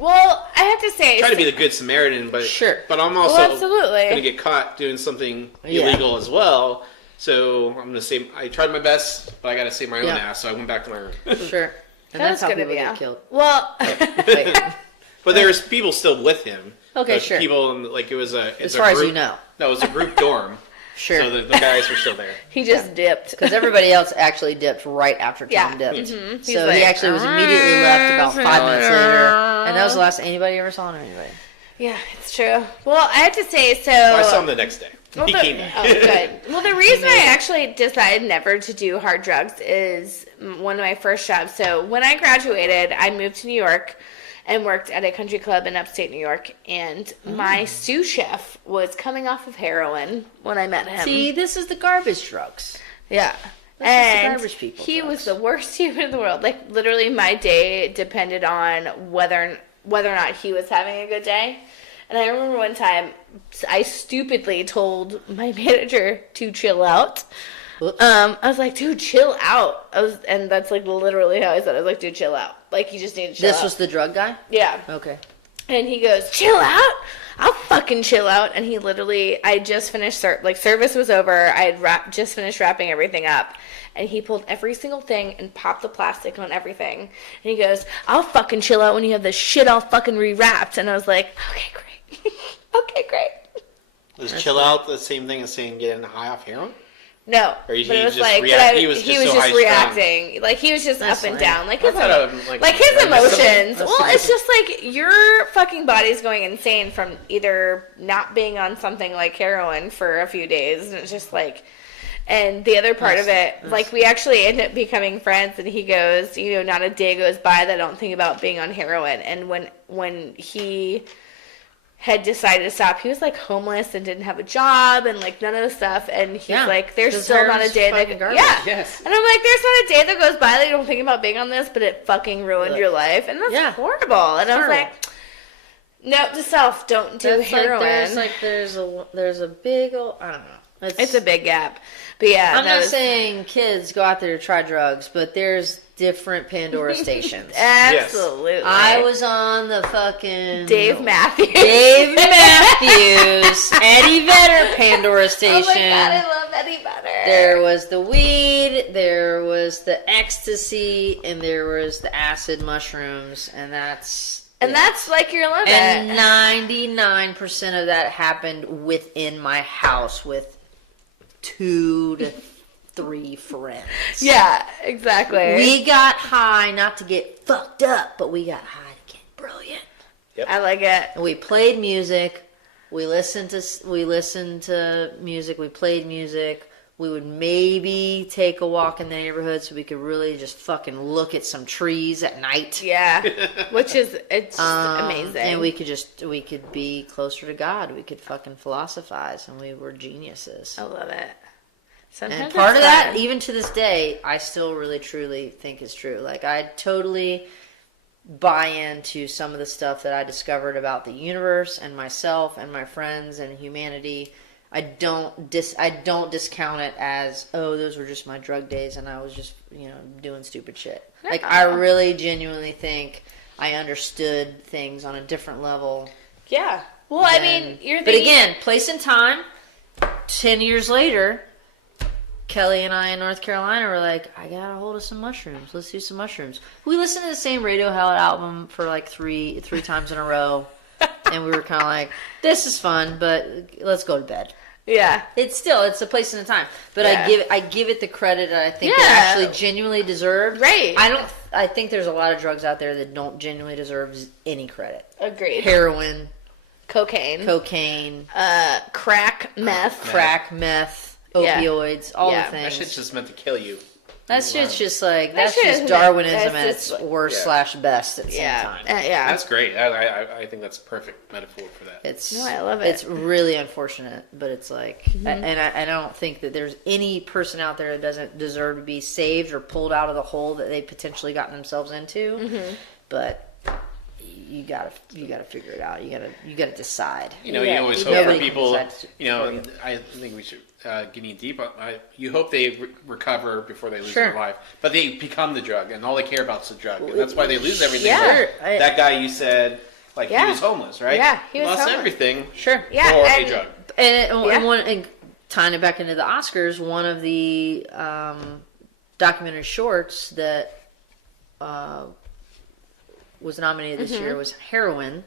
Well, I have to say, try to be the good Samaritan, but sure. But I'm also absolutely going to get caught doing something illegal as well. So I'm going to say I tried my best, but I got to save my own ass. So I went back to my room. Sure. And that's how people get killed. Well, but there's people still with him. Okay, sure. People it was as far as you know. No, it was a group dorm. Sure. So the guys were still there. He just dipped because everybody else actually dipped right after Tom dipped. Mm-hmm. So he actually was immediately left about 5 minutes later, and that was the last anybody ever saw him anyway. Yeah, it's true. Well, I have to say, I saw him the next day. Well, he came back. Oh, good. Well, the reason I actually decided never to do hard drugs is one of my first jobs. So when I graduated, I moved to New York and worked at a country club in upstate New York. And my sous chef was coming off of heroin when I met him. See, this is the garbage drugs. Yeah. And garbage people he was the worst human in the world. Like, literally, my day depended on whether or not he was having a good day. And I remember one time, I stupidly told my manager to chill out. I was like, dude, chill out. And that's like literally how I said it. I was like, dude, chill out. Like, you just need to chill out. This was the drug guy? Yeah. Okay. And he goes, chill out? I'll fucking chill out. And he literally, I just finished, service was over. I had just finished wrapping everything up. And he pulled every single thing and popped the plastic on everything. And he goes, I'll fucking chill out when you have this shit all fucking rewrapped. And I was like, okay, great. Okay, great. Was chill out the same thing as saying getting high off heroin? No, or he but it was just like he was just reacting. Like he was just up and down, like his his emotions. Well, it's just like your fucking body's going insane from either not being on something like heroin for a few days, and it's just like. And the other part of it, like we actually ended up becoming friends, and he goes, not a day goes by that I don't think about being on heroin. And when he had decided to stop, he was like homeless and didn't have a job and like none of the stuff, and he's like, there's still not a day that yes. And I'm like, there's not a day that goes by that you don't think about being on this, but it fucking ruined your life, and that's horrible. And I was like, note to self, don't do heroin. There's a big old, I don't know. It's a big gap. But yeah, I'm not saying kids go out there to try drugs, but there's different Pandora stations. Absolutely. Yes. I was on the fucking Dave Matthews, Eddie Vedder Pandora station. Oh my god, I love Eddie Vedder. There was the weed, there was the ecstasy, and there was the acid mushrooms, and that's like your limit. And 99% of that happened within my house with 2 to 3 friends. Yeah, exactly. We got high not to get fucked up, but we got high to get brilliant. Yep. I like it. And we played music. We listened to music. We played music. We would maybe take a walk in the neighborhood so we could really just fucking look at some trees at night. Yeah, which is it's just amazing. And we could be closer to God. We could fucking philosophize, and we were geniuses. I love it. Sometimes and part of that, even to this day, I still really truly think is true. Like I totally buy into some of the stuff that I discovered about the universe and myself and my friends and humanity. I don't discount it as, oh, those were just my drug days and I was just, doing stupid shit. No. Like, I really genuinely think I understood things on a different level. Yeah. Well, I mean, But again, place and time, 10 years later, Kelly and I in North Carolina were like, I got a hold of some mushrooms. Let's do some mushrooms. We listened to the same Radiohead album for like three times in a row. And we were kind of like, this is fun, but let's go to bed. Yeah. It's a place and a time. But Yeah. I give it the credit that I think Yeah. it actually genuinely deserved. Right. I think there's a lot of drugs out there that don't genuinely deserve any credit. Agreed. Heroin, Cocaine. Crack, meth. crack, meth, Yeah. opioids, all Yeah. the things. That shit's just meant to kill you. That's just like that's shit just is Darwinism that's at just its worst Yeah. / best at the same Yeah. time. Yeah. That's great. I think that's a perfect metaphor for that. It's No, I love it. It's really unfortunate, but it's like, and I don't think that there's any person out there that doesn't deserve to be saved or pulled out of the hole that they potentially gotten themselves into. But you gotta figure it out. You gotta decide. You know, Yeah. you always hope Nobody for can people. decide You know, for you. I think we should getting deep. You hope they recover before they lose Sure. their life, but they become the drug, and all they care about is the drug, and that's why they lose everything. Yeah. Like, Sure. that guy you said, like Yeah. he was homeless, right? Yeah, he was lost homeless. everything Sure. Yeah, for a and- drug. And tying it back into the Oscars, one of the documentary shorts that was nominated this year was Heroin,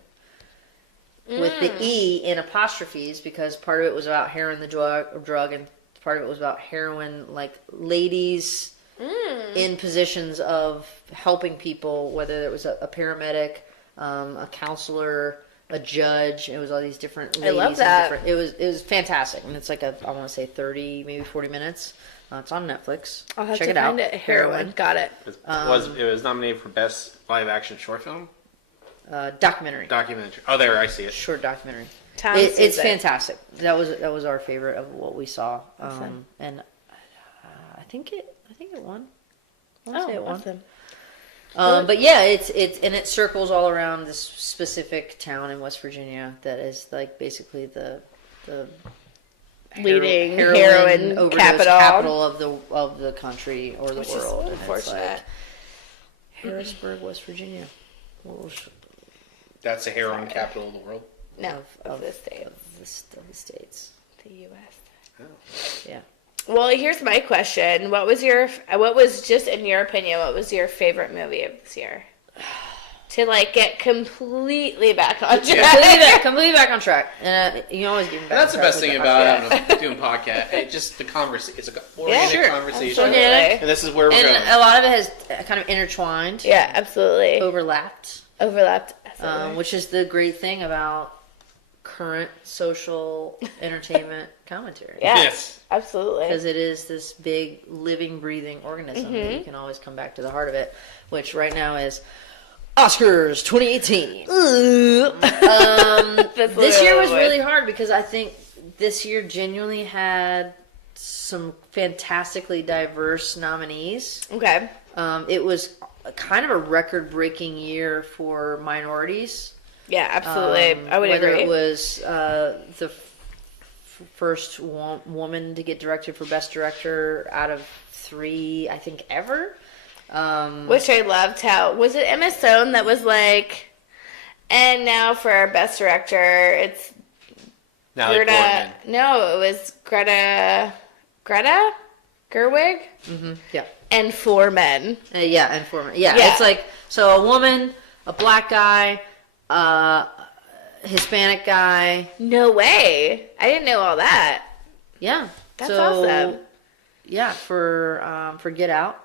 with the E in apostrophes, because part of it was about heroin, the drug, and part of it was about heroin, like ladies in positions of helping people, whether it was a paramedic, a counselor, a judge. It was all these different ladies. love that. It was fantastic, and it's like I want to say 30, maybe 40 minutes. It's on Netflix. I'll have Check to it out. find it. Heroin. Got it. It was nominated for best live action short film Documentary. documentary. Oh, there I see it. Short documentary. Tom It's sees it. fantastic. That was our favorite of what we saw, Awesome. and I think it won. I want Oh, to say it won. awesome. But yeah, it circles all around this specific town in West Virginia that is like basically the Leading heroin overdose capital. of the country or the Which is world. And it's unfortunate. like Harrisburg, West Virginia. That's the heroin capital of the world. No, of the state. Of the states. The U.S. Oh. Yeah. Well, here's my question. What was just in your opinion, what was your favorite movie of this year? To like get completely back on track. Completely back on track. And you always get me back And that's on the track best with thing the about podcast. I don't know, doing podcast. It's an organic sure. conversation. Absolutely. And this is where we're And going. a lot of it has kind of intertwined, Yeah, absolutely. overlapped, Overlapped. Absolutely. which is the great thing about current social entertainment commentary. Yeah. Yes. Absolutely. Because it is this big, living, breathing organism that you can always come back to the heart of it, which right now is Oscars 2018. This year was really hard because I think this year genuinely had some fantastically diverse nominees. Okay. It was kind of a record-breaking year for minorities. Yeah, absolutely. I would Whether agree. it was the first woman to get directed for Best Director out of 3, I think, ever. Which I loved how, was it Emma Stone that was like, and now for our best director, it's Natalie Greta, Portman. no, it was Greta Gerwig, Yeah. and 4 men. And Foreman. Yeah, Yeah. it's like, so a woman, a black guy, Hispanic guy. No way. I didn't know all that. Yeah. That's so, awesome. Yeah, for Get Out.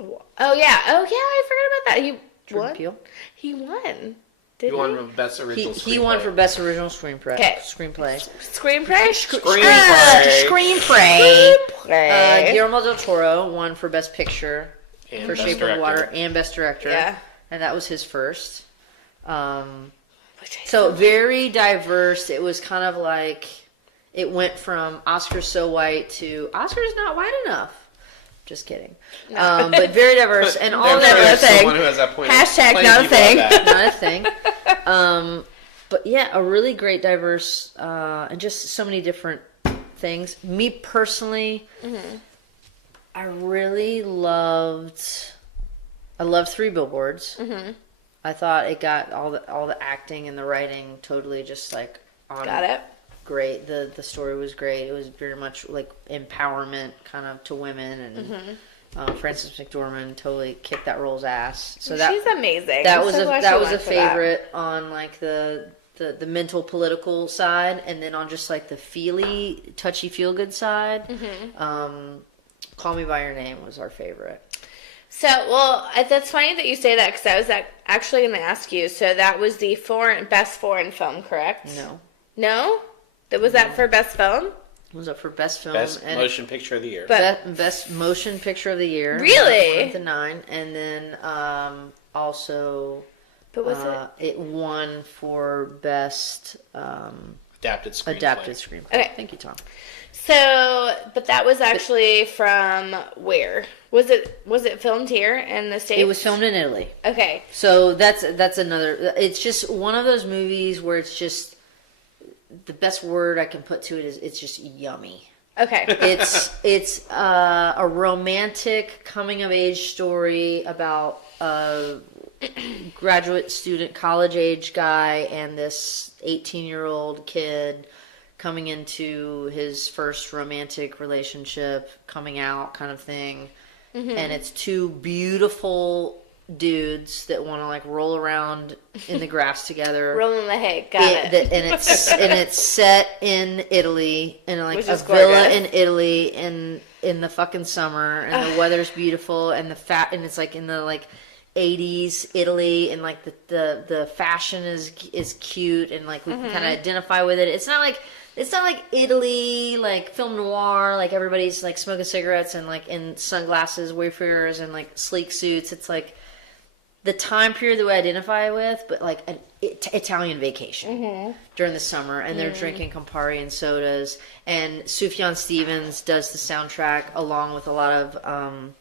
Oh, yeah. Oh, yeah, I forgot about that. He Jordan won? Peele. He won. He Didn't won for best original screenplay. He won for Best Original Screenplay. Okay. Screenplay. Screenplay? Screenplay. Guillermo del Toro won for Best Picture And for Best Shape Director. of Water and Best Director. Yeah. And that was his first. So very diverse. It was kind of like, it went from Oscar's so white to Oscar's not white enough. Just kidding. But very diverse. And all There's never a that thing. someone who has that point. Hashtag Plenty not of a people thing. have that. not a thing. But yeah, a really great diverse, and just so many different things. Me personally, I really loved 3 Billboards. I thought it got all the acting and the writing totally just like on Got it. great. The story was great. It was very much like empowerment kind of to women, and Frances McDormand totally kicked that role's ass. So she's amazing. That I'm was so a glad that she was a went for that. favorite on like the mental political side, and then on just like the feely, touchy, feel good side. Call Me by Your Name was our favorite. So, well, that's funny that you say that because I was actually going to ask you. So that was the best foreign film, correct? No. No? Was that for best film? It was up for best film, Best and motion picture of the year. best motion picture of the year. Really? 1 of the 9, and then also. But was it won for best Adapted screenplay. adapted screenplay. Okay. Thank you, Tom. So, but that was actually from where? Was it filmed here in the States? It was filmed in Italy. Okay. So that's another. It's just one of those movies where it's just the best word I can put to it is it's just yummy. Okay. It's a romantic coming of age story about a graduate student, college age guy, and this 18-year-old kid coming into his first romantic relationship, coming out kind of thing. And it's two beautiful dudes that want to like roll around in the grass together. Rolling the hay. Got it. And it's set in Italy, in like Which a is villa gorgeous. in Italy in the fucking summer, and the weather's beautiful, and and it's like in the like 80s Italy, and like the fashion is cute, and like we can kind of identify with it. It's not like Italy, like film noir, like everybody's like smoking cigarettes and like in sunglasses, wayfarers, and like sleek suits. It's like the time period that we identify with, but like an Italian vacation during the summer, and they're drinking Campari and sodas. And Sufjan Stevens does the soundtrack along with a lot of.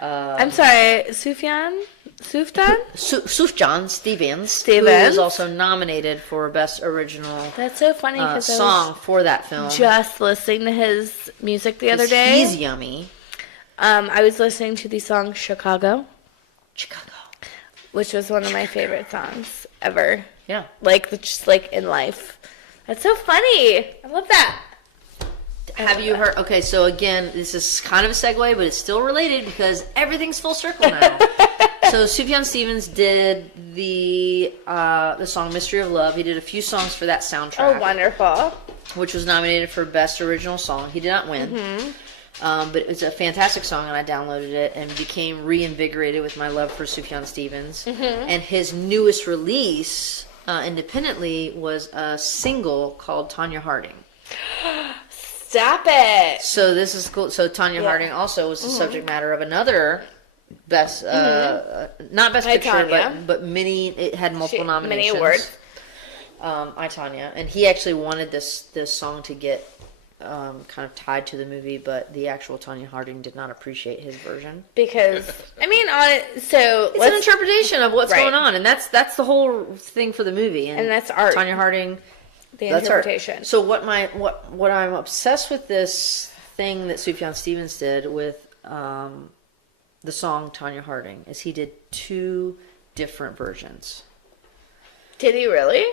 I'm sorry, Sufjan? Sufjan Stevens, who Stevens? was also nominated for Best Original That's so funny because I song for that film. was just listening to his music the other day. He's yummy. I was listening to the song Chicago, Chicago. which was one of my favorite songs ever. Yeah. Like, just like in life. That's so funny. I love that. Have you heard? Okay, so again, this is kind of a segue, but it's still related because everything's full circle now. So Sufjan Stevens did the song "Mystery of Love." He did a few songs for that soundtrack, Oh, wonderful. which was nominated for Best Original Song. He did not win, but it was a fantastic song, and I downloaded it and became reinvigorated with my love for Sufjan Stevens. And his newest release, independently, was a single called "Tanya Harding." Stop it. So this is cool. So Tanya Harding also was the subject matter of another best, not best I, picture, Tanya. but many. It had multiple nominations. Many awards. I, Tanya, and he actually wanted this song to get kind of tied to the movie, but the actual Tanya Harding did not appreciate his version. Because, I mean, It's an interpretation of what's Right. going on, and that's the whole thing for the movie. And that's art. Tanya Harding. the That's art. interpretation. So what I'm obsessed with this thing that Sufjan Stevens did with the song Tanya Harding is he did 2 different versions. Did he really?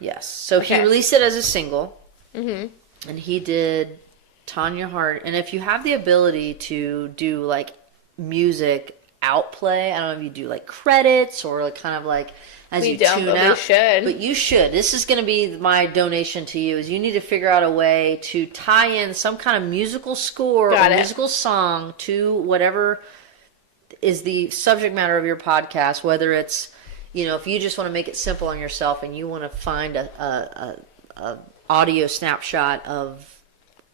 Yes. So he Okay. released it as a single, and he did Tanya Harding. And if you have the ability to do like music outplay, I don't know if you do like credits or like kind of like as We you don't, tune but we out. should. But you should. This is going to be my donation to you. Is you need to figure out a way to tie in some kind of musical score Got or it. musical song to whatever is the subject matter of your podcast. Whether it's, if you just want to make it simple on yourself and you want to find a audio snapshot of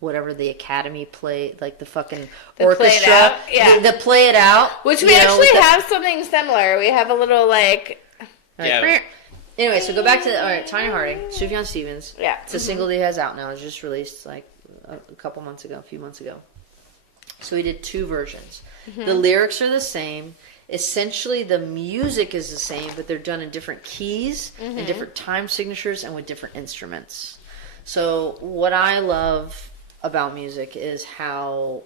whatever the Academy play, like the fucking The orchestra, play it out, yeah. the play it out, Which we actually have something similar. We have a little, like, Yeah. Anyway, so go back to Tanya Harding, Sufjan Stevens. Yeah. It's a single that he has out now. It was just released like a few months ago. So he did 2 versions. The lyrics are the same. Essentially, the music is the same, but they're done in different keys and different time signatures and with different instruments. So what I love about music is how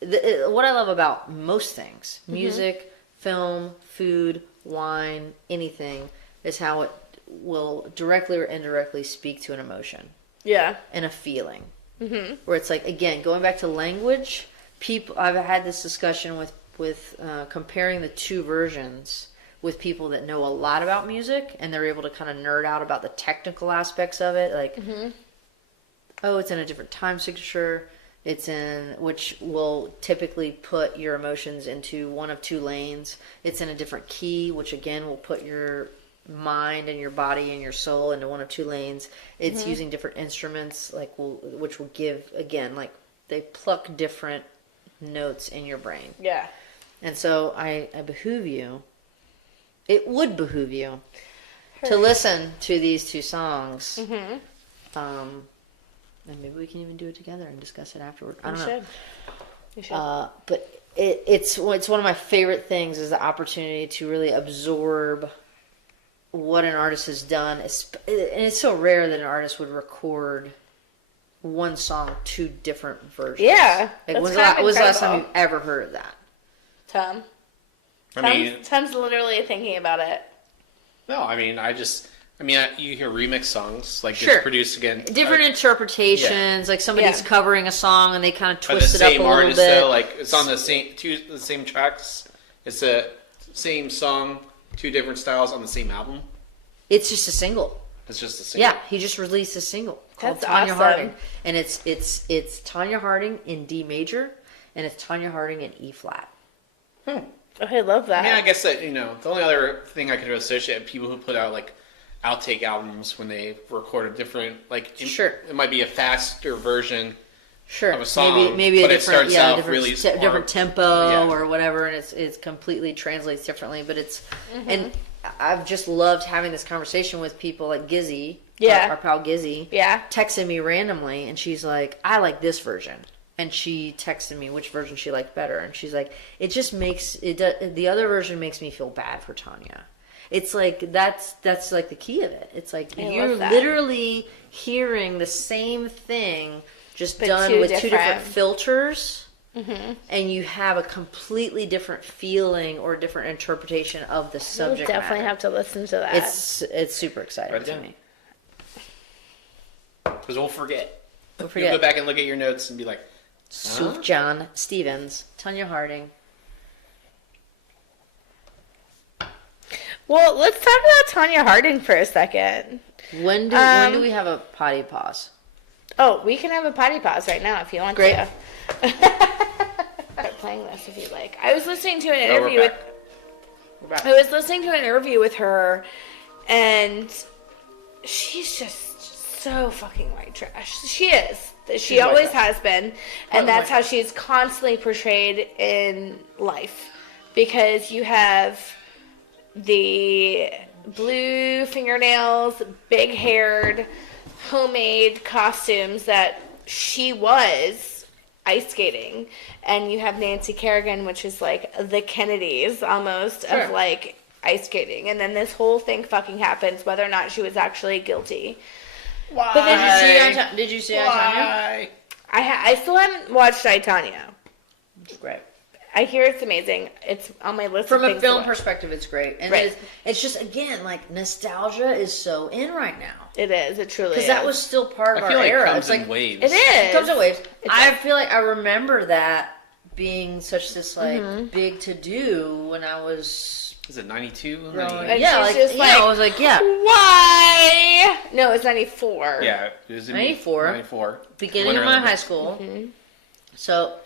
what I love about most things, music, film, food, wine, anything, is how it will directly or indirectly speak to an emotion. Yeah. and a feeling. Mm-hmm. Where it's like, again, going back to language, I've had this discussion with comparing the two versions with people that know a lot about music, and they're able to kind of nerd out about the technical aspects of it. Like, oh, it's in a different time signature. Which will typically put your emotions into one of two lanes. It's in a different key, which again will put your mind and your body and your soul into one of two lanes. It's using different instruments, which will give, again, like they pluck different notes in your brain. Yeah. And so it would behoove you to listen to these two songs. And maybe we can even do it together and discuss it afterward. I don't know. You should. But it's one of my favorite things is the opportunity to really absorb what an artist has done. And it's so rare that an artist would record one song, two different versions. Yeah. Like, when's the last time you've ever heard of that? Tom? Tom's literally thinking about it. No, I mean, you hear remix songs, like Sure. it's produced again. Different interpretations, like somebody's covering a song and they kind of twist it up a little artist, bit. Though, like it's on the same tracks. It's the same song, two different styles on the same album. It's just a single. It's just a single. Yeah, he just released a single called That's Tanya awesome. Harding, and it's Tanya Harding in D major, and it's Tanya Harding in E flat. Oh, I love that. Yeah, I guess that the only other thing I could associate people who put out like outtake albums when they record a different Sure. it might be a faster version. Sure, of a song, maybe a but it different, starts out different, really different tempo Yeah. or whatever, and it's completely translates differently. But and I've just loved having this conversation with people like Gizzy, our pal Gizzy, texted me randomly, and she's like, "I like this version," and she texted me which version she liked better, and she's like, "It just makes the other version makes me feel bad for Tanya." It's like that's like the key of it. It's like you're literally hearing the same thing, just done with two different filters, and you have a completely different feeling or different interpretation of the subject We'll definitely matter. have to listen to that. It's super exciting to me. Because we'll forget. Don't You'll forget. go back and look at your notes and be like, Sufjan Stevens, Tanya Harding. Well, let's talk about Tanya Harding for a second. When do we have a potty pause? Oh, we can have a potty pause right now if you want Great. to. Start playing this if you like. I was listening to an interview with her, and she's just so fucking white trash. She is. She always has been, and that's how she's constantly portrayed in life. Because you have the blue fingernails, big-haired, homemade costumes that she was ice skating, and you have Nancy Kerrigan, which is like the Kennedys almost of like ice skating, and then this whole thing fucking happens whether or not she was actually guilty. why? But did you see I, Tanya? I still haven't watched I, Tanya. Great. I hear it's amazing. It's on my list From of a things film to watch. perspective, it's great. And Right. it's just, again, like, nostalgia is so in right now. It is. It truly is. Because that was still part of I our feel like era. it comes It's like, in waves. It is. it comes in waves. It's I feel like I remember that being such this, like, big to-do when I was Is it 92? growing. And Yeah, she's like, just like, I was like, yeah. Why? No, it's 94. Yeah, it was in 94. 94. Beginning Winter of my Olympics. high school. So,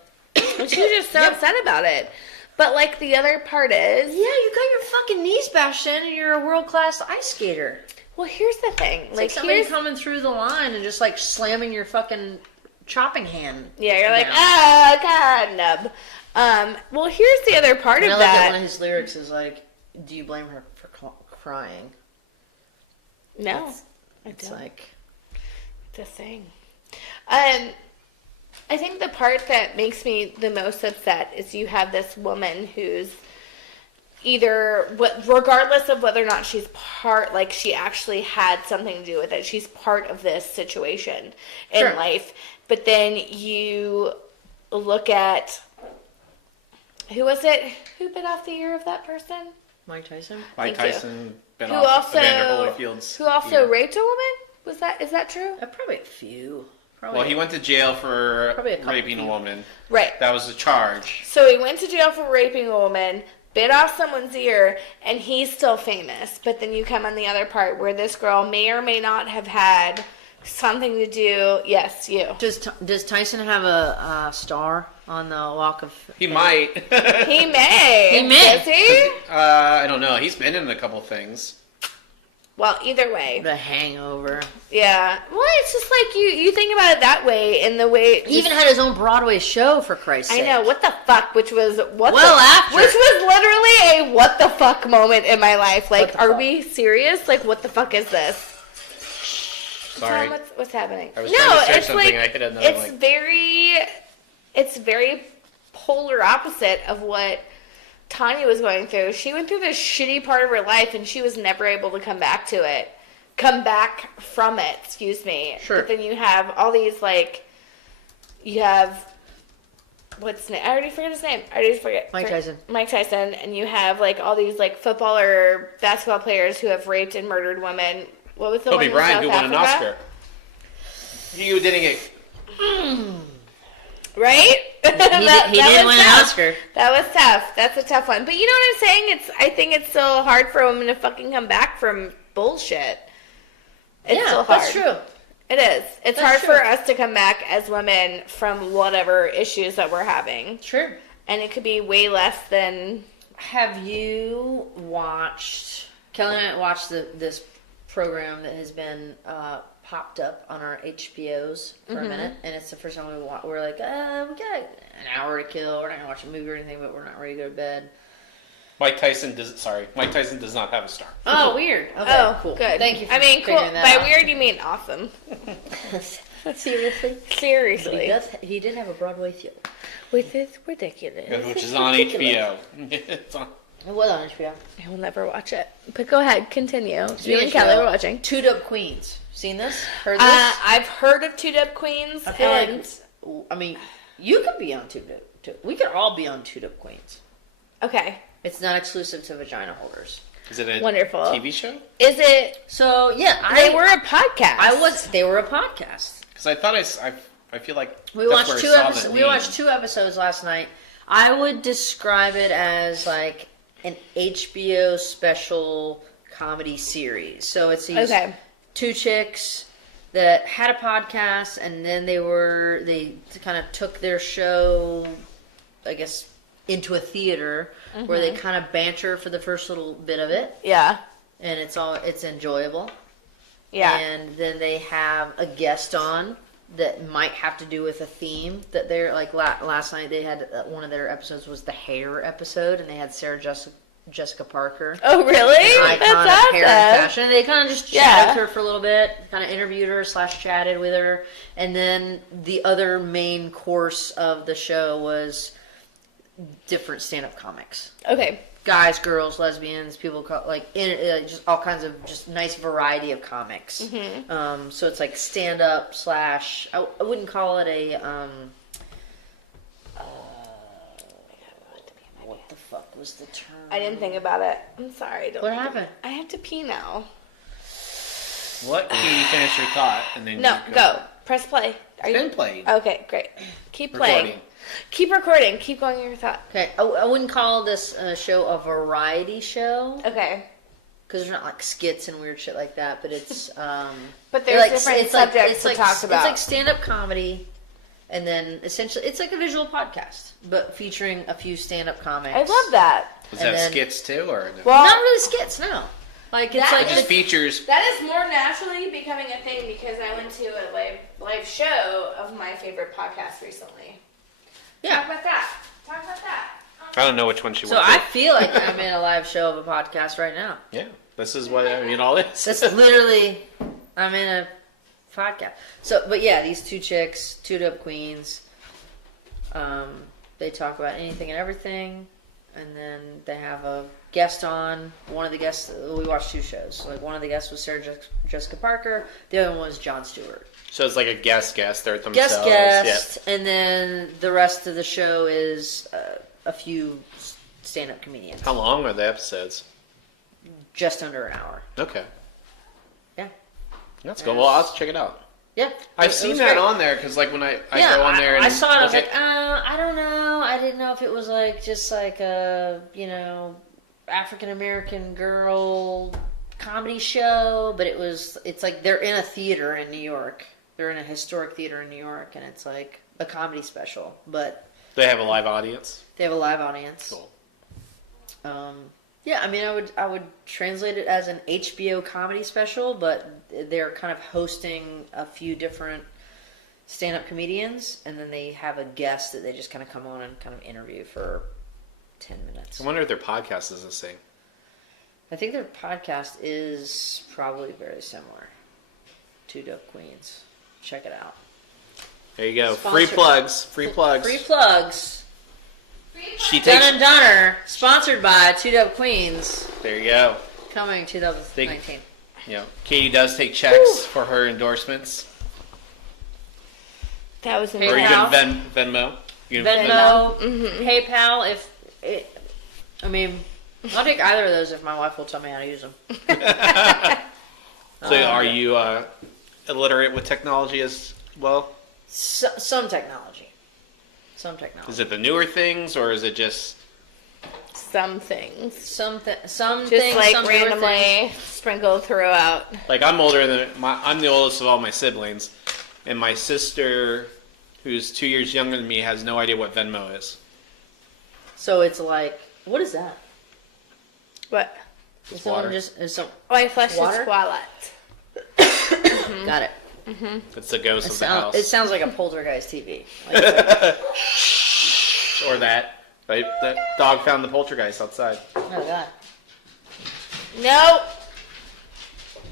And she was just so upset about it. But, like, the other part is... yeah, you got your fucking knees bashed in and you're a world-class ice skater. Well, here's the thing. It's like somebody coming through the line and just, like, slamming your fucking chopping hand. Yeah, you're like, down. oh, God, nub. Well, here's the other part And of I like that that. one of his lyrics is like, do you blame her for crying? No, I It's don't. like, The thing. I think the part that makes me the most upset is you have this woman who's regardless of whether or not she's part, like she actually had something to do with it, she's part of this situation in Sure. life. But then you look at, who was it? Who bit off the ear of that person? Mike Tyson? Mike Thank you. Tyson been Who off also Evander Holyfield's Who also ear. raped a woman? Is that true? Probably a few. Probably. Well, he went to jail for Probably a couple raping a people. woman. Right. That was the charge. So he went to jail for raping a woman, bit off someone's ear, and he's still famous. But then you come on the other part where this girl may or may not have had something to do. Yes, you. Does Tyson have a star on the Walk of Fame? He might. He may. He may. Does he? I don't know. He's been in a couple things. Well, either way. The Hangover. Yeah. Well, it's just like you think about it that way, and the way He even had his own Broadway show, for Christ's sake. I know, what the fuck, which was after. which was literally a what the fuck moment in my life. Like, are we serious? Like, what the fuck is this? Sorry. Tom, what's happening? I was trying to search it's something, like I hit another it's very polar opposite of what Tanya was going through. She went through this shitty part of her life, and she was never able to come back from it, excuse me. Sure. But then you have all these, like, you have, what's his name? I already forget his name. Mike Tyson. Mike Tyson. And you have, like, all these, like, football or basketball players who have raped and murdered women. What was the Kobe one in Bryant, who South won an Africa? Oscar. You didn't get... Right? He did win an Oscar. That was tough. That's a tough one. But you know what I'm saying? I think it's still hard for women to fucking come back from bullshit. It's still hard. That's true. It is. It's That's hard true. for us to come back as women from whatever issues that we're having. Sure. And it could be way less than... Have you watched... Kelly and I watched this program that has been popped up on our HBOs for a minute, and it's the first time we're like, we got an hour to kill. We're not gonna watch a movie or anything, but we're not ready to go to bed. Mike Tyson does not have a star. Oh, weird. Okay, Oh, cool. good. Thank you for I mean, cool. figuring that By out. weird, you mean awesome. Seriously? Seriously. He did have a Broadway show. Which is ridiculous. Which is on HBO. It's on. It was on HBO. I will never watch it. But go ahead, continue. You and HBO, Kelly were watching. Two Dope Queens. Seen this? Heard this? I've heard of Two Dope Queens, I feel and like, I mean, you could be on Two Dope. We could all be on Two Dope Queens. okay, It's not exclusive to vagina holders. Is it a Wonderful. TV show? is it? So yeah, They were a podcast. They were a podcast. Because I thought I feel like We that's watched where I saw the We name. watched 2 episodes last night. I would describe it as like an HBO special comedy series. So it's these Okay. 2 chicks that had a podcast, and then they kind of took their show, I guess, into a theater where they kind of banter for the first little bit of it, Yeah, and it's enjoyable. yeah. And then they have a guest on that might have to do with a theme that they're like. Last night they had one of their episodes was the hair episode, and they had Sarah Jessica Parker. Oh, really? Icon That's of hair and awesome. fashion. They kind of just chatted with her for a little bit, kind of interviewed her / chatted with her, and then the other main course of the show was different stand-up comics. Okay. Guys, girls, lesbians, people just all kinds of just nice variety of comics. Mm-hmm. So it's like stand up / I wouldn't call it a what the fuck was the term? I didn't think about it. I'm sorry. What happened? I have to pee now. What? Can you finish your thought and then No, you go. Press play. It's been played. Okay, great. Keep playing. Recording. Keep recording. Keep going in your thought. Okay, I wouldn't call this show a variety show Okay. because there's not like skits and weird shit like that, but it's But there's different subjects to talk about. It's like stand-up comedy, and then essentially it's like a visual podcast, but featuring a few stand-up comics. I love that. Was and that then- skits too, or no? Well, Not really skits, no. Like it's That like just is- features? that is more naturally becoming a thing because I went to a live show of my favorite podcast recently. Talk yeah. about that. Talk about that. I don't know which one she So went I to. feel like I'm in a live show of a podcast right now. Yeah, this is what I mean. All this. That's literally I'm in a podcast. So, but yeah, these 2 chicks, 2 dope queens. They talk about anything and everything, and then they have a guest on. One of the guests, we watched 2 shows. Like one of the guests was Sarah Jessica Parker. The other one was Jon Stewart. So it's like a guest. They're themselves. Guest, and then the rest of the show is a few stand-up comedians. Yeah. How long are the episodes? Just under an hour. Okay. Yeah. That's cool. Well, I'll have to check it out. Yeah, I've seen that on there because like when I go on there and I saw it. I was like, I don't know. I didn't know if it was like just like a African American girl comedy show, but it's like they're in a theater in New York. They're in a historic theater in New York, and it's like a comedy special, but they have a live audience. They have a live audience. Cool. Yeah, I mean, I would translate it as an HBO comedy special, but they're kind of hosting a few different stand-up comedians, and then they have a guest that they just kind of come on and kind of interview for 10 minutes. I wonder if their podcast is the same. I think their podcast is probably very similar. Two Dope Queens. Check it out. There you go. Sponsored. Free plugs. Free plugs. Free plugs. She Dun takes. and Dunner, sponsored by Two Dope Queens. There you go. Coming 2019. Katy does take checks for her endorsements. That was Or you insane. can Venmo. You can Venmo, Mm-hmm. PayPal. I'll take either of those if my wife will tell me how to use them. So are you illiterate with technology as well? Some technology. Is it the newer things or is it just... Some things. Some Just things, like some newer things. randomly sprinkled throughout. Like I'm older than... I'm the oldest of all my siblings. And my sister, who's 2 years younger than me, has no idea what Venmo is. So it's like, what is that? What? Is It's water. I flushed Water? the toilet. Got it. It's the ghost of the house. It sounds like a poltergeist TV. Like, Or that. Right? That dog found the poltergeist outside. oh God. No.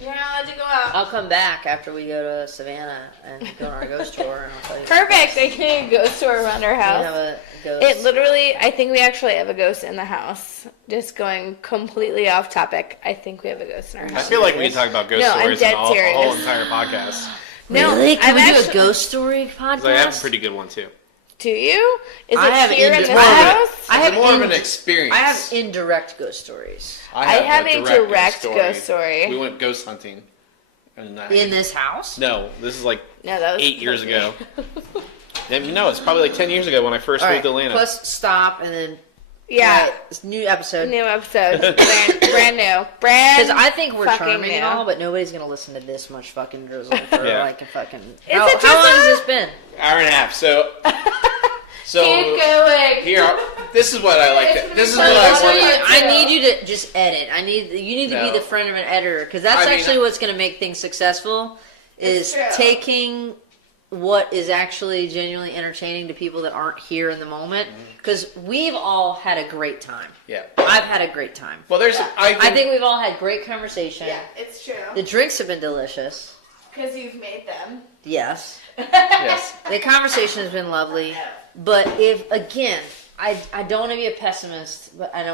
You're not allowed to go out. I'll come back after we go to Savannah and go on our ghost tour, and I'll tell you. Perfect. I can go tour around our We house. have a ghost. It literally, I think we actually have a ghost in the house. Just going completely off topic. I think we have a ghost in our I house. feel like we can talk about ghost No, I'm stories dead in a whole serious. entire podcast. No, Really? Can I've we do actually- a ghost story podcast? 'Cause I have a pretty good one too. Do you? Is I have it here in indi- this I have- house? I have more of in- an experience. I have indirect ghost stories. I have a direct ghost story. We went ghost hunting. And In this house? No, this is like No, that was 8 years ago. No, it's probably like 10 years ago when I first All moved right, to Atlanta. plus stop and then Yeah. right, it's new episode. New episode. brand new. Brand Because I think we're fucking charming and new. all, but nobody's gonna listen to this much fucking drizzle for Yeah. like a fucking. Is How, it just how long has us? this been? Hour and a half. So Keep going. here, this is what I like. This is So what what I are you- want. I need you to just edit. You need to be No. the friend of an editor because that's I mean, actually what's going to make things successful. Is It's true. taking what is actually genuinely entertaining to people that aren't here in the moment. Because we've all had a great time. Yeah. I've had a great time. Well, there's. I think we've all had great conversation. Yeah, it's true. The drinks have been delicious. Because you've made them. Yes. Yes. The conversation has been lovely. But if again, I don't want to be a pessimist, but I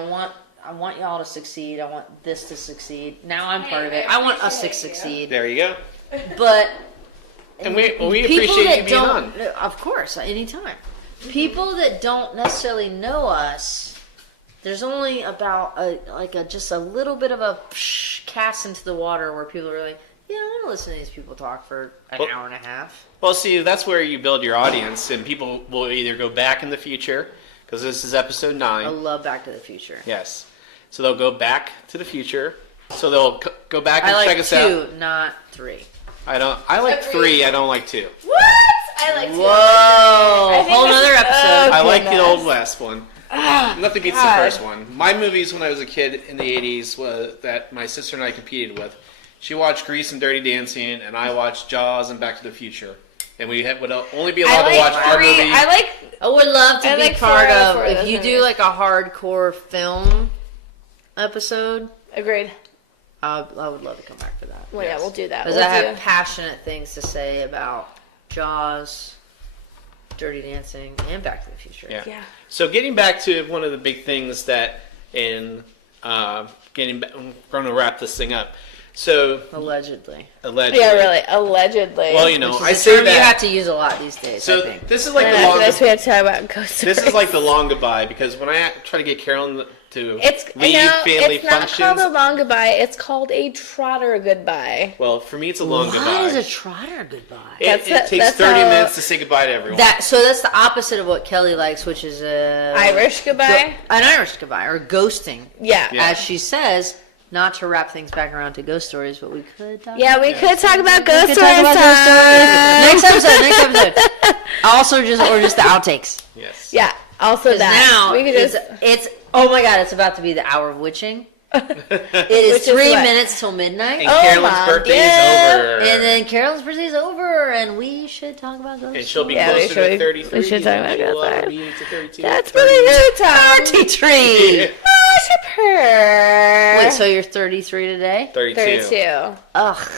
want y'all to succeed. I want this to succeed. Now I'm part of it. I want us to succeed. There you go. But And we people appreciate you that being on. don't, of course, anytime. People that don't necessarily know us, there's only about just a little bit of a cast into the water where people are like, yeah, I want to listen to these people talk for an hour and a half. Well, see, that's where you build your audience, and people will either go back in the future, because this is episode 9. I love Back to the Future. Yes. So they'll go back to the future. So they'll go back and I like check us out. 2, not 3. I like 3. I don't like 2. What? I like to. Whoa! I think Whole this nother is- episode. I like the goodness. old West one. Nothing beats the God. first one. My movies when I was a kid in the 80s was that my sister and I competed with. She watched Grease and Dirty Dancing, and I watched Jaws and Back to the Future. And we would only be allowed to watch our movie. I would love to I be like part 4 out of of 4 if those you do movies. like a hardcore film episode. Agreed. I would love to come back for that Well, yeah, we'll do that. because We'll I have do- passionate things to say about Jaws, Dirty Dancing, and Back to the Future. Yeah. Yeah. So getting back to one of the big things that we're going to wrap this thing up. So Allegedly. allegedly. Yeah, really. Allegedly. Well, you know, Which is I a say term you have that. to use a lot these days. I So think. this is like And the after long. this, we have to talk about ghost This is stories. like the long goodbye because when I try to get Carolyn to It's leave family it's not functions. called a long goodbye. It's called a trotter goodbye. Well, for me, it's a long goodbye. What is a trotter goodbye? It takes 30 minutes to say goodbye to everyone. So that's the opposite of what Kelly likes, which is a Irish goodbye. an Irish goodbye or ghosting. Yeah. Yeah. As she says, not to wrap things back around to ghost stories, but we could talk. Yeah, we could talk about We ghost could stories. talk about ghost stories. time. Next episode. Also, just the outtakes. Yes. Yeah. Also that. Now We could just. it's oh my god, it's about to be the hour of witching. It is Which is 3 what? minutes till midnight. And Oh Carolyn's my birthday God. is over. And then Carolyn's birthday is over, and we should talk about ghosts. And she'll be Yeah, we closer should- to 33. we should talk about and she'll, that. be to 32. That's really good, Tom. 33. Worship her. Wait, so you're 33 today? 32. 32. Ugh,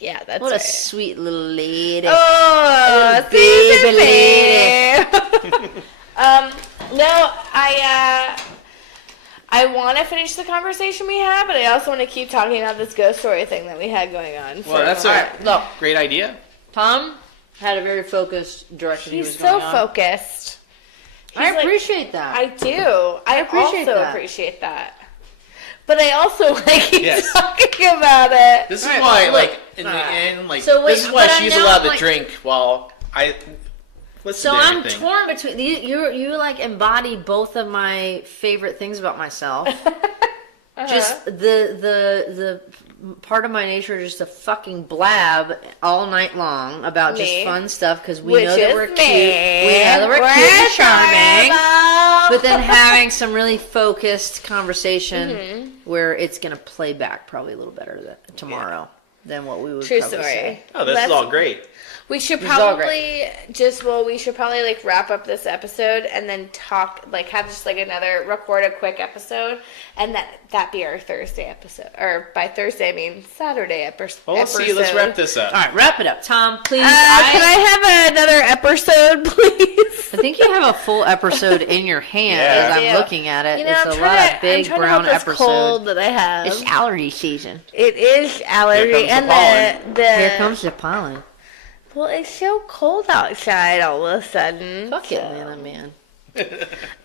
Yeah, that's what a right. sweet little lady. Oh, baby baby. No, I want to finish the conversation we had, but I also want to keep talking about this ghost story thing that we had going on. Well, that's All a right, look, great idea. Tom had a very focused direction he was He's going so on. focused. I He's like- appreciate that. I do. I appreciate also that. appreciate that. But I also like keep Yes. talking about it. This is All right, why, look. like, in the All right. end, like, So wait, this is why but I'm she's now, allowed to like- drink while I listen So to I'm everything. torn between you like embody both of my favorite things about myself. Just the part of my nature is just to fucking blab all night long about just Me. fun stuff because we Which know that is we're me. cute. We know that we're cute and charming. But then having some really focused conversation Mm-hmm. where it's gonna play back probably a little better tomorrow than what we would True probably story. say. Oh, this is Let's- all great. We should This is all probably we should probably like wrap up this episode and then talk, like have just like record a quick episode, and that be our Thursday episode. Or by Thursday I mean Saturday episode. Well, let's see. Let's wrap this up. All right, wrap it up, Tom. Please. Can I have another episode, please? I think you have a full episode in your hand Yeah. as I I'm do. looking at it. You know, It's I'm a trying lot to, of big I'm trying brown to help this episode. cold that I have. It's allergy season. It is allergy, Here comes the and Here comes the pollen. well, it's so cold outside all of a sudden. Fuck it, man, oh, man.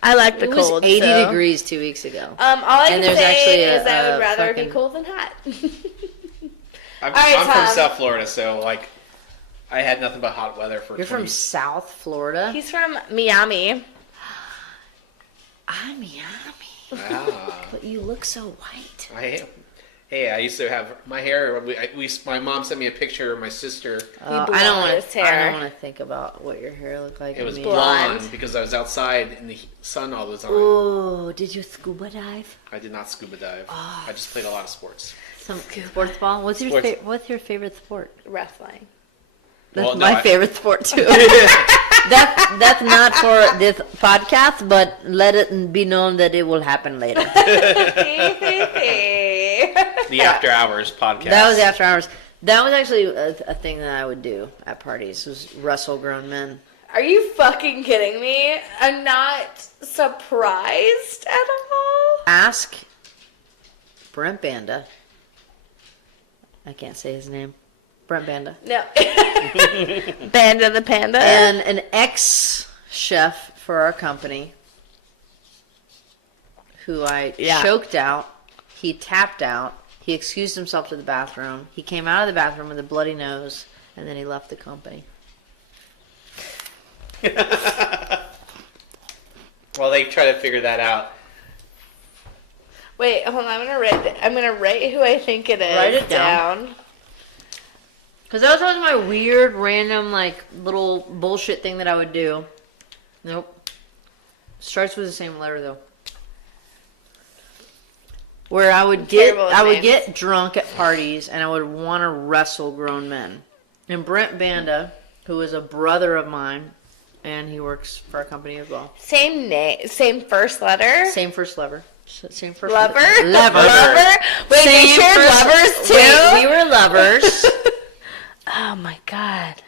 I like the It was cold. 80 so. degrees 2 weeks ago. All I And can there's say actually is I a would rather be fucking- cold than hot. I'm, All right, I'm from Tom. South Florida, so, like, I had nothing but hot weather for You're 20 from South Florida? He's from Miami. I'm Miami. Ah. But you look so white. I used to have my hair. My mom sent me a picture of my sister. I blonde don't want his to. I hair. don't want to think about what your hair looked like. It was I mean- blonde because I was outside in the sun all the time. Oh, did you scuba dive? I did not scuba dive. I just played a lot of sports. Some sports ball. What's your Sports. what's your favorite sport? Wrestling. That's Well, no, my I- favorite sport too. That's not for this podcast, but let it be known that it will happen later. The After Hours podcast. That was after hours. That was actually a thing that I would do at parties. Was wrestle grown men. Are you fucking kidding me? I'm not surprised at all. Ask Brent Banda. I can't say his name. Brent Banda. No. Banda the Panda. And an ex-chef for our company who I choked out. He tapped out. He excused himself to the bathroom. He came out of the bathroom with a bloody nose, and then he left the company. Well, they try to figure that out. Wait, hold on. I'm gonna write who I think it is. Write it down. Because that was always my weird, random, like, little bullshit thing that I would do. Nope. Starts with the same letter, though. Where I would Terrible with names. get drunk at parties, and I would want to wrestle grown men. And Brent Banda, who is a brother of mine, and he works for our company as well. Same name, same first letter. Same first lever. Same first Lover. Lever. Lover. Wait, they Same shared first- lovers too. Wait, we were lovers. Oh my god.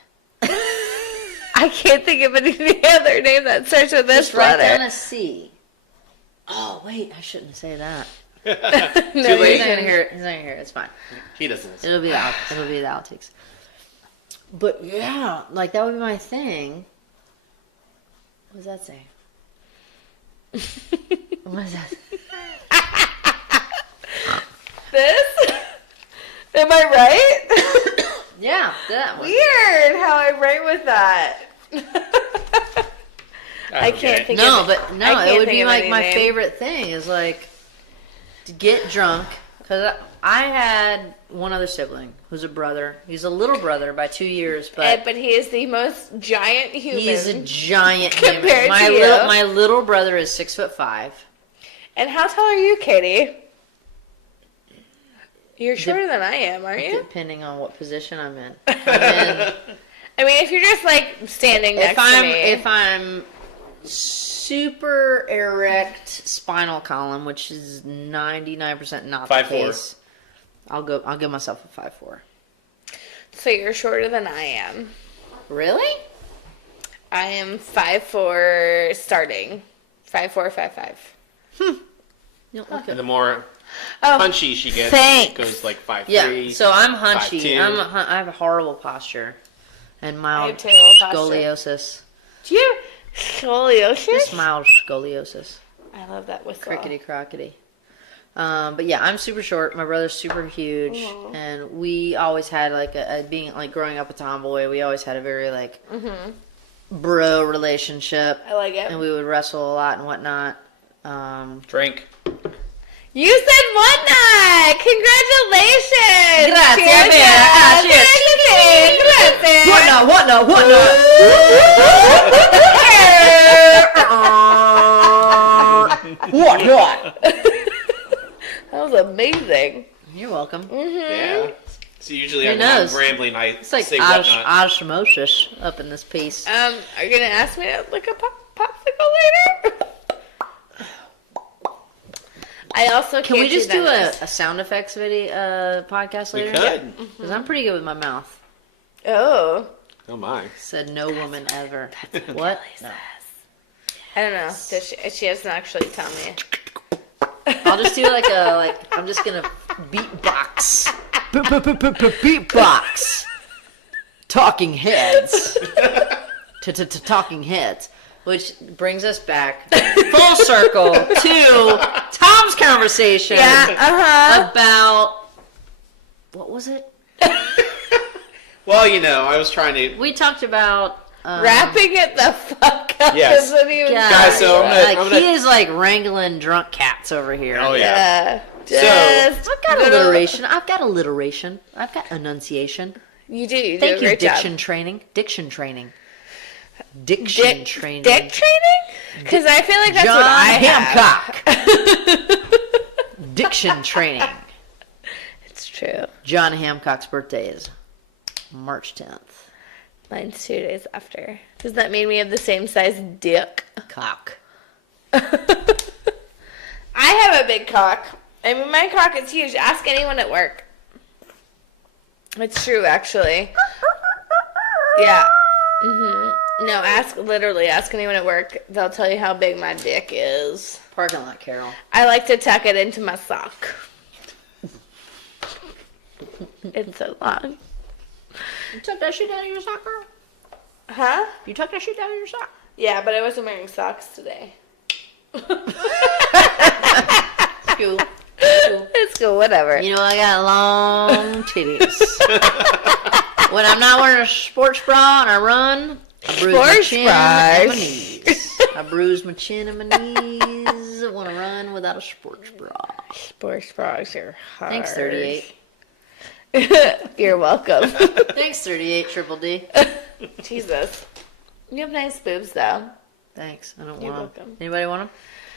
I can't think of any other name that starts with this Just write down letter. a C. Oh, wait, I shouldn't say that. No, Too He's late. not gonna hear it. He's not gonna hear it. It's fine. He doesn't listen. It'll be the outtakes. But yeah, like that would be my thing. What does that say? What is that? This? Am I right? Yeah, that one. Weird how I write with that. I can't think No, of but I no, can't it would think be of like my anything. favorite thing is like to get drunk. Because I had one other sibling who's a brother. He's a little brother by 2 years, but But he is the most giant human. he's a giant human. Compared My to you. my little brother is 6'5". And how tall are you, Katie? You're shorter than I am, aren't you? Depending on what position I'm in. And I mean, if you're just like standing next to me. if I'm super erect spinal column, which is 99% not the 5'4". case, I'll give myself a 5'4". So you're shorter than I am. Really? I am 5'4" starting. 5'4", 5'5". You don't look And it. the more Oh, punchy she gets, Thanks. it goes like 5'3". Yeah, so I'm hunchy. 5'2". I have a horrible posture and I mild have terrible posture. scoliosis. Do you have scoliosis? Just mild scoliosis. I love that whistle. Crickety crockety. But yeah, I'm super short. My brother's super huge, and we always had like being like growing up a tomboy. We always had a very like bro relationship, I like it. and we would wrestle a lot and whatnot. Drink. You said whatnot! Congratulations! Grazie, Cheers, bene. guys. Cheers. Grazie. Whatnot? Whatnot? That was amazing. You're welcome. Yeah. So usually Who I'm knows? rambling. I It's like say whatnot. osmosis up in this piece. Are you gonna ask me to look a popsicle later? I also Can we can't just do that a sound effects video podcast We later? could. Because I'm pretty good with my mouth. Oh, Oh my. Said no woman ever. What? No. I don't know. She doesn't actually tell me. I'll just do I'm just gonna beatbox. Beatbox. Talking heads. Talking heads. Which brings us back full circle to Tom's conversation about what was it? Well, I was trying to. We talked about Wrapping it the fuck up Yes. is what he was Guys, so I'm gonna- he is like wrangling drunk cats over here. Oh yeah. Just I've got little- alliteration. I've got alliteration. I've got enunciation. You do. You do Thank a you, great diction job. training. Diction training. Dick Training. training? Because I feel like that's John what I have. Hancock. Diction training. It's true. John Hancock's birthday is March 10th. Mine's 2 days after. Does that mean we have the same size dick? Cock. I have a big cock. I mean, my cock is huge. Ask anyone at work. It's true, actually. Yeah. No, literally ask anyone at work. They'll tell you how big my dick is. Parking lot, Carol. I like to tuck it into my sock. It's so long. You took that shit down in your sock, girl? Huh? You took that shit down in your sock? Yeah, but I wasn't wearing socks today. Cool. It's cool, whatever. You know, I got long titties. When I'm not wearing a sports bra and I run, I bruise my Sports chin bras. and my knees. I bruise my chin and my knees when I run without a sports bra. Sports bras are hard. Thanks, 38. You're welcome. Thanks, 38 Triple D. Jesus. You have nice boobs, though. Thanks. I don't You're want them. welcome. Anybody want them?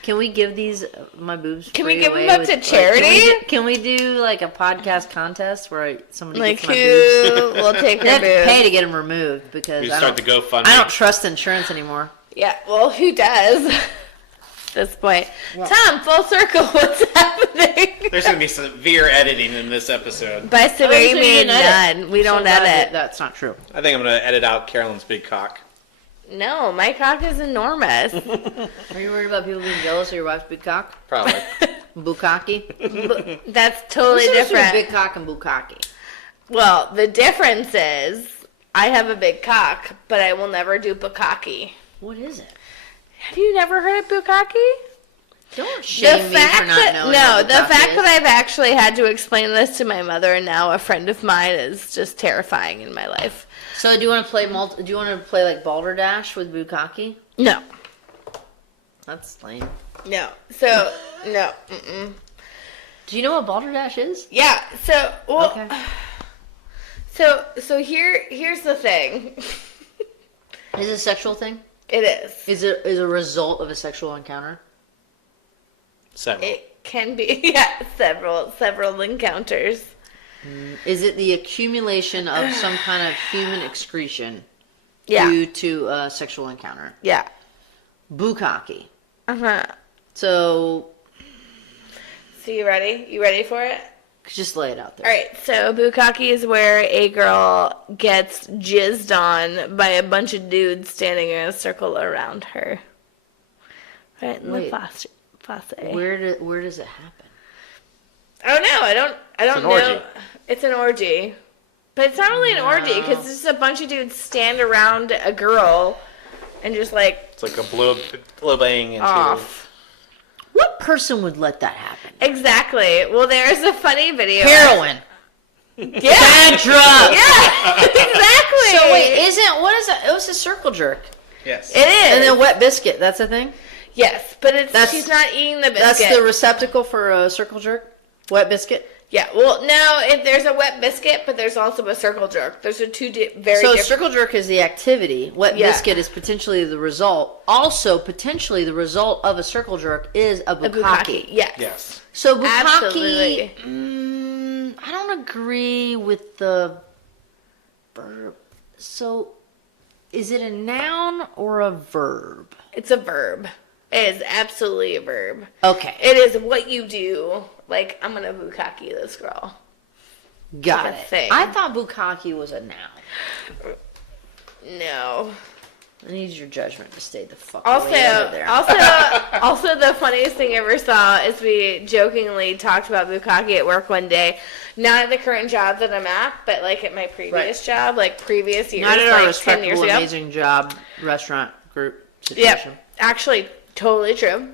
Can we give these my boobs? Can we free give away them up with, to like, charity? can we do like a podcast contest where somebody Like, gets my boobs? who will take They her have to pay boobs? to get them removed because We I start don't, the GoFundMe. I don't trust insurance anymore. Yeah, well, who does? At this point. Tom, full circle, what's happening? There's going to be severe editing in this episode. By severe, Oh, you so you mean didn't edit. none. We don't So glad that edit. That's not true. I think I'm going to edit out Carolyn's big cock. No, my cock is enormous. Are you worried about people being jealous of your wife's big cock? Probably. Bukkake? That's totally different. Big cock and bukkake. Well, the difference is I have a big cock, but I will never do bukkake. What is it? Have you never heard of bukkake? Don't shame me for not knowing. No, what the bukkake fact is. that I've actually had to explain this to my mother and now a friend of mine is just terrifying in my life. So do you want to play Do you want to play like Balderdash with bukkake? No. That's lame. No. So, no. Mm-mm. Do you know what Balderdash is? Yeah. So, well, Okay. So here's the thing. Is it a sexual thing? It is. Is it a result of a sexual encounter? Several. It can be, yeah, several encounters. Is it the accumulation of some kind of human excretion Yeah. due to a sexual encounter? Yeah. Bukkake. Uh-huh. So, So you ready? You ready for it? just lay it out there. All right. So bukkake is where a girl gets jizzed on by a bunch of dudes standing in a circle around her. Right in Wait. the fosse. Where does it happen? I don't know. I don't an know. orgy. It's an orgy. But it's not really an orgy because it's just a bunch of dudes stand around a girl and just like It's like a blow bang into off. What person would let that happen? Exactly. Well, there's a funny video. Heroin. Yeah. Bad drug. Yeah. Exactly. So wait, what is that? It was a circle jerk. Yes. It is. And then wet biscuit, that's a thing? Yes, but That's- she's not eating the biscuit. That's the receptacle for a circle jerk? Wet biscuit? Yeah, well, no, there's a wet biscuit, but there's also a circle jerk. There's a very So different... circle jerk is the activity. Wet Yeah. biscuit is potentially the result. Also, potentially the result of a circle jerk is a a bukkake. bukkake. Yes. Yes. So bukkake, Absolutely. I don't agree with the verb. So, is it a noun or a verb? It's a verb. It is absolutely a verb. Okay, It is what you do. Like, I'm going to bukkake this girl. got like a it. thing. I thought bukkake was a noun. No. I need your judgment to stay the fuck Also, away over there. also, the funniest thing I ever saw is we jokingly talked about bukkake at work one day. Not at the current job that I'm at, but like at my previous job, like previous years, Not at our like 10 years respectable, ago. amazing job restaurant group Yep, situation. actually, totally true.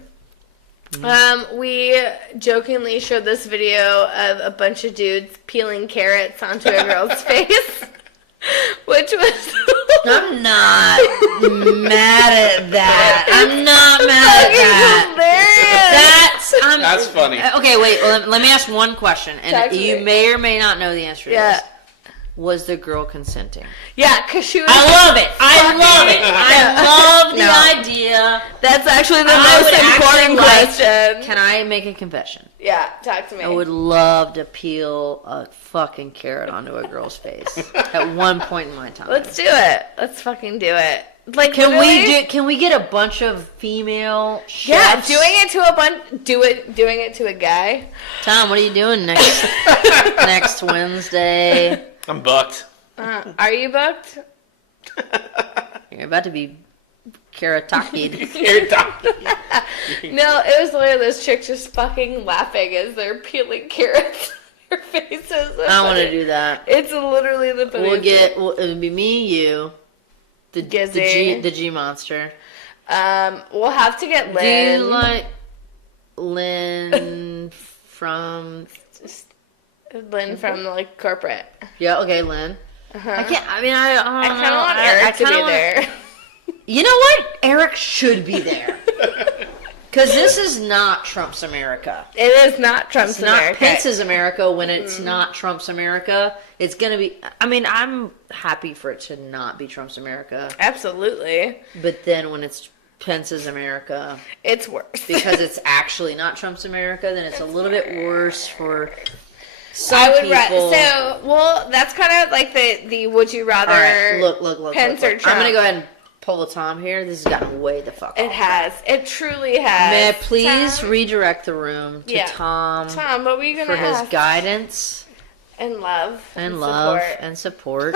We jokingly showed this video of a bunch of dudes peeling carrots onto a girl's face, which was I'm not mad at that. I'm not mad at that. hilarious. That's funny. Okay, wait. Let me ask one question, Talk and to you me. may or may not know the answer to Yeah. this. Was the girl consenting? Yeah, because she was. I love it. I love it. I love the No. idea. That's actually the I most would actually important like- question. Can I make a confession? Yeah, talk to me. I would love to peel a fucking carrot onto a girl's face at one point in my time. Let's do it. Let's fucking do it. Like, Can literally- Can we get a bunch of female Yeah, chefs? doing it to a doing it to a guy. Tom, what are you doing next next Wednesday? I'm booked. Are you booked? You're about to be carrot-takied. You're talking. No, it was literally this chick just fucking laughing as they're peeling carrots on their faces. I want to do that. It's literally the funniest thing. It'll be me, you, the Gizzy. G monster. We'll have to get Do Lynn. you like Lynn from? Lynn from like corporate. Yeah, okay, Lynn. Uh-huh. I can't. I mean, I don't I kind know. of want I Eric to kinda be wanna- there. You know what? Eric should be there. Because this is not Trump's America. It is not Trump's It's not America. Pence's America when it's not Trump's America. It's going to be... I mean, I'm happy for it to not be Trump's America. Absolutely, But then when it's Pence's America, it's worse because it's actually not Trump's America, then it's a little bit worse for some I would people. that's kind of like the would you rather. All right, look. Pence or I'm Trump. going to go ahead and pull a Tom here. This has gotten way the fuck It off. has. It truly has. May I please Tom, redirect the room to Yeah. Tom Tom, what were you gonna for his ask? guidance And love. and love support. and support.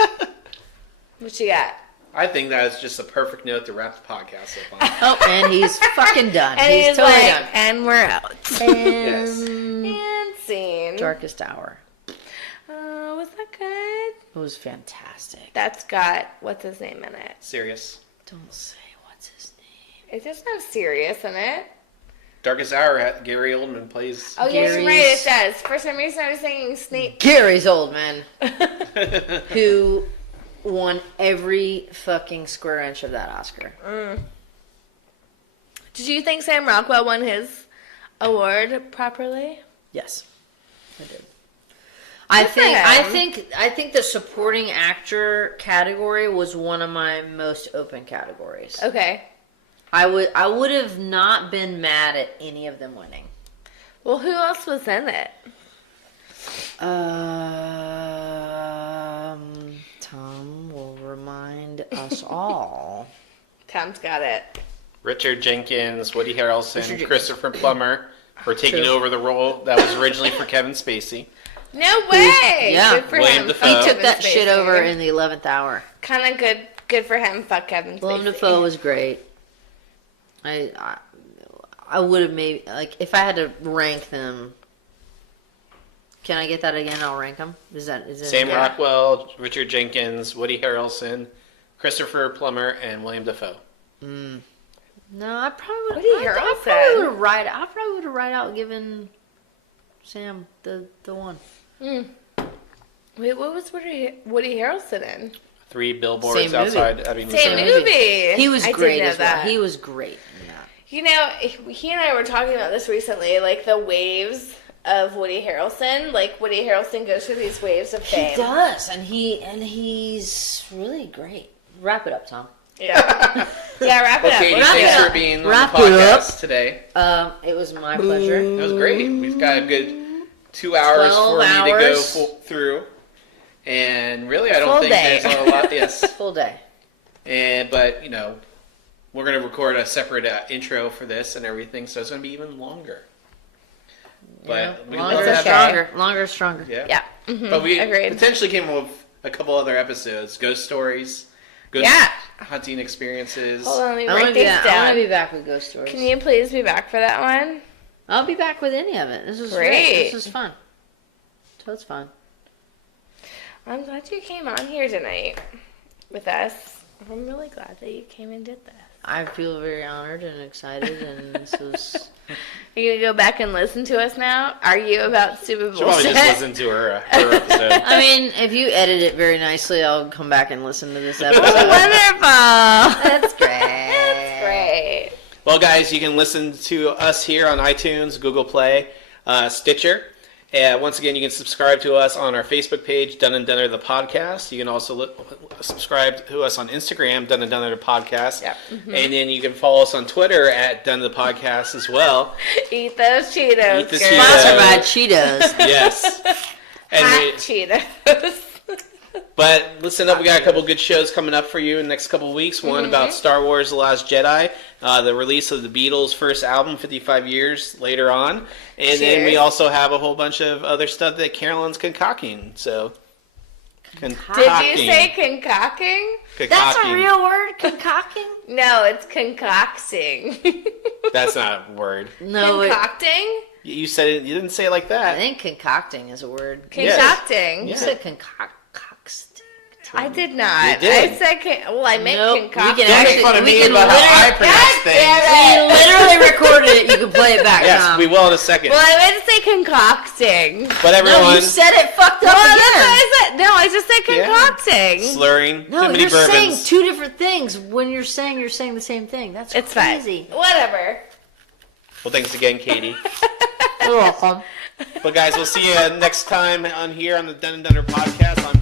What you got? I think that is just a perfect note to wrap the podcast up on. Oh, and he's fucking done. And he's totally like, done. and we're out. Yes. And scene. Darkest Hour. Was that good? It was fantastic. That's got what's his name in it? Serious. Don't say what's his name. It doesn't have serious in it. Darkest Hour, Gary Oldman plays. Oh, yes, Gary's- you're right, it does. For some reason, I was thinking Snape. Gary's old man, who won every fucking square inch of that Oscar. Did you think Sam Rockwell won his award properly? Yes, I did. Good I think the supporting actor category was one of my most open categories. Okay. I would have not been mad at any of them winning. Well, who else was in it? Tom will remind us all. Tom's got it. Richard Jenkins, Woody Harrelson, Richard Jenkins. Christopher Plummer for taking True. over the role that was originally for Kevin Spacey. No way! yeah. Good for William him. Dafoe. He Fuck took Kevin that shit Spacey. over in the 11th hour. Kind of good for him. Fuck Kevin Willem Spacey. Dafoe was great. I would have maybe, like, if I had to rank them. Can I get that again? I'll rank them. Is it Sam Rockwell, Richard Jenkins, Woody Harrelson, Christopher Plummer, and William Dafoe. No, I probably would. Woody I Harrelson. probably would have right out given Sam the one. Wait, what was Woody Harrelson in? 3 billboards Same movie. outside Ebbing, Same Missouri. movie. He was I did great know as well. that. He was great. Yeah. You know, he and I were talking about this recently, like the waves of Woody Harrelson. Like Woody Harrelson goes through these waves of fame. He does, and he's really great. Wrap it up, Tom. Yeah. Yeah, wrap it Well, up. Katy, Wrap it thanks up. for being on the Wrap it up. podcast today. It was my pleasure. It was great. We've got a good 2 hours 12 for me to go hours. through. And really, I don't Full think day. there's a lot. Yes. Full day. But, you know, we're going to record a separate intro for this and everything, so it's going to be even longer. But we love Longer to is have stronger. Longer is stronger. Yeah. Yeah. Mhm. But we Agreed. potentially came up with a couple other episodes, ghost stories, ghost Yeah. hunting experiences. Hold on, let me I want write to be these I want down. to be back with ghost stories. Can you please be back for that one? I'll be back with any of it. This is Great. great. This is fun. So it's fun. I'm glad you came on here tonight with us. I'm really glad that you came and did this. I feel very honored and excited, and this was. Are you going to go back and listen to us now? Are you about stupid She'll probably bullshit? just listen to her episode. I mean, if you edit it very nicely, I'll come back and listen to this episode. Wonderful. That's great. That's great. Well, guys, you can listen to us here on iTunes, Google Play, Stitcher. Once again, you can subscribe to us on our Facebook page, Dun and Dunner the Podcast. You can also subscribe to us on Instagram, Dun and Dunner the Podcast. Yep. Mm-hmm. And then you can follow us on Twitter at Dun the Podcast as well. Eat those Cheetos. Eat the girl. Cheetos. Sponsored by Cheetos. Yes. And Hot Cheetos. but listen up, we got a couple good shows coming up for you in the next couple weeks. One about Star Wars The Last Jedi, the release of the Beatles' first album, 55 years later on. And then we Cheers. also have a whole bunch of other stuff that Carolyn's concocting. So, Did you say concocting? That's a real word, concocting? No, it's concocting. That's not a word. No, Concocting? You said it. You didn't say it like I that. think concocting is a word. Yes. Concocting. You said concocting. I did not. You did. I said, well, I meant Nope, we concocting. can Don't make fun of we me can about how I pronounce God things. damn We literally recorded it. You can play it back, Yes, Tom. we will in a second. Well, I meant to say concocting. But No, everyone, you said it fucked up Well, that's what again. I said. No, I just said concocting. slurring, No, too many you're saying bourbons. two different things. When you're saying the same thing. That's It's crazy. fine. Whatever. Well, thanks again, Katy. You're welcome. But guys, we'll see you next time on here on the Dun and Dunner podcast. I'm